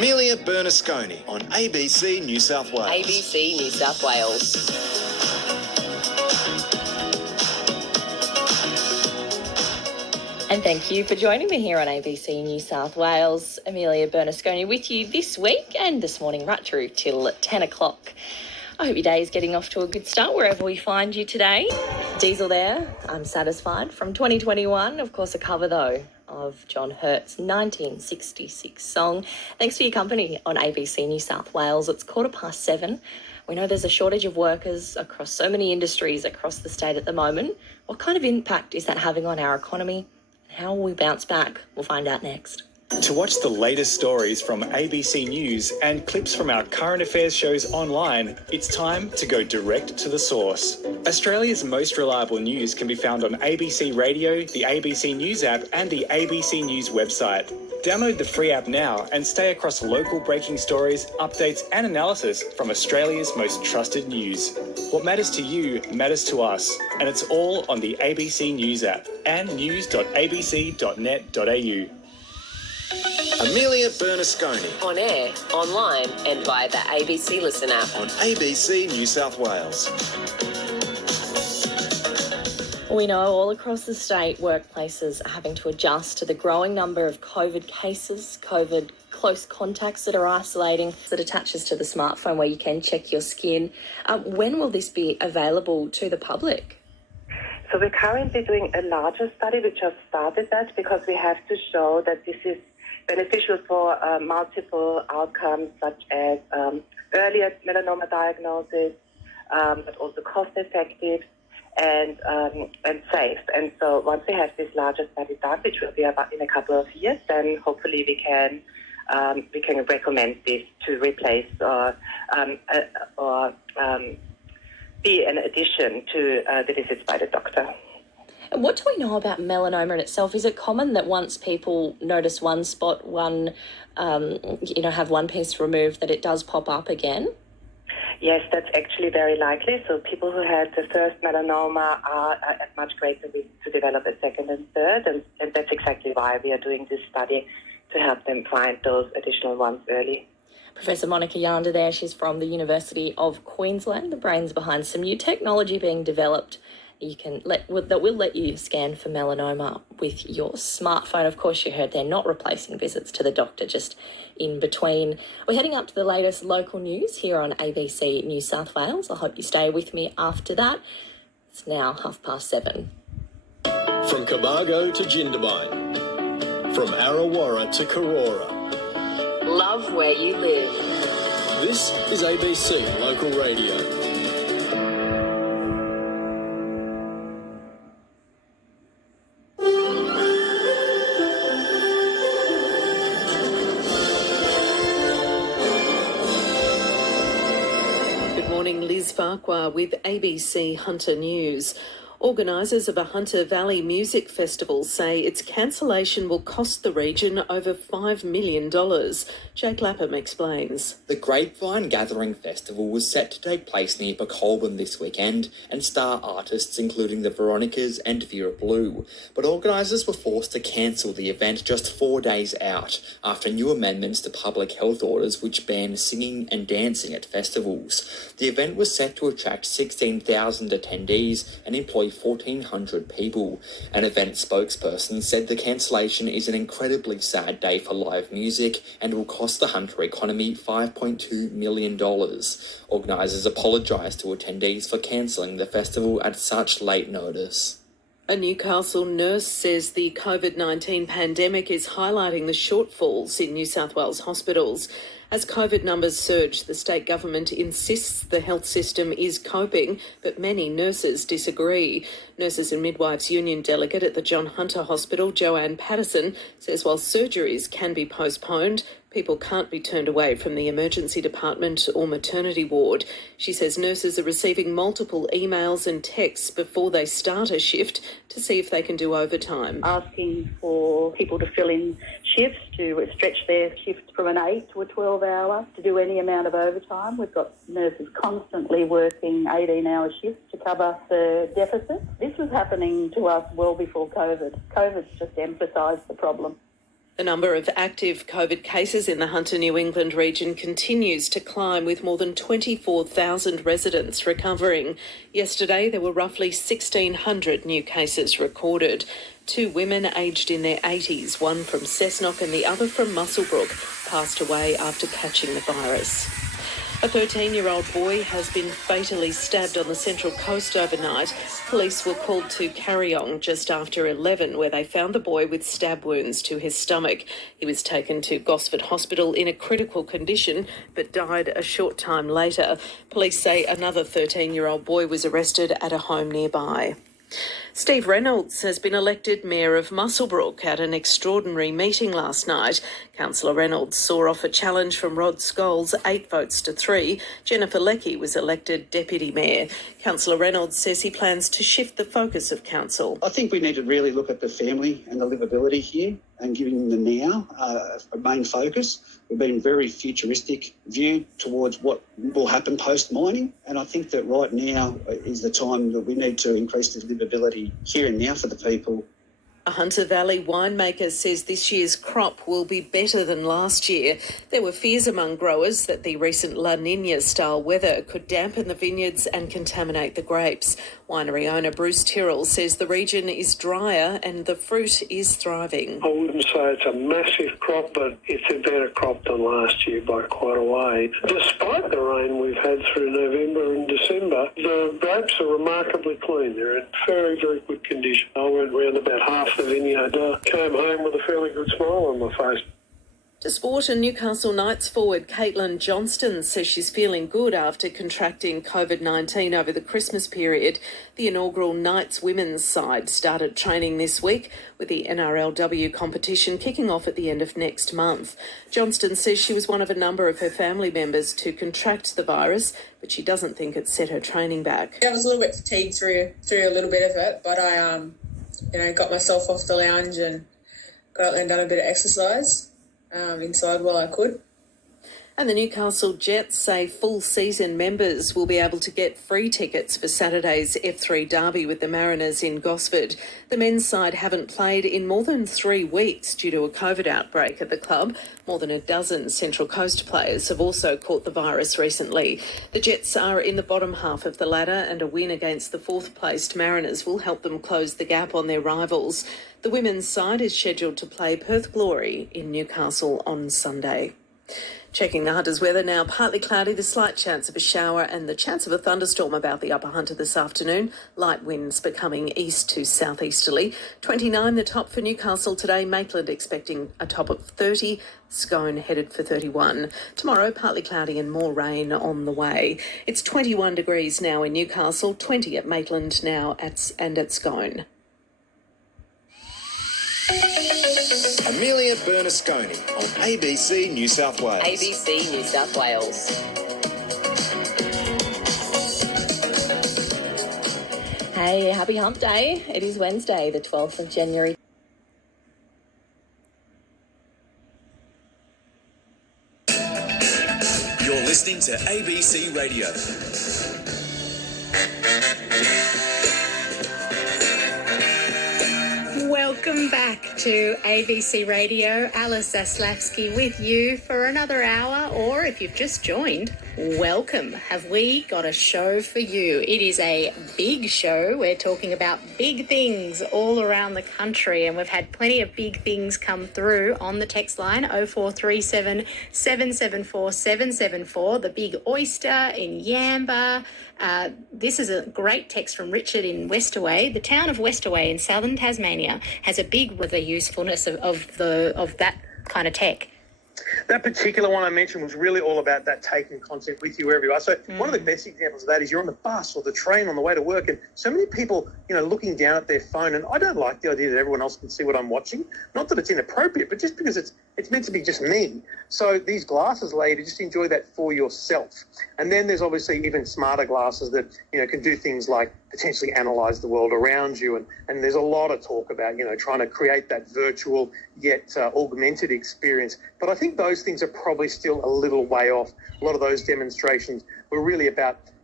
Amelia Bernasconi on ABC New South Wales. ABC New South Wales. And thank you for joining me here on ABC New South Wales. Amelia Bernasconi with you this week and this morning right through till 10 o'clock. I hope your day is getting off to a good start wherever we find you today. Diesel there, I'm satisfied. From 2021, of course, a cover though of John Hurt's 1966 song. Thanks for your company on ABC New South Wales. It's 7:15. We know there's a shortage of workers across so many industries across the state at the moment. What kind of impact is that having on our economy? How will we bounce back? We'll find out next. To watch the latest stories from ABC News and clips from our current affairs shows online, it's time to go direct to the source. Australia's most reliable news can be found on ABC Radio, the ABC News app and the ABC News website. Download the free app now and stay across local breaking stories, updates and analysis from Australia's most trusted news. What matters to you matters to us, and it's all on the ABC News app and news.abc.net.au. Amelia Bernasconi On air, online and via the ABC Listen app. on ABC New South Wales. We know all across the state workplaces are having to adjust to the growing number of COVID cases, COVID close contacts that are isolating, that attaches to the smartphone where you can check your skin. When will this be available to the public? So we're currently doing a larger study. We just started that because we have to show that this is beneficial for multiple outcomes such as earlier melanoma diagnosis, but also cost effective and safe. And so once we have this larger study done, which will be about in a couple of years, then hopefully we can recommend this to replace or be an addition to the visits by the doctor. And what do we know about melanoma in itself? Is it common that once people notice one spot, have one piece removed, that it does pop up again? Yes, that's actually very likely. So people who had the first melanoma are at much greater risk to develop a second and third, and that's exactly why we are doing this study, to help them find those additional ones early. Professor Monica Yanda there, she's from the University of Queensland, the brains behind some new technology being developed that will let you scan for melanoma with your smartphone. Of course, you heard they're not replacing visits to the doctor, just in between. We're heading up to the latest local news here on ABC New South Wales. I hope you stay with me after that. It's now 7:30. From Cabargo to Jindabyne, from Arrawarra to Karora. Love where you live. This is ABC Local Radio. Good morning, Liz Farquhar with ABC Hunter News. Organisers of a Hunter Valley Music Festival say its cancellation will cost the region over $5 million. Jake Lapham explains. The Grapevine Gathering Festival was set to take place near Colburn this weekend and star artists including the Veronicas and Vera Blue. But organisers were forced to cancel the event just 4 days out after new amendments to public health orders which ban singing and dancing at festivals. The event was set to attract 16,000 attendees and employ 1,400 people. An event spokesperson said the cancellation is an incredibly sad day for live music and will cost the Hunter economy $5.2 million. Organisers apologised to attendees for cancelling the festival at such late notice. A Newcastle nurse says the COVID-19 pandemic is highlighting the shortfalls in New South Wales hospitals. As COVID numbers surge, the state government insists the health system is coping, but many nurses disagree. Nurses and Midwives Union delegate at the John Hunter Hospital, Joanne Patterson, says while surgeries can be postponed, people can't be turned away from the emergency department or maternity ward. She says nurses are receiving multiple emails and texts before they start a shift to see if they can do overtime. Asking for people to fill in shifts, to stretch their shift from an 8 to a 12-hour, to do any amount of overtime. We've got nurses constantly working 18-hour shifts to cover the deficit. This was happening to us well before COVID. COVID's just emphasised the problem. The number of active COVID cases in the Hunter New England region continues to climb, with more than 24,000 residents recovering. Yesterday, there were roughly 1,600 new cases recorded. 2 women aged in their 80s, one from Cessnock and the other from Muswellbrook, passed away after catching the virus. A 13-year-old boy has been fatally stabbed on the Central Coast overnight. Police were called to Carryong just after 11, where they found the boy with stab wounds to his stomach. He was taken to Gosford Hospital in a critical condition, but died a short time later. Police say another 13-year-old boy was arrested at a home nearby. Steve Reynolds has been elected Mayor of Muswellbrook at an extraordinary meeting last night. Councillor Reynolds saw off a challenge from Rod Scholes, 8 votes to 3. Jennifer Leckie was elected Deputy Mayor. Councillor Reynolds says he plans to shift the focus of council. I think we need to really look at the family and the livability here and giving the now a main focus. We've been very futuristic view towards what will happen post-mining, and I think that right now is the time that we need to increase the livability here and now for the people. A Hunter Valley winemaker says this year's crop will be better than last year. There were fears among growers that the recent La Nina-style weather could dampen the vineyards and contaminate the grapes. Winery owner Bruce Tyrrell says the region is drier and the fruit is thriving. I wouldn't say it's a massive crop, but it's a better crop than last year by quite a way. Despite the rain we've had through November and December, the grapes are remarkably clean. They're in very, very good condition. I went round about half the vineyard, came home with a fairly good smile on my face. To sport, and Newcastle Knights forward Caitlin Johnston says she's feeling good after contracting COVID-19 over the Christmas period. The inaugural Knights women's side started training this week, with the NRLW competition kicking off at the end of next month. Johnston says she was one of a number of her family members to contract the virus, but she doesn't think it set her training back. I was a little bit fatigued through a little bit of it, but I got myself off the lounge and got out there and done a bit of exercise inside while I could. And the Newcastle Jets say full season members will be able to get free tickets for Saturday's F3 derby with the Mariners in Gosford. The men's side haven't played in more than 3 weeks due to a COVID outbreak at the club. More than a dozen Central Coast players have also caught the virus recently. The Jets are in the bottom half of the ladder, and a win against the 4th-placed Mariners will help them close the gap on their rivals. The women's side is scheduled to play Perth Glory in Newcastle on Sunday. Checking the Hunter's weather now, partly cloudy, the slight chance of a shower and the chance of a thunderstorm about the upper Hunter this afternoon. Light winds becoming east to southeasterly. 29 the top for Newcastle today. Maitland expecting a top of 30. Scone headed for 31. Tomorrow, partly cloudy and more rain on the way. It's 21 degrees now in Newcastle, 20 at Maitland now and at Scone. Amelia Bernasconi on ABC New South Wales. ABC New South Wales. Hey, happy hump day. It is Wednesday, the 12th of January. You're listening to ABC Radio. Welcome back to ABC Radio. Alice Zaslavsky with you for another hour, or if you've just joined, welcome. Have we got a show for you? It is a big show. We're talking about big things all around the country, and we've had plenty of big things come through on the text line 0437 774 774. The Big Oyster in Yamba. This is a great text from Richard in Westaway. The town of Westaway in southern Tasmania has a big with the usefulness of that kind of tech. That particular one I mentioned was really all about that taking content with you wherever you are. So one of the best examples of that is you're on the bus or the train on the way to work, and so many people, looking down at their phone. And I don't like the idea that everyone else can see what I'm watching. Not that it's inappropriate, but just because it's meant to be just me. So these glasses allow you to just enjoy that for yourself. And then there's obviously even smarter glasses that, can do things like potentially analyse the world around you. And there's a lot of talk about, trying to create that virtual yet augmented experience. But I think those things are probably still a little way off. A lot of those demonstrations were really about,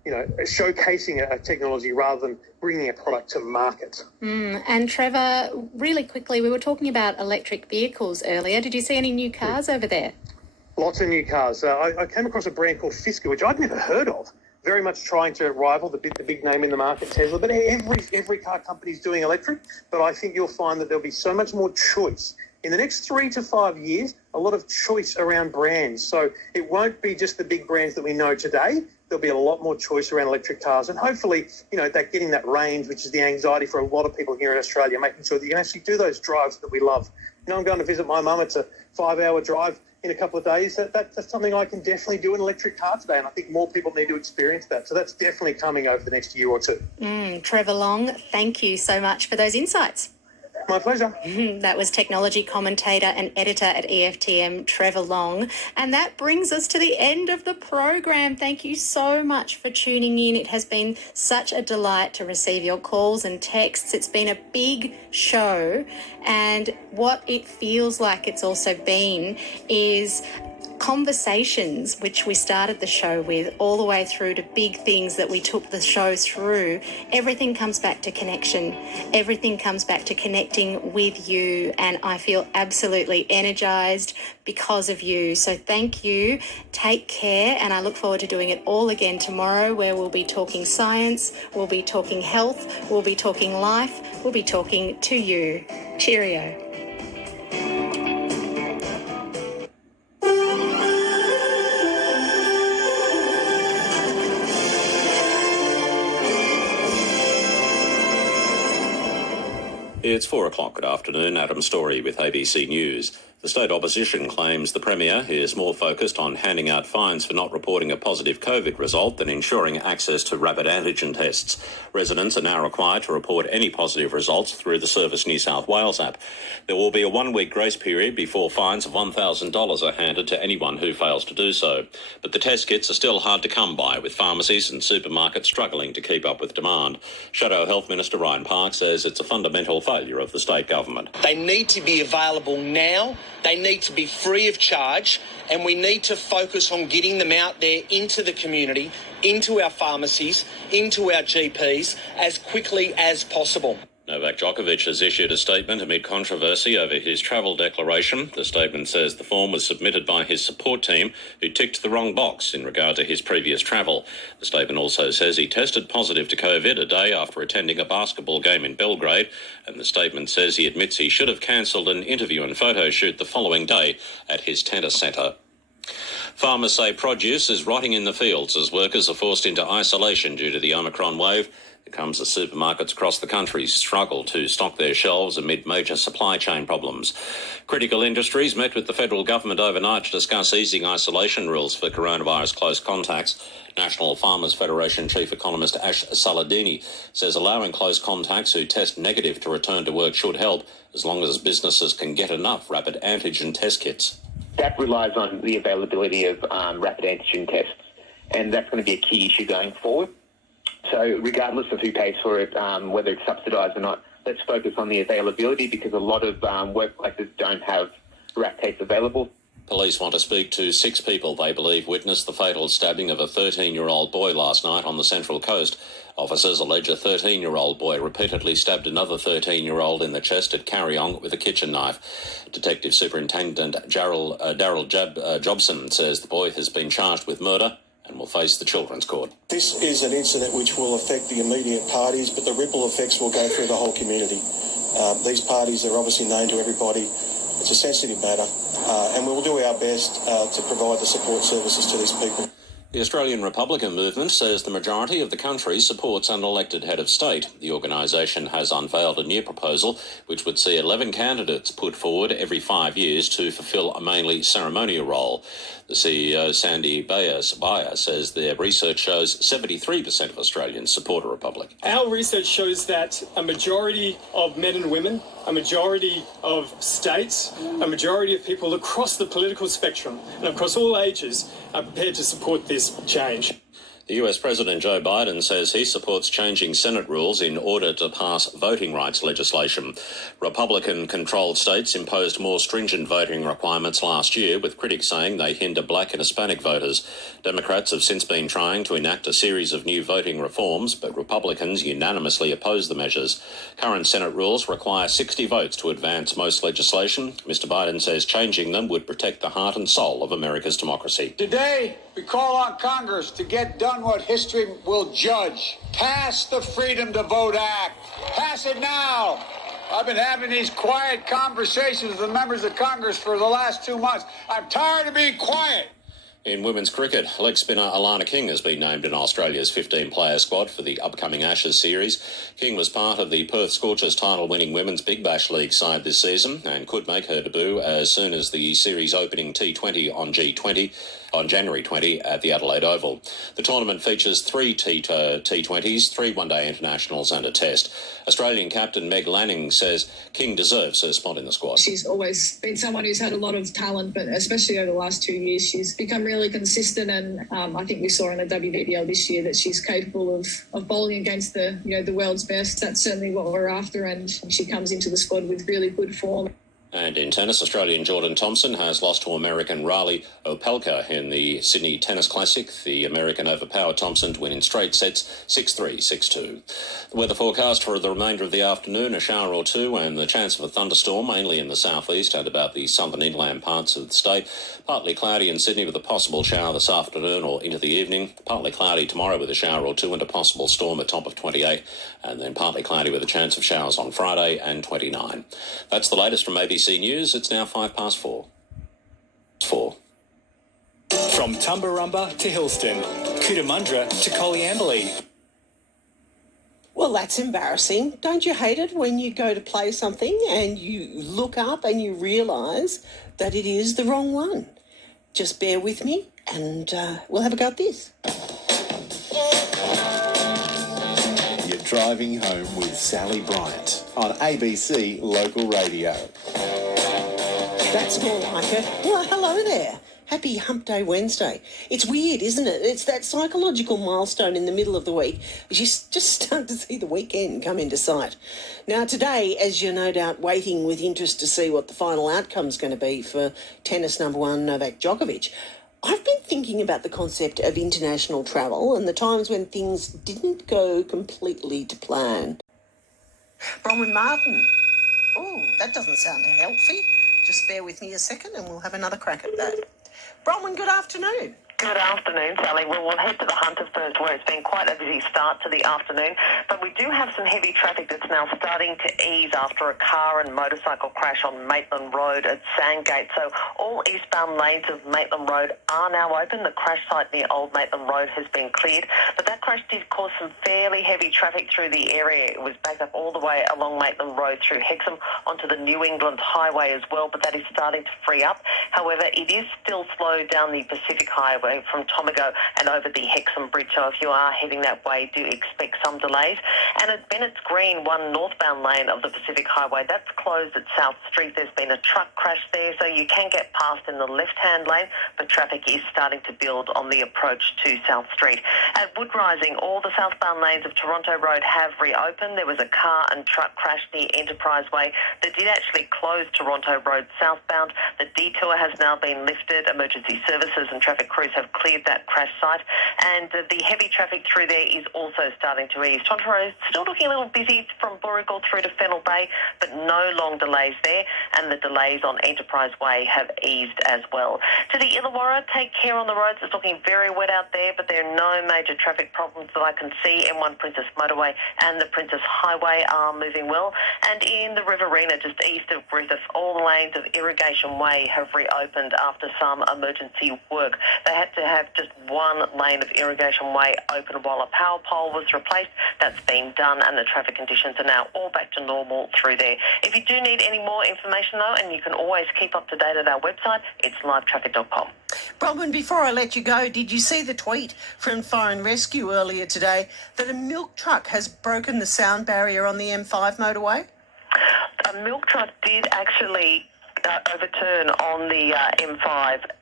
showcasing a technology rather than bringing a product to market. And Trevor, really quickly, we were talking about electric vehicles earlier. Did you see any new cars over there? Lots of new cars. I came across a brand called Fisker, which I'd never heard of. Very much trying to rival the big name in the market, Tesla. But every car company is doing electric. But I think you'll find that there'll be so much more choice. In the next 3 to 5 years, a lot of choice around brands. So it won't be just the big brands that we know today. There'll be a lot more choice around electric cars. And hopefully, that getting that range, which is the anxiety for a lot of people here in Australia, making sure that you can actually do those drives that we love. I'm going to visit my mum. It's a 5-hour drive in a couple of days. That's something I can definitely do in an electric car today, and I think more people need to experience that. So that's definitely coming over the next year or two. Trevor Long, thank you so much for those insights. My pleasure. That was technology commentator and editor at EFTM, Trevor Long. And that brings us to the end of the program. Thank you so much for tuning in. It has been such a delight to receive your calls and texts. It's been a big show. And what it feels like it's also been is conversations, which we started the show with, all the way through to big things that we took the show through. Everything comes back to connection. Everything comes back to connecting with you, and I feel absolutely energised because of you. So thank you. Take care, and I look forward to doing it all again tomorrow, where we'll be talking science, we'll be talking health, we'll be talking life, we'll be talking to you. Cheerio. It's 4 o'clock. Good afternoon. Adam Story with ABC News. The state opposition claims the Premier is more focused on handing out fines for not reporting a positive COVID result than ensuring access to rapid antigen tests. Residents are now required to report any positive results through the Service New South Wales app. There will be a 1-week grace period before fines of $1,000 are handed to anyone who fails to do so. But the test kits are still hard to come by, with pharmacies and supermarkets struggling to keep up with demand. Shadow Health Minister Ryan Park says it's a fundamental failure of the state government. They need to be available now. They need to be free of charge, and we need to focus on getting them out there into the community, into our pharmacies, into our GPs as quickly as possible. Novak Djokovic has issued a statement amid controversy over his travel declaration. The statement says the form was submitted by his support team, who ticked the wrong box in regard to his previous travel. The statement also says he tested positive to COVID a day after attending a basketball game in Belgrade, and the statement says he admits he should have cancelled an interview and photo shoot the following day at his tennis centre. Farmers say produce is rotting in the fields as workers are forced into isolation due to the Omicron wave. It comes as supermarkets across the country struggle to stock their shelves amid major supply chain problems. Critical Industries met with the federal government overnight to discuss easing isolation rules for coronavirus close contacts. National Farmers Federation Chief Economist Ash Saladini says allowing close contacts who test negative to return to work should help, as long as businesses can get enough rapid antigen test kits. That relies on the availability of rapid antigen tests, and that's going to be a key issue going forward. So regardless of who pays for it, whether it's subsidised or not, let's focus on the availability, because a lot of workplaces don't have RAT tests available. Police want to speak to 6 people they believe witnessed the fatal stabbing of a 13-year-old boy last night on the Central Coast. Officers allege a 13-year-old boy repeatedly stabbed another 13-year-old in the chest at Carryong with a kitchen knife. Detective Superintendent Daryl Jobson says the boy has been charged with murder and will face the Children's Court. This is an incident which will affect the immediate parties, but the ripple effects will go through the whole community. These parties are obviously known to everybody. It's a sensitive matter, and we will do our best to provide the support services to these people. The Australian Republican movement says the majority of the country supports an elected head of state. The organisation has unveiled a new proposal which would see 11 candidates put forward every 5 years to fulfil a mainly ceremonial role. The CEO, Sandy Bayer, says their research shows 73% of Australians support a republic. Our research shows that a majority of men and women, a majority of states, a majority of people across the political spectrum and across all ages are prepared to support this change. The US President Joe Biden says he supports changing Senate rules in order to pass voting rights legislation. Republican-controlled states imposed more stringent voting requirements last year, with critics saying they hinder black and Hispanic voters. Democrats have since been trying to enact a series of new voting reforms, but Republicans unanimously oppose the measures. Current Senate rules require 60 votes to advance most legislation. Mr. Biden says changing them would protect the heart and soul of America's democracy. Today, we call on Congress to get done what history will judge. Pass the Freedom to Vote Act. Pass it now. I've been having these quiet conversations with the members of Congress for the last 2 months. I'm tired of being quiet. In women's cricket, leg spinner Alana King has been named in Australia's 15-player squad for the upcoming Ashes series. King was part of the Perth Scorchers title-winning Women's Big Bash League side this season and could make her debut as soon as the series opening T20 on January 20 at the Adelaide Oval. The tournament features 3 T20s, 3 one-day internationals and a test. Australian captain Meg Lanning says King deserves her spot in the squad. She's always been someone who's had a lot of talent, but especially over the last 2 years, she's become really consistent, and I think we saw in the WBBL this year that she's capable of bowling against the world's best. That's certainly what we're after, and she comes into the squad with really good form. And in tennis, Australian Jordan Thompson has lost to American Riley Opelka in the Sydney Tennis Classic. The American overpowered Thompson to win in straight sets, 6-3, 6-2. The weather forecast for the remainder of the afternoon, a shower or two and the chance of a thunderstorm, mainly in the southeast and about the southern inland parts of the state. Partly cloudy in Sydney with a possible shower this afternoon or into the evening. Partly cloudy tomorrow with a shower or two and a possible storm at top of 28. And then partly cloudy with a chance of showers on Friday and 29. That's the latest from ABC News. It's now 4:05. From Tumbarumba to Hillston, Cootamundra to Coleambally. Well, that's embarrassing. Don't you hate it when you go to play something and you look up and you realise that it is the wrong one? Just bear with me and we'll have a go at this. You're driving home with Sally Bryant on ABC Local Radio. That's more like it. Well, hello there. Happy Hump Day Wednesday. It's weird, isn't it? It's that psychological milestone in the middle of the week as you just start to see the weekend come into sight. Now, today, as you're no doubt waiting with interest to see what the final outcome's going to be for tennis number one Novak Djokovic, I've been thinking about the concept of international travel and the times when things didn't go completely to plan. Bronwyn Martin. Oh, that doesn't sound healthy. Just bear with me a second and we'll have another crack at that. Bronwyn, good afternoon. Good afternoon, Sally. Well, we'll head to the Hunter first, where it's been quite a busy start to the afternoon, but we do have some heavy traffic that's now starting to ease after a car and motorcycle crash on Maitland Road at Sandgate. So all eastbound lanes of Maitland Road are now open. The crash site near Old Maitland Road has been cleared, but that crash did cause some fairly heavy traffic through the area. It was backed up all the way along Maitland Road through Hexham onto the New England Highway as well, but that is starting to free up. However, it is still slowed down the Pacific Highway from Tomago and over the Hexham Bridge. So if you are heading that way, do expect some delays. And at Bennett's Green, one northbound lane of the Pacific Highway, that's closed at South Street. There's been a truck crash there, so you can get past in the left-hand lane, but traffic is starting to build on the approach to South Street. At Wood Rising, all the southbound lanes of Toronto Road have reopened. There was a car and truck crash near Enterprise Way that did actually close Toronto Road southbound. The detour has now been lifted. Emergency services and traffic crews have cleared that crash site, and the heavy traffic through there is also starting to ease. Toronto Road still looking a little busy from Bourigal through to Fennell Bay, but no long delays there, and the delays on Enterprise Way have eased as well. To the Illawarra, take care on the roads. It's looking very wet out there, but there are no major traffic problems that I can see. M1 Princess Motorway and the Princess Highway are moving well, and in the Riverina, just east of Griffith, all lanes of Irrigation Way have reopened after some emergency work. They had to have just one lane of Irrigation Way open while a power pole was replaced. That's been done, and the traffic conditions are now all back to normal through there. If you do need any more information, though, and you can always keep up to date at our website, it's livetraffic.com. Bronwyn, before I let you go, did you see the tweet from Fire and Rescue earlier today that a milk truck has broken the sound barrier on the M5 motorway? A milk truck did actually overturn on the M5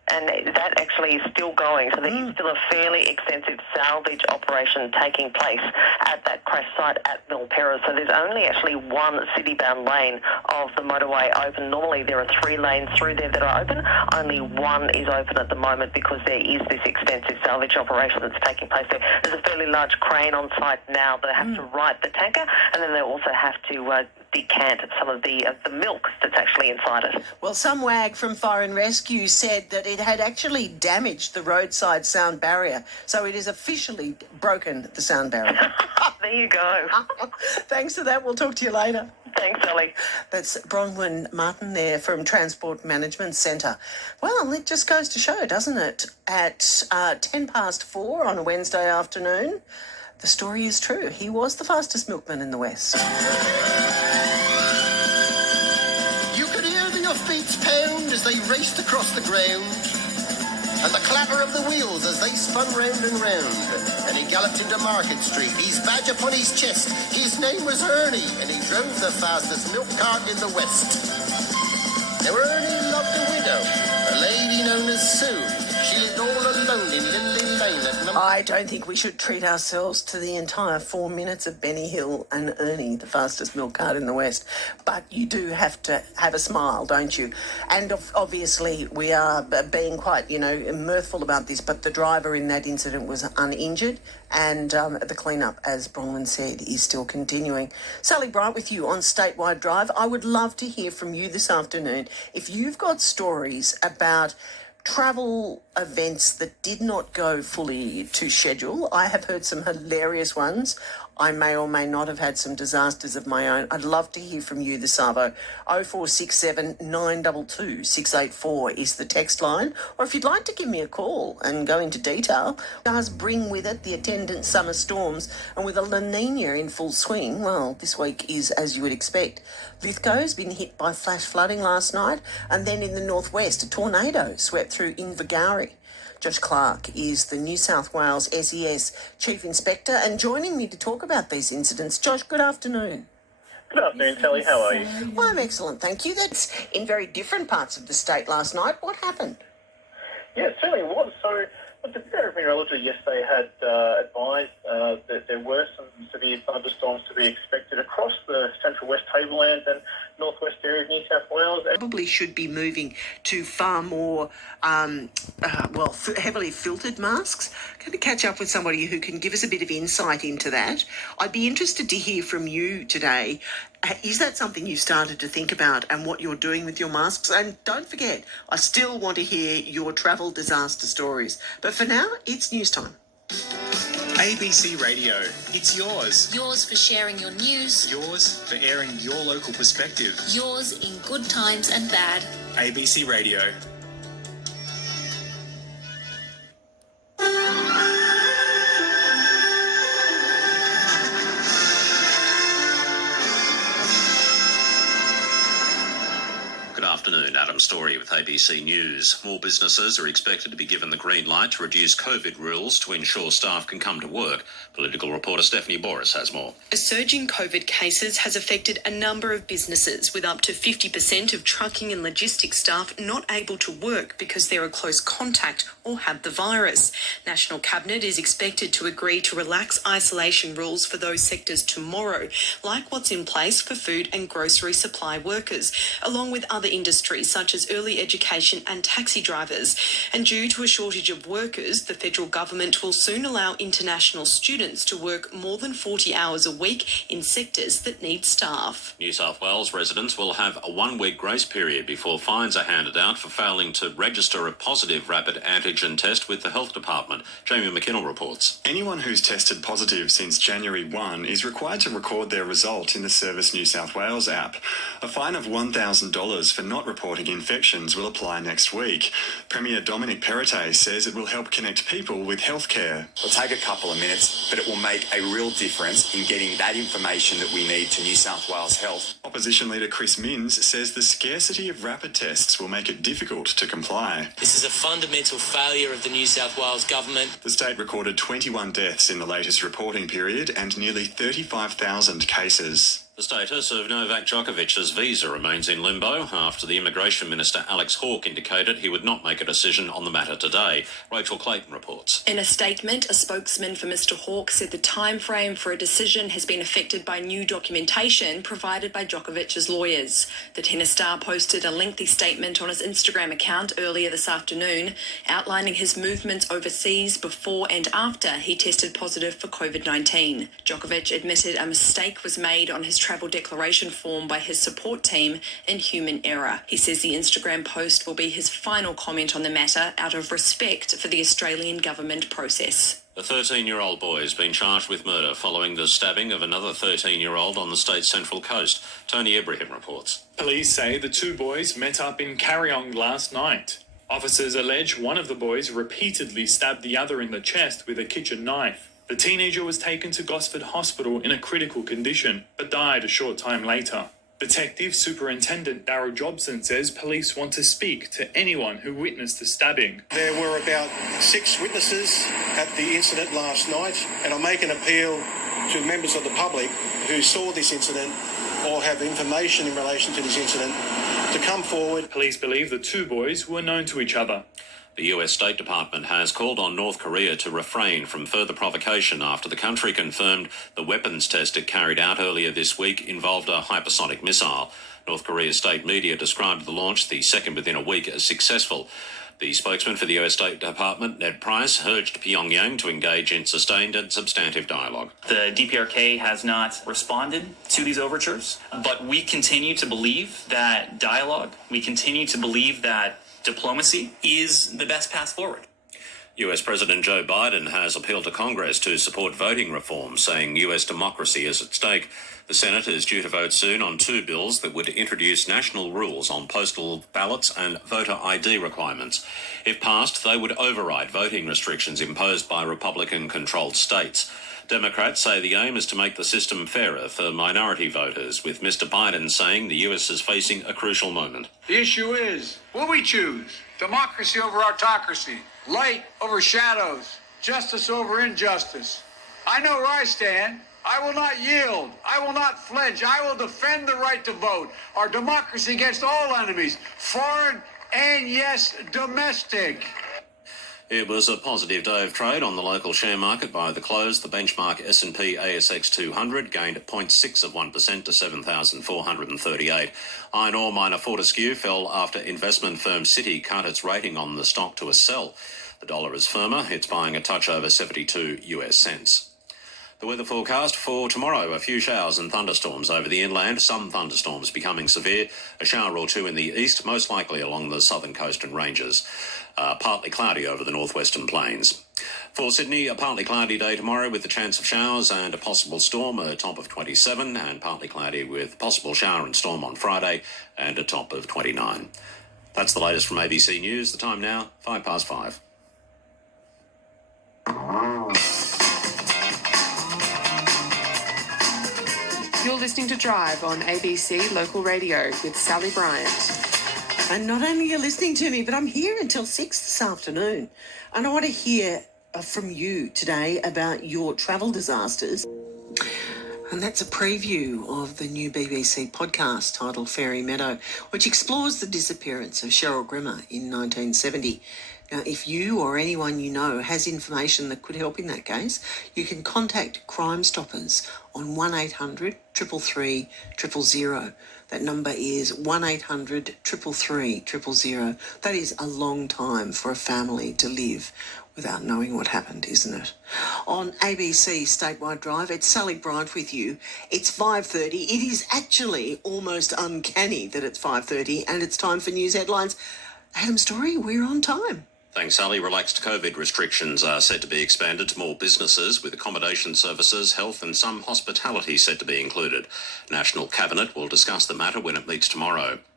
and that actually is still going. So there is still a fairly extensive salvage operation taking place at that crash site at Milperra. So there's only actually one city-bound lane of the motorway open. Normally there are 3 lanes through there that are open. Only one is open at the moment because there is this extensive salvage operation that's taking place there. There's a fairly large crane on site now that have to right the tanker, and then they also have to decant some of the milk that's actually inside it. Well, some wag from Fire and Rescue said that it had actually damaged the roadside sound barrier, so it is officially broken the sound barrier. There you go. Thanks for that. We'll talk to you later. Thanks, Ellie. That's Bronwyn Martin there from Transport Management Centre. Well, it just goes to show, doesn't it? At 4:10 on a Wednesday afternoon, the story is true. He was the fastest milkman in the West. You could hear the offbeats pound as they raced across the ground, and the clatter of the wheels as they spun round and round. And he galloped into Market Street, his badge upon his chest. His name was Ernie, and he drove the fastest milk cart in the West. Now Ernie loved a widow, a lady known as Sue. She lived all alone in Lindley Lane at number... I don't think we should treat ourselves to the entire 4 minutes of Benny Hill and Ernie, the fastest milk cart in the West. But you do have to have a smile, don't you? And obviously we are being quite, mirthful about this, but the driver in that incident was uninjured, and the clean-up, as Bronwyn said, is still continuing. Sally Bright with you on Statewide Drive. I would love to hear from you this afternoon. If you've got stories about travel events that did not go fully to schedule, I have heard some hilarious ones. I may or may not have had some disasters of my own. I'd love to hear from you this Arvo. 0467 922 684 is the text line. Or if you'd like to give me a call and go into detail, it does bring with it the attendant summer storms. And with a La Nina in full swing, well, this week is as you would expect. Lithgow's been hit by flash flooding last night, and then in the northwest, a tornado swept through Invergowrie. Josh Clark is the New South Wales SES Chief Inspector, and joining me to talk about these incidents. Josh, good afternoon. Good afternoon, Sally. How are you? Well, I'm excellent, thank you. That's in very different parts of the state last night. What happened? Yeah, it certainly was. So, the Bureau of Meteorology yesterday had advised that there were some severe thunderstorms to be expected across the central west tablelands and northwest area of New South Wales. Probably should be moving to far more, heavily filtered masks. Going to catch up with somebody who can give us a bit of insight into that. I'd be interested to hear from you today. Is that something you started to think about and what you're doing with your masks? And don't forget, I still want to hear your travel disaster stories. But for now, it's news time. ABC Radio, it's yours. Yours for sharing your news. Yours for airing your local perspective. Yours in good times and bad. ABC Radio. Good afternoon, Adam Story with ABC News. More businesses are expected to be given the green light to reduce COVID rules to ensure staff can come to work. Political reporter Stephanie Boris has more. A surge in COVID cases has affected a number of businesses, with up to 50% of trucking and logistics staff not able to work because they're a close contact or have the virus. National Cabinet is expected to agree to relax isolation rules for those sectors tomorrow, like what's in place for food and grocery supply workers, along with other industries such as early education and taxi drivers. And due to a shortage of workers, the federal government will soon allow international students to work more than 40 hours a week in sectors that need staff. New South Wales residents will have a 1-week grace period before fines are handed out for failing to register a positive rapid antigen test with the Health Department. Jamie McKinnell reports. Anyone who's tested positive since January 1 is required to record their result in the Service New South Wales app. A fine of $1,000 for not reporting infections will apply next week. Premier Dominic Perrottet says it will help connect people with healthcare. It'll take a couple of minutes, but it will make a real difference in getting that information that we need to New South Wales Health. Opposition leader Chris Minns says the scarcity of rapid tests will make it difficult to comply. This is a fundamental failure of the New South Wales government. The state recorded 21 deaths in the latest reporting period and nearly 35,000 cases. The status of Novak Djokovic's visa remains in limbo after the Immigration Minister Alex Hawke indicated he would not make a decision on the matter today. Rachel Clayton reports. In a statement, a spokesman for Mr Hawke said the timeframe for a decision has been affected by new documentation provided by Djokovic's lawyers. The tennis star posted a lengthy statement on his Instagram account earlier this afternoon, outlining his movements overseas before and after he tested positive for COVID-19. Djokovic admitted a mistake was made on his travel declaration form by his support team in human error. He says the Instagram post will be his final comment on the matter out of respect for the Australian government process. A 13-year-old boy has been charged with murder following the stabbing of another 13-year-old on the state's Central Coast. Tony Ibrahim reports. Police say the two boys met up in Kariong last night. Officers allege one of the boys repeatedly stabbed the other in the chest with a kitchen knife. The teenager was taken to Gosford Hospital in a critical condition, but died a short time later. Detective Superintendent Darryl Jobson says police want to speak to anyone who witnessed the stabbing. There were about 6 witnesses at the incident last night, and I make an appeal to members of the public who saw this incident or have information in relation to this incident to come forward. Police believe the two boys were known to each other. The US State Department has called on North Korea to refrain from further provocation after the country confirmed the weapons test it carried out earlier this week involved a hypersonic missile. North Korea's state media described the launch, the second within a week, as successful. The spokesman for the US State Department, Ned Price, urged Pyongyang to engage in sustained and substantive dialogue. The DPRK has not responded to these overtures, but we continue to believe that dialogue, we continue to believe that diplomacy is the best path forward. US President Joe Biden has appealed to Congress to support voting reform, saying US democracy is at stake. The Senate is due to vote soon on 2 bills that would introduce national rules on postal ballots and voter ID requirements. If passed, they would override voting restrictions imposed by Republican-controlled states. Democrats say the aim is to make the system fairer for minority voters, with Mr. Biden saying the US is facing a crucial moment. The issue is, will we choose democracy over autocracy, light over shadows, justice over injustice? I know where I stand. I will not yield. I will not flinch. I will defend the right to vote. Our democracy against all enemies, foreign and, yes, domestic. It was a positive day of trade on the local share market. By the close, the benchmark S&P ASX 200 gained 0.6% to 7,438. Iron ore miner Fortescue fell after investment firm Citi cut its rating on the stock to a sell. The dollar is firmer. It's buying a touch over 72 US cents. The weather forecast for tomorrow: a few showers and thunderstorms over the inland, some thunderstorms becoming severe, a shower or two in the east, most likely along the southern coast and ranges. Partly cloudy over the northwestern plains. For Sydney, a partly cloudy day tomorrow with the chance of showers and a possible storm, a top of 27, and partly cloudy with possible shower and storm on Friday and a top of 29. That's the latest from ABC News. The time now, 5:05. You're listening to Drive on ABC Local Radio with Sally Bryant. And not only are you listening to me, but I'm here until 6 this afternoon. And I want to hear from you today about your travel disasters. And that's a preview of the new BBC podcast titled Fairy Meadow, which explores the disappearance of Cheryl Grimmer in 1970. Now, if you or anyone you know has information that could help in that case, you can contact Crime Stoppers on 1800 333 000. That number is 1800 333 000. That is a long time for a family to live without knowing what happened, isn't it? On ABC Statewide Drive, it's Sally Bryant with you. It's 5:30. It is actually almost uncanny that it's 5:30 and it's time for news headlines. Adam Story, we're on time. Thanks, Sally. Relaxed COVID restrictions are set to be expanded to more businesses, with accommodation services, health and some hospitality set to be included. National Cabinet will discuss the matter when it meets tomorrow.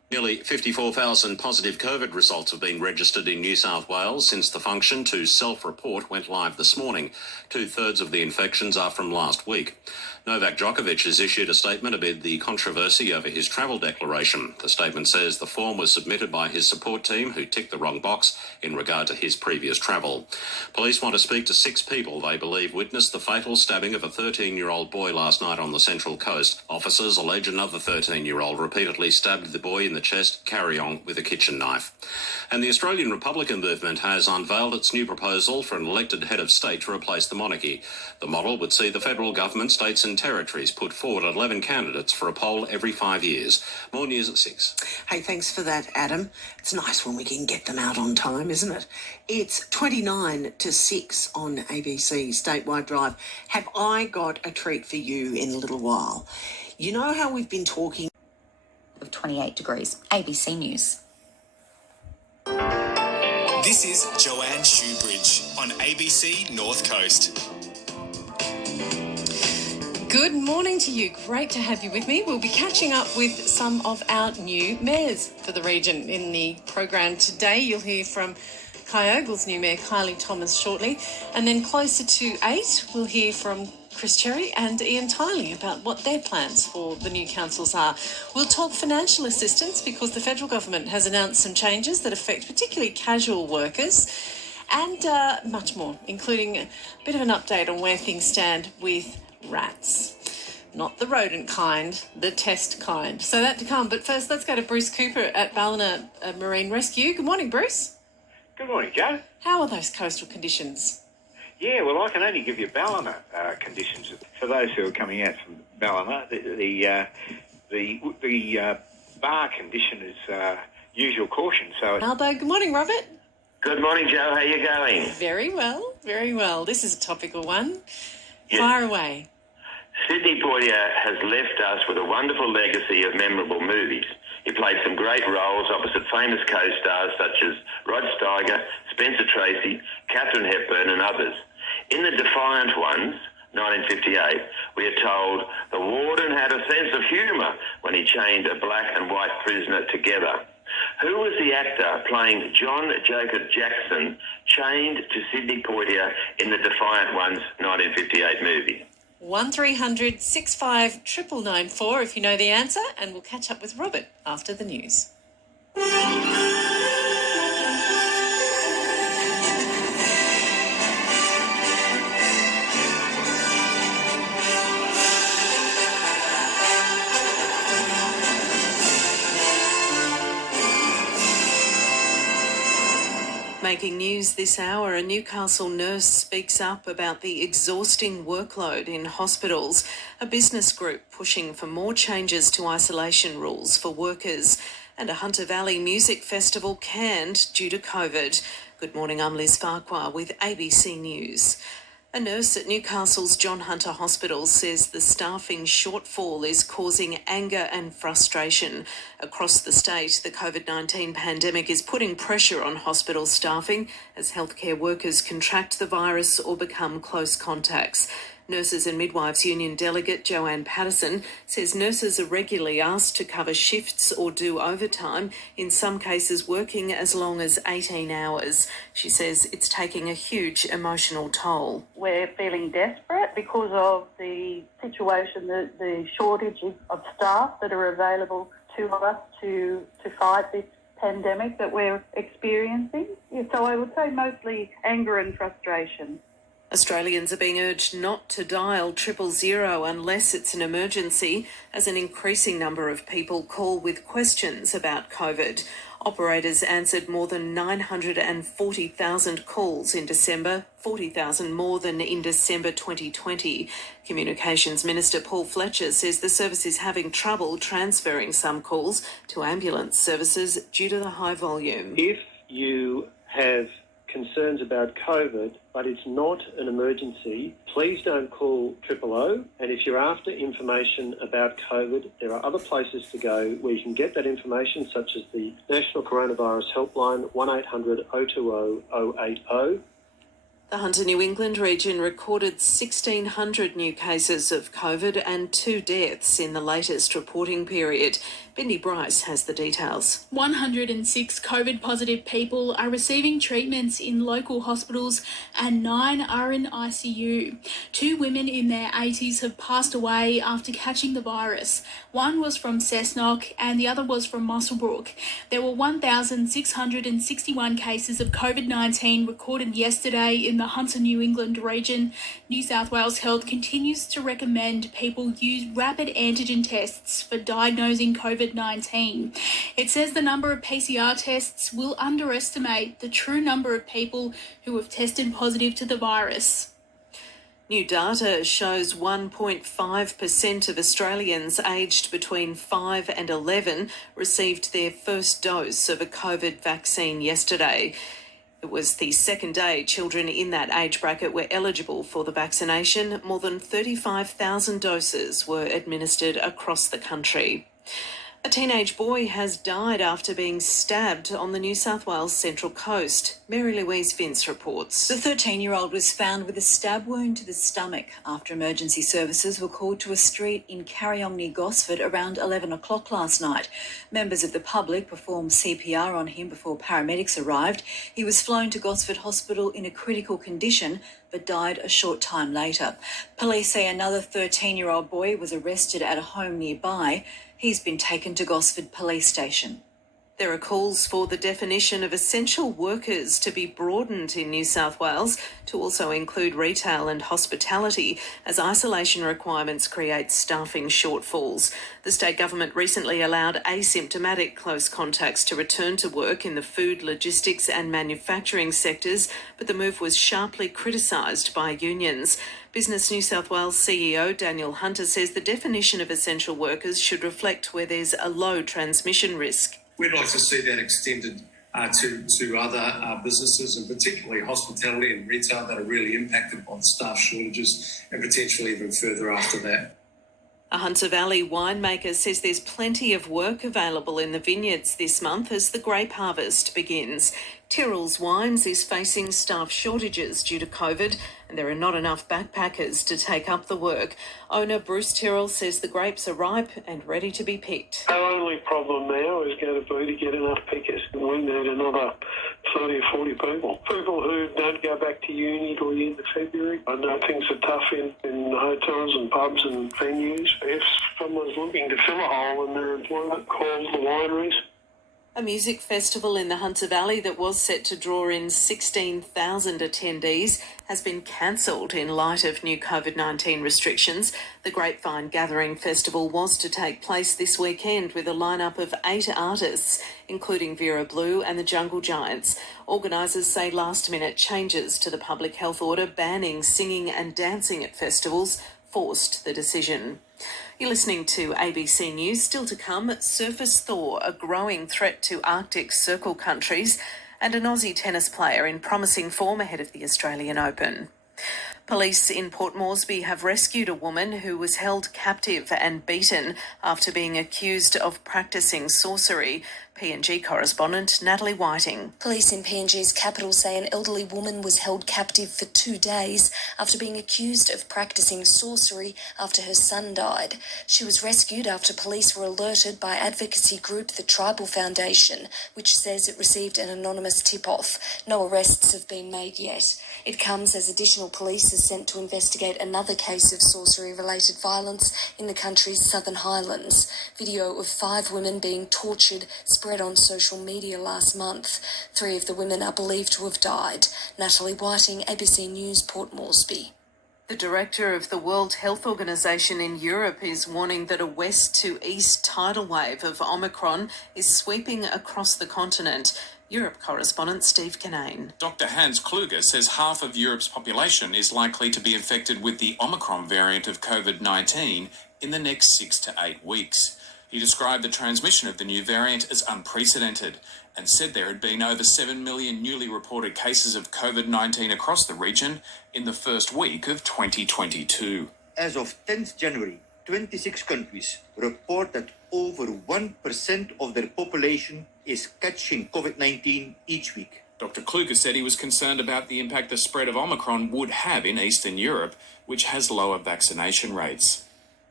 Nearly 54,000 positive COVID results have been registered in New South Wales since the function to self-report went live this morning. 2/3 of the infections are from last week. Novak Djokovic has issued a statement amid the controversy over his travel declaration. The statement says the form was submitted by his support team who ticked the wrong box in regard to his previous travel. Police want to speak to 6 people they believe witnessed the fatal stabbing of a 13-year-old boy last night on the Central Coast. Officers allege another 13-year-old repeatedly stabbed the boy in the chest, Carryong, with a kitchen knife. And the Australian Republican movement has unveiled its new proposal for an elected head of state to replace the monarchy. The model would see the federal government, states and territories put forward 11 candidates for a poll every 5 years. More news at 6. Hey, thanks for that, Adam. It's nice when we can get them out on time, isn't it? It's 29 to 6 on ABC Statewide Drive. Have I got a treat for you in a little while? You know how we've been talking of 28 degrees. ABC News. This is Joanne Shoebridge on ABC North Coast. Good morning to you. Great to have you with me. We'll be catching up with some of our new mayors for the region in the program today. You'll hear from Kyogle's new mayor, Kylie Thomas, shortly. And then closer to 8, we'll hear from Chris Cherry and Ian Tiley about what their plans for the new councils are. We'll talk financial assistance because the federal government has announced some changes that affect particularly casual workers and much more, including a bit of an update on where things stand with rats. Not the rodent kind, the test kind. So that to come. But first, let's go to Bruce Cooper at Ballina Marine Rescue. Good morning, Bruce. Good morning, Joe. How are those coastal conditions? Yeah, well, I can only give you Ballina conditions. For those who are coming out from Ballina, the bar condition is usual caution. So, Albo, good morning, Robert. Good morning, Joe. How are you going? Very well, very well. This is a topical one. Yes. Fire away. Sidney Poitier has left us with a wonderful legacy of memorable movies. He played some great roles opposite famous co-stars such as Rod Steiger, Spencer Tracy, Katharine Hepburn and others. In The Defiant Ones, 1958, we are told the warden had a sense of humour when he chained a black and white prisoner together. Who was the actor playing John Jacob Jackson chained to Sidney Poitier in The Defiant Ones 1958 movie? 1300 65 99994 if you know the answer, and we'll catch up with Robert after the news. Making news this hour, a Newcastle nurse speaks up about the exhausting workload in hospitals. A business group pushing for more changes to isolation rules for workers. And a Hunter Valley Music Festival canned due to COVID. Good morning, I'm Liz Farquhar with ABC News. A nurse at Newcastle's John Hunter Hospital says the staffing shortfall is causing anger and frustration. Across the state, the COVID-19 pandemic is putting pressure on hospital staffing as healthcare workers contract the virus or become close contacts. Nurses and Midwives Union delegate Joanne Patterson says nurses are regularly asked to cover shifts or do overtime, in some cases working as long as 18 hours. She says it's taking a huge emotional toll. We're feeling desperate because of the situation, the shortage of staff that are available to us to fight this pandemic that we're experiencing. Yeah, so I would say mostly anger and frustration. Australians are being urged not to dial 000 unless it's an emergency, as an increasing number of people call with questions about COVID. Operators answered more than 940,000 calls in December, 40,000 more than in December 2020. Communications Minister Paul Fletcher says the service is having trouble transferring some calls to ambulance services due to the high volume. If you have concerns about COVID, but it's not an emergency, please don't call 000. And if you're after information about COVID, there are other places to go where you can get that information, such as the National Coronavirus Helpline, 1800 020 080. The Hunter New England region recorded 1,600 new cases of COVID and 2 deaths in the latest reporting period. Bindi Bryce has the details. 106 COVID-positive people are receiving treatments in local hospitals and 9 are in ICU. 2 women in their 80s have passed away after catching the virus. One was from Cessnock and the other was from Muswellbrook. There were 1,661 cases of COVID-19 recorded yesterday in the Hunter New England region. New South Wales Health continues to recommend people use rapid antigen tests for diagnosing COVID-19. It says the number of PCR tests will underestimate the true number of people who have tested positive to the virus. New data shows 1.5% of Australians aged between 5 and 11 received their first dose of a COVID vaccine yesterday. It was the second day children in that age bracket were eligible for the vaccination. More than 35,000 doses were administered across the country. A teenage boy has died after being stabbed on the New South Wales Central Coast. Mary Louise Vince reports. The 13-year-old was found with a stab wound to the stomach after emergency services were called to a street in Carryong near Gosford around 11 o'clock last night. Members of the public performed CPR on him before paramedics arrived. He was flown to Gosford Hospital in a critical condition but died a short time later. Police say another 13-year-old boy was arrested at a home nearby. He's been taken to Gosford Police Station. There are calls for the definition of essential workers to be broadened in New South Wales to also include retail and hospitality as isolation requirements create staffing shortfalls. The state government recently allowed asymptomatic close contacts to return to work in the food, logistics and manufacturing sectors, but the move was sharply criticised by unions. Business New South Wales CEO Daniel Hunter says the definition of essential workers should reflect where there's a low transmission risk. We'd like to see that extended to other businesses, and particularly hospitality and retail that are really impacted by the staff shortages, and potentially even further after that. A Hunter Valley winemaker says there's plenty of work available in the vineyards this month as the grape harvest begins. Tyrrell's Wines is facing staff shortages due to COVID, and there are not enough backpackers to take up the work. Owner Bruce Tyrrell says the grapes are ripe and ready to be picked. Our only problem now is going to be to get enough pickers. We need another 30 or 40 people. People who don't go back to uni till the end of February. I know things are tough in hotels and pubs and venues. If someone's looking to fill a hole in their employment, call the wineries. A music festival in the Hunter Valley that was set to draw in 16,000 attendees has been cancelled in light of new COVID-19 restrictions. The Grapevine Gathering Festival was to take place this weekend with a lineup of 8 artists, including Vera Blue and the Jungle Giants. Organisers say last-minute changes to the public health order banning singing and dancing at festivals forced the decision. You're listening to ABC News. Still to come, surface thaw, a growing threat to Arctic Circle countries, and an Aussie tennis player in promising form ahead of the Australian Open. Police in Port Moresby have rescued a woman who was held captive and beaten after being accused of practising sorcery. PNG correspondent Natalie Whiting. Police in PNG's capital say an elderly woman was held captive for 2 days after being accused of practising sorcery after her son died. She was rescued after police were alerted by advocacy group the Tribal Foundation, which says it received an anonymous tip-off. No arrests have been made yet. It comes as additional police is sent to investigate another case of sorcery-related violence in the country's Southern Highlands. Video of 5 women being tortured spread on social media last month. 3 of the women are believed to have died. Natalie Whiting, ABC News, Port Moresby. The director of the World Health Organization in Europe is warning that a west to east tidal wave of Omicron is sweeping across the continent. Europe correspondent Steve Kinane. Dr. Hans Kluge says half of Europe's population is likely to be infected with the Omicron variant of COVID-19 in the next 6 to 8 weeks. He described the transmission of the new variant as unprecedented and said there had been over 7 million newly reported cases of COVID-19 across the region in the first week of 2022. As of 10th January, 26 countries report that over 1% of their population is catching COVID-19 each week. Dr. Kluge said he was concerned about the impact the spread of Omicron would have in Eastern Europe, which has lower vaccination rates.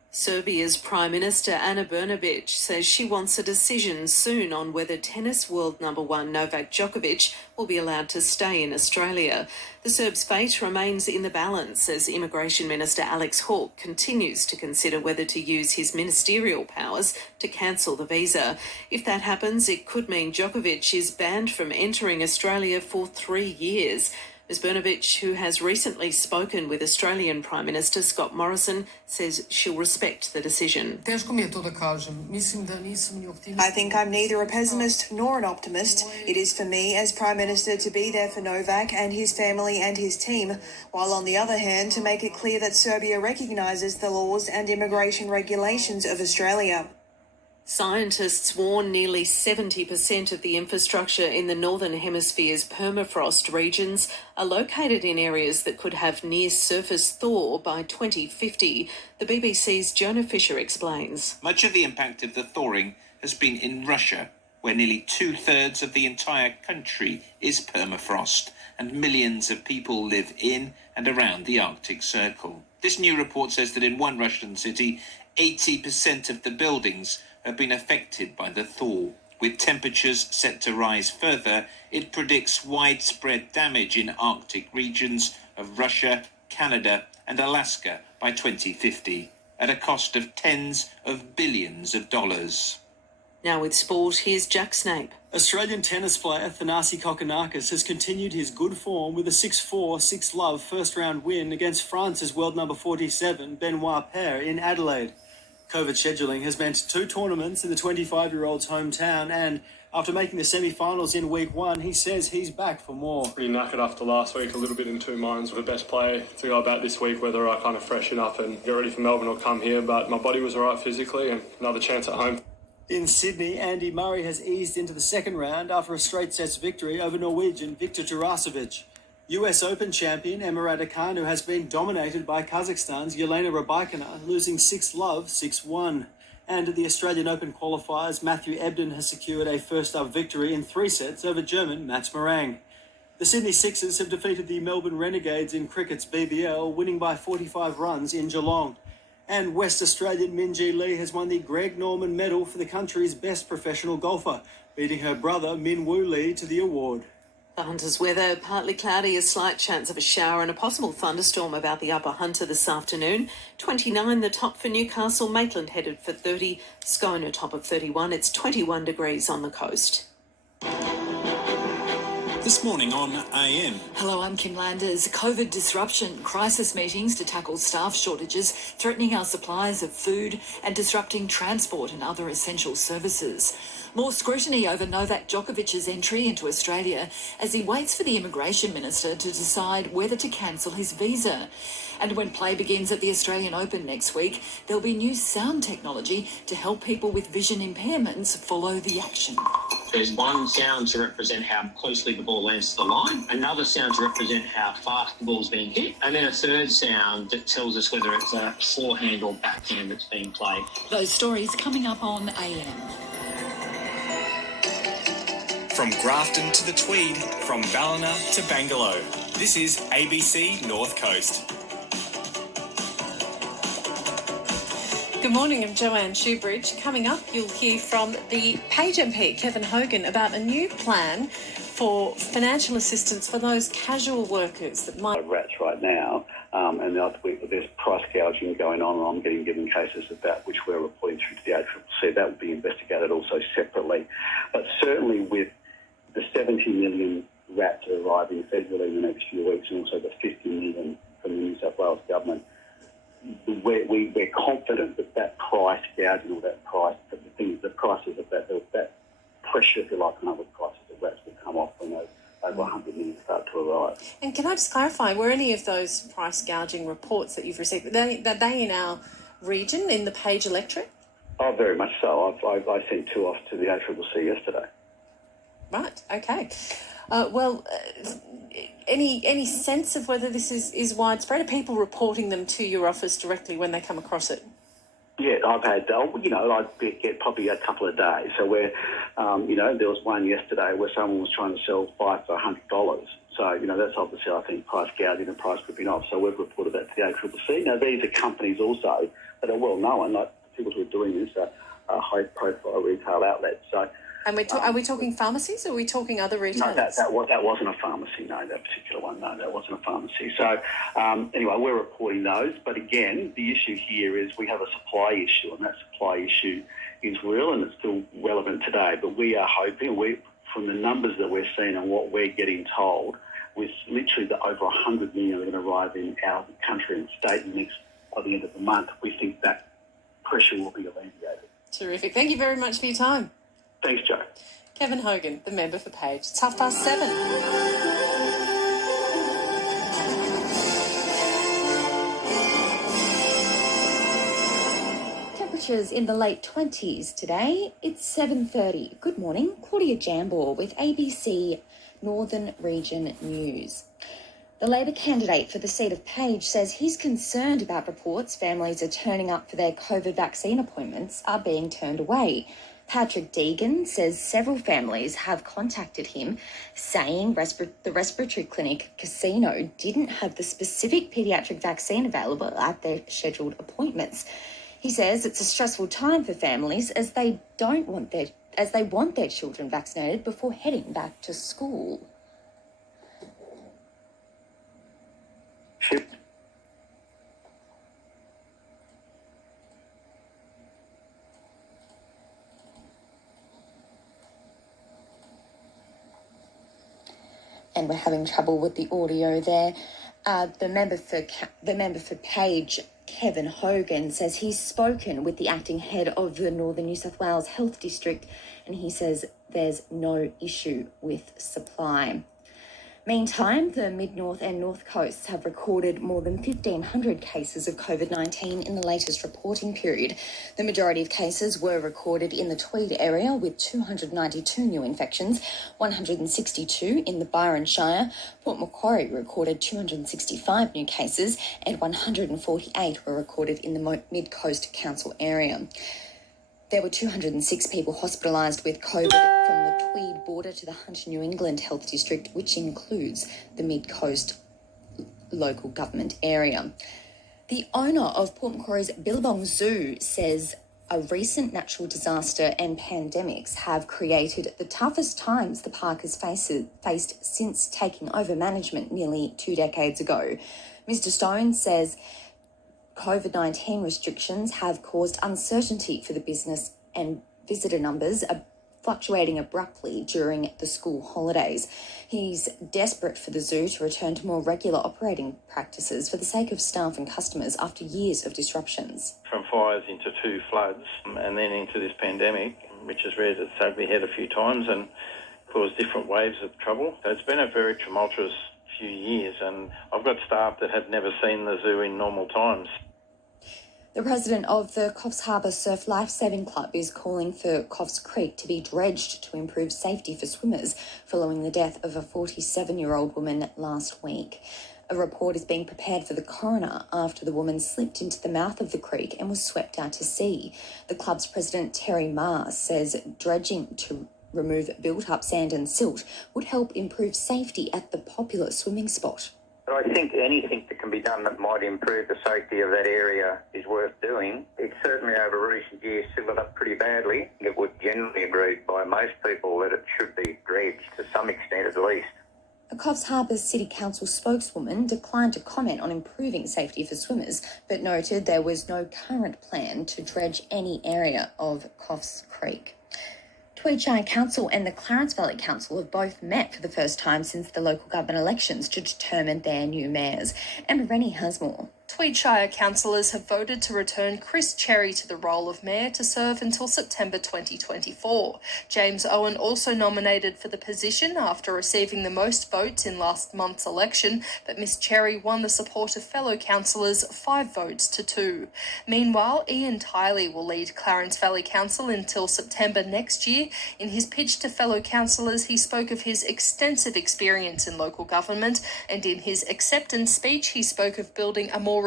Serbia's Prime Minister Ana Brnabić says she wants a decision soon on whether tennis world number one Novak Djokovic will be allowed to stay in Australia. The Serb's fate remains in the balance as Immigration Minister Alex Hawke continues to consider whether to use his ministerial powers to cancel the visa. If that happens, it could mean Djokovic is banned from entering Australia for 3 years. Ms Brnabić, who has recently spoken with Australian Prime Minister Scott Morrison, says she'll respect the decision. I think I'm neither a pessimist nor an optimist. It is for me as Prime Minister to be there for Novak and his family and his team, while on the other hand to make it clear that Serbia recognises the laws and immigration regulations of Australia. Scientists warn nearly 70% of the infrastructure in the Northern Hemisphere's permafrost regions are located in areas that could have near-surface thaw by 2050. The BBC's Jonah Fisher explains. Much of the impact of the thawing has been in Russia, where nearly 2/3 of the entire country is permafrost, and millions of people live in and around the Arctic Circle. This new report says that in one Russian city, 80% of the buildings have been affected by the thaw. With temperatures set to rise further, it predicts widespread damage in Arctic regions of Russia, Canada and Alaska by 2050, at a cost of tens of billions of dollars. Now with sport, here's Jack Snape. Australian tennis player Thanasi Kokkinakis has continued his good form with a 6-4, 6-love first-round win against France's world number 47, Benoit Paire, in Adelaide. COVID scheduling has meant 2 tournaments in the 25-year-old's hometown, and after making the semi-finals in week 1, he says he's back for more. Pretty knackered after last week, a little bit in two minds with the best player to go about this week, whether I kind of freshen up and get ready for Melbourne or come here, but my body was all right physically and another chance at home. In Sydney, Andy Murray has eased into the second round after a straight sets victory over Norwegian Viktor Tarasovic. US Open champion Emma Raducanu has been dominated by Kazakhstan's Yelena Rybakina, losing 6-love, 6-1. And at the Australian Open qualifiers, Matthew Ebden has secured a first-up victory in 3 sets over German Mats Morang. The Sydney Sixers have defeated the Melbourne Renegades in cricket's BBL, winning by 45 runs in Geelong. And West Australian Minjee Lee has won the Greg Norman Medal for the country's best professional golfer, beating her brother Min Woo Lee to the award. The Hunter's weather, partly cloudy, a slight chance of a shower and a possible thunderstorm about the upper Hunter this afternoon. 29 the top for Newcastle, Maitland headed for 30, Scone a top of 31. It's 21 degrees on the coast. This morning on AM. Hello, I'm Kim Landers. COVID disruption, crisis meetings to tackle staff shortages, threatening our supplies of food and disrupting transport and other essential services. More scrutiny over Novak Djokovic's entry into Australia as he waits for the Immigration Minister to decide whether to cancel his visa. And when play begins at the Australian Open next week, there'll be new sound technology to help people with vision impairments follow the action. There's one sound to represent how closely the ball lands to the line, another sound to represent how fast the ball's being hit, and then a third sound that tells us whether it's a forehand or backhand that's being played. Those stories coming up on AM. From Grafton to the Tweed, from Ballina to Bangalore. This is ABC North Coast. Good morning, I'm Joanne Shoebridge. Coming up, you'll hear from the Page MP, Kevin Hogan, about a new plan for financial assistance for those casual workers that might... Rats right now, and there's price gouging going on, and I'm getting given cases of that, which we're reporting through to the ACCC. That will be investigated also separately. But certainly with the 70 million rats arriving federally in the next few weeks, and also the 50 million from the New South Wales government, we're confident that price gouging or that price, the prices of that pressure, if you like, on other prices of rats will come off when those over 100 million start to arrive. And can I just clarify, were any of those price gouging reports that you've received, are they in our region, in the Page electorate? Oh, very much so. I sent 2 off to the ACCC yesterday. Right, okay. Any sense of whether this is widespread? Are people reporting them to your office directly when they come across it? Yeah, I've had, I'd get probably a couple of days. So where, there was one yesterday where someone was trying to sell 5 for $100. So, that's obviously, I think, price gouging and price ripping off. So we've reported that to the ACCC. Now, these are companies also that are well known, like people who are doing this are high-profile retail outlets. So, And are we talking pharmacies or are we talking other retailers? No, that wasn't a pharmacy, no, that particular one, no, that wasn't a pharmacy. So, anyway, we're reporting those. But again, the issue here is we have a supply issue, and that supply issue is real and it's still relevant today. But we are hoping, from the numbers that we're seeing and what we're getting told, with literally over 100 million are going to arrive in our country and state by the end of the month, we think that pressure will be alleviated. Terrific. Thank you very much for your time. Thanks, Joe. Kevin Hogan, the member for Page. It's 7:30. Temperatures in the late 20s today. It's 7:30. Good morning. Claudia Jambor with ABC Northern Region News. The Labor candidate for the seat of Page says he's concerned about reports families are turning up for their COVID vaccine appointments are being turned away. Patrick Deegan says several families have contacted him saying the respiratory clinic Casino didn't have the specific paediatric vaccine available at their scheduled appointments. He says it's a stressful time for families as they want their children vaccinated before heading back to school. And we're having trouble with the audio there. The member for Page, Kevin Hogan, says he's spoken with the acting head of the Northern New South Wales Health District, and he says there's no issue with supply. Meantime, the Mid-North and North Coasts have recorded more than 1,500 cases of COVID-19 in the latest reporting period. The majority of cases were recorded in the Tweed area with 292 new infections, 162 in the Byron Shire. Port Macquarie recorded 265 new cases and 148 were recorded in the Mid-Coast Council area. There were 206 people hospitalised with COVID from the Tweed border to the Hunter New England Health District, which includes the Mid-Coast local government area. The owner of Port Macquarie's Billabong Zoo says a recent natural disaster and pandemics have created the toughest times the park has faced since taking over management nearly 2 decades ago. Mr. Stone says COVID-19 restrictions have caused uncertainty for the business and visitor numbers are fluctuating abruptly during the school holidays. He's desperate for the zoo to return to more regular operating practices for the sake of staff and customers after years of disruptions. From fires into 2 floods and then into this pandemic, which has reared its ugly head a few times and caused different waves of trouble. So it's been a very tumultuous few years, and I've got staff that have never seen the zoo in normal times. The president of the Coffs Harbour Surf Lifesaving Club is calling for Coffs Creek to be dredged to improve safety for swimmers following the death of a 47-year-old woman last week. A report is being prepared for the coroner after the woman slipped into the mouth of the creek and was swept out to sea. The club's president, Terry Mars, says dredging to remove built-up sand and silt would help improve safety at the popular swimming spot. I think anything that can be done that might improve the safety of that area is worth doing. It's certainly over recent years filled up pretty badly. It would generally agreed by most people that it should be dredged to some extent at least. A Coffs Harbour City Council spokeswoman declined to comment on improving safety for swimmers, but noted there was no current plan to dredge any area of Coffs Creek. Tweed Shire Council and the Clarence Valley Council have both met for the first time since the local government elections to determine their new mayors. And Rennie has more. Tweed Shire councillors have voted to return Chris Cherry to the role of mayor to serve until September 2024. James Owen also nominated for the position after receiving the most votes in last month's election, but Miss Cherry won the support of fellow councillors 5 votes to 2. Meanwhile, Ian Tiley will lead Clarence Valley Council until September next year. In his pitch to fellow councillors, he spoke of his extensive experience in local government, and in his acceptance speech, he spoke of building a more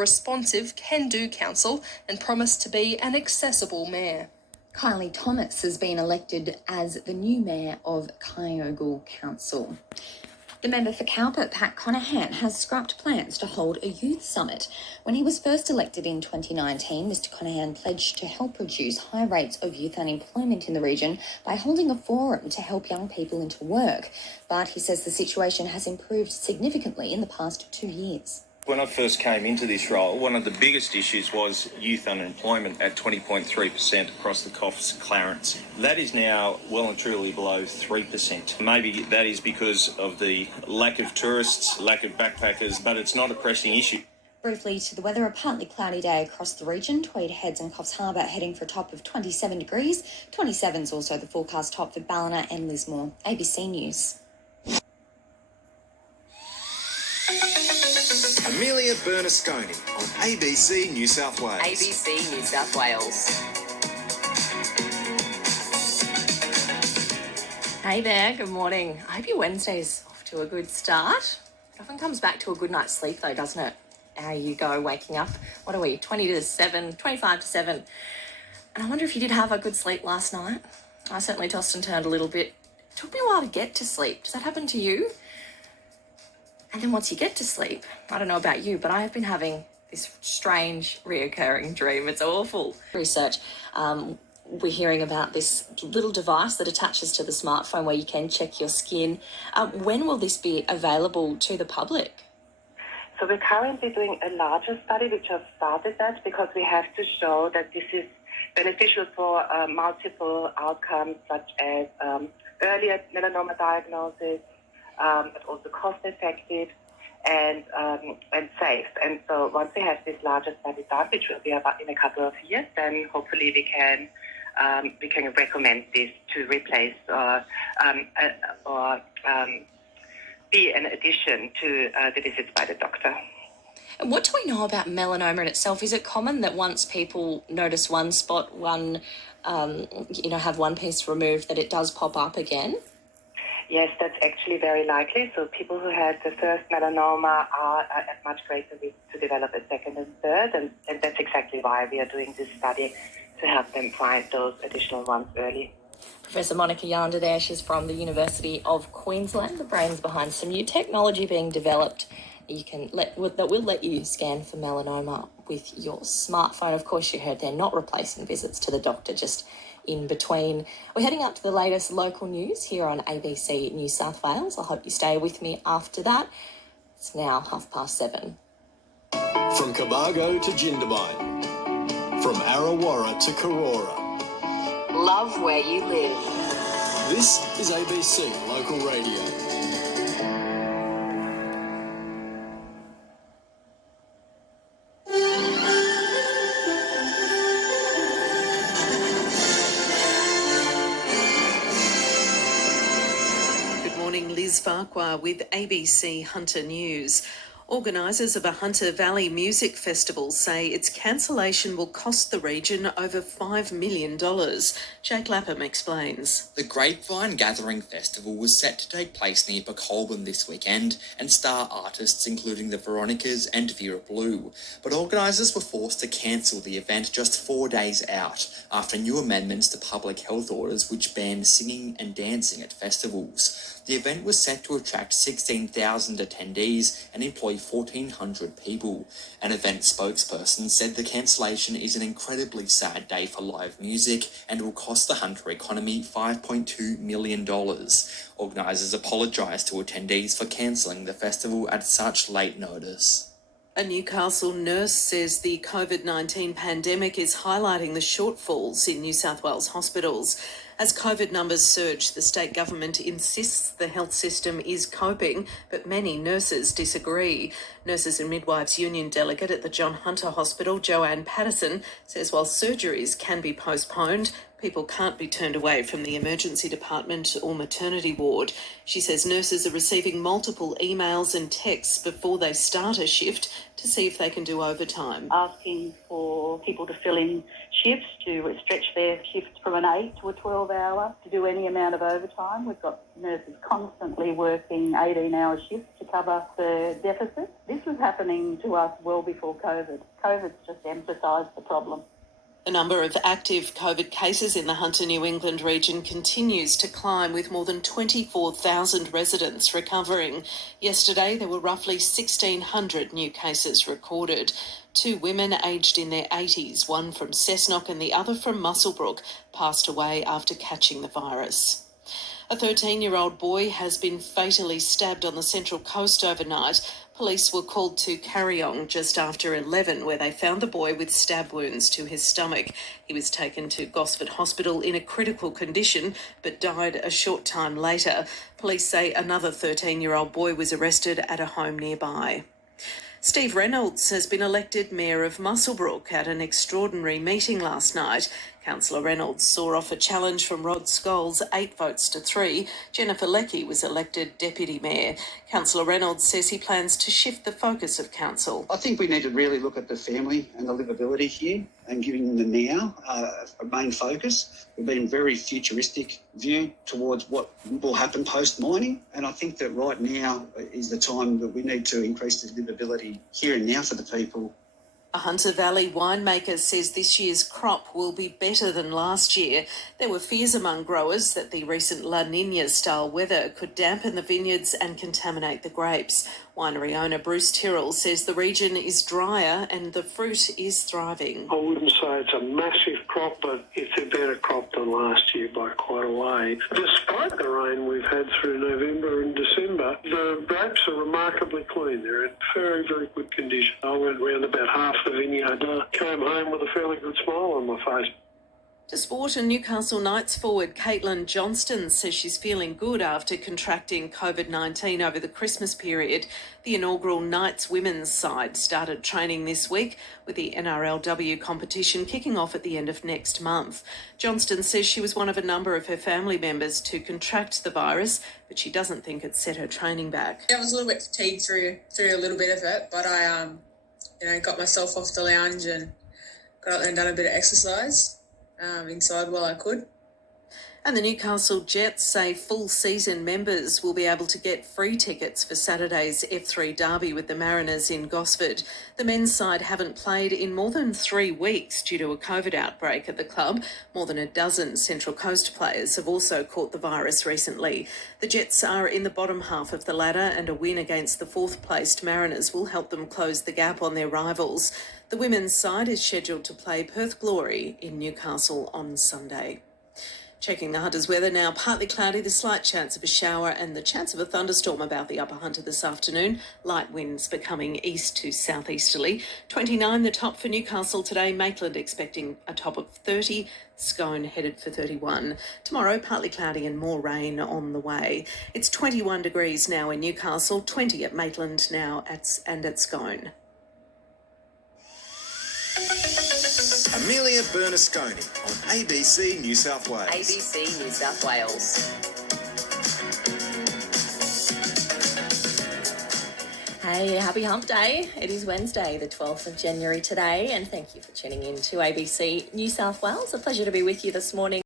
responsive can-do council and promised to be an accessible mayor. Kylie Thomas has been elected as the new mayor of Kyogle Council. The member for Cowper, Pat Conahan, has scrapped plans to hold a youth summit. When he was first elected in 2019, Mr Conahan pledged to help reduce high rates of youth unemployment in the region by holding a forum to help young people into work. But he says the situation has improved significantly in the past 2 years. When I first came into this role, one of the biggest issues was youth unemployment at 20.3% across the Coffs Clarence. That is now well and truly below 3%. Maybe that is because of the lack of tourists, lack of backpackers, but it's not a pressing issue. Briefly to the weather, a partly cloudy day across the region. Tweed Heads and Coffs Harbour heading for a top of 27 degrees. 27 is also the forecast top for Ballina and Lismore. ABC News. Amelia Bernasconi on ABC New South Wales. ABC New South Wales. Hey there, good morning. I hope your Wednesday's off to a good start. It often comes back to a good night's sleep though, doesn't it? How you go waking up, what are we, 20 to 7, 25 to 7. And I wonder if you did have a good sleep last night. I certainly tossed and turned a little bit. It took me a while to get to sleep. Does that happen to you? And then once you get to sleep, I don't know about you, but I have been having this strange reoccurring dream. It's awful. Research, we're hearing about this little device that attaches to the smartphone where you can check your skin. When will this be available to the public? So we're currently doing a larger study. We just started that because we have to show that this is beneficial for multiple outcomes such as earlier melanoma diagnosis, but also cost-effective and safe. And so once we have this larger study done, which will be about in a couple of years, then hopefully we can recommend this to replace or be an addition to the visits by the doctor. And what do we know about melanoma in itself? Is it common that once people notice one spot, have one piece removed, that it does pop up again? Yes, that's actually very likely. So people who have the first melanoma are at much greater risk to develop a second and third, and that's exactly why we are doing this study, to help them find those additional ones early. Professor Monica Yanda there, she's from the University of Queensland, the brains behind some new technology being developed that will let you scan for melanoma with your smartphone. Of course, you heard they're not replacing visits to the doctor, just in between. We're heading up to the latest local news here on ABC New South Wales. I hope you stay with me after that. It's now 7:30. From Cabargo to Jindabyne, from Arrawarra to Karora. Love where you live. This is ABC Local Radio. Liz Farquhar with ABC Hunter News. Organisers of a Hunter Valley Music Festival say its cancellation will cost the region over $5 million. Jake Lapham explains. The Grapevine Gathering Festival was set to take place near Colburn this weekend, and star artists including the Veronicas and Vera Blue. But organisers were forced to cancel the event just 4 days out after new amendments to public health orders which banned singing and dancing at festivals. The event was set to attract 16,000 attendees and employ 1,400 people. An event spokesperson said the cancellation is an incredibly sad day for live music and will cost the Hunter economy $5.2 million. Organisers apologised to attendees for cancelling the festival at such late notice. A Newcastle nurse says the COVID-19 pandemic is highlighting the shortfalls in New South Wales hospitals. As COVID numbers surge, the state government insists the health system is coping, but many nurses disagree. Nurses and Midwives Union delegate at the John Hunter Hospital, Joanne Patterson, says while surgeries can be postponed, People can't be turned away from the emergency department or maternity ward. She says nurses are receiving multiple emails and texts before they start a shift to see if they can do overtime. Asking for people to fill in shifts, to stretch their shifts from an 8 to a 12-hour, to do any amount of overtime. We've got nurses constantly working 18-hour shifts to cover the deficit. This was happening to us well before COVID. COVID's just emphasised the problem. The number of active COVID cases in the Hunter New England region continues to climb, with more than 24,000 residents recovering. Yesterday, there were roughly 1,600 new cases recorded. 2 women aged in their 80s, one from Cessnock and the other from Muswellbrook, passed away after catching the virus. A 13-year-old boy has been fatally stabbed on the Central Coast overnight. Police were called to Carryong just after 11, where they found the boy with stab wounds to his stomach. He was taken to Gosford Hospital in a critical condition, but died a short time later. Police say another 13-year-old boy was arrested at a home nearby. Steve Reynolds has been elected Mayor of Muswellbrook at an extraordinary meeting last night. Councillor Reynolds saw off a challenge from Rod Scholes, 8 votes to 3. Jennifer Leckie was elected Deputy Mayor. Councillor Reynolds says he plans to shift the focus of council. I think we need to really look at the family and the livability here and giving the now a main focus. We've been very futuristic view towards what will happen post-mining, and I think that right now is the time that we need to increase the livability here and now for the people. A Hunter Valley winemaker says this year's crop will be better than last year. There were fears among growers that the recent La Nina-style weather could dampen the vineyards and contaminate the grapes. Winery owner Bruce Tyrrell says the region is drier and the fruit is thriving. I wouldn't say it's a massive crop, but it's a better crop than last year by quite a way. Despite the rain we've had through November and December, the grapes are remarkably clean. They're in very, very good condition. I went round about half the vineyard, came home with a fairly good smile on my face. To sport, and Newcastle Knights forward Caitlin Johnston says she's feeling good after contracting COVID-19 over the Christmas period. The inaugural Knights women's side started training this week, with the NRLW competition kicking off at the end of next month. Johnston says she was one of a number of her family members to contract the virus, but she doesn't think it set her training back. I was a little bit fatigued through a little bit of it, but I got myself off the lounge and got out there and done a bit of exercise inside while I could. And the Newcastle Jets say full season members will be able to get free tickets for Saturday's F3 derby with the Mariners in Gosford. The men's side haven't played in more than 3 weeks due to a COVID outbreak at the club. More than a dozen Central Coast players have also caught the virus recently. The Jets are in the bottom half of the ladder, and a win against the 4th placed Mariners will help them close the gap on their rivals. The women's side is scheduled to play Perth Glory in Newcastle on Sunday. Checking the Hunter's weather now, partly cloudy, the slight chance of a shower and the chance of a thunderstorm about the upper Hunter this afternoon. Light winds becoming east to southeasterly. 29 the top for Newcastle today. Maitland expecting a top of 30. Scone headed for 31. Tomorrow, partly cloudy and more rain on the way. It's 21 degrees now in Newcastle, 20 at Maitland now and at Scone. Amelia Bernasconi on ABC New South Wales. ABC New South Wales. Hey, happy hump day. It is Wednesday, the 12th of January today, and thank you for tuning in to ABC New South Wales. A pleasure to be with you this morning.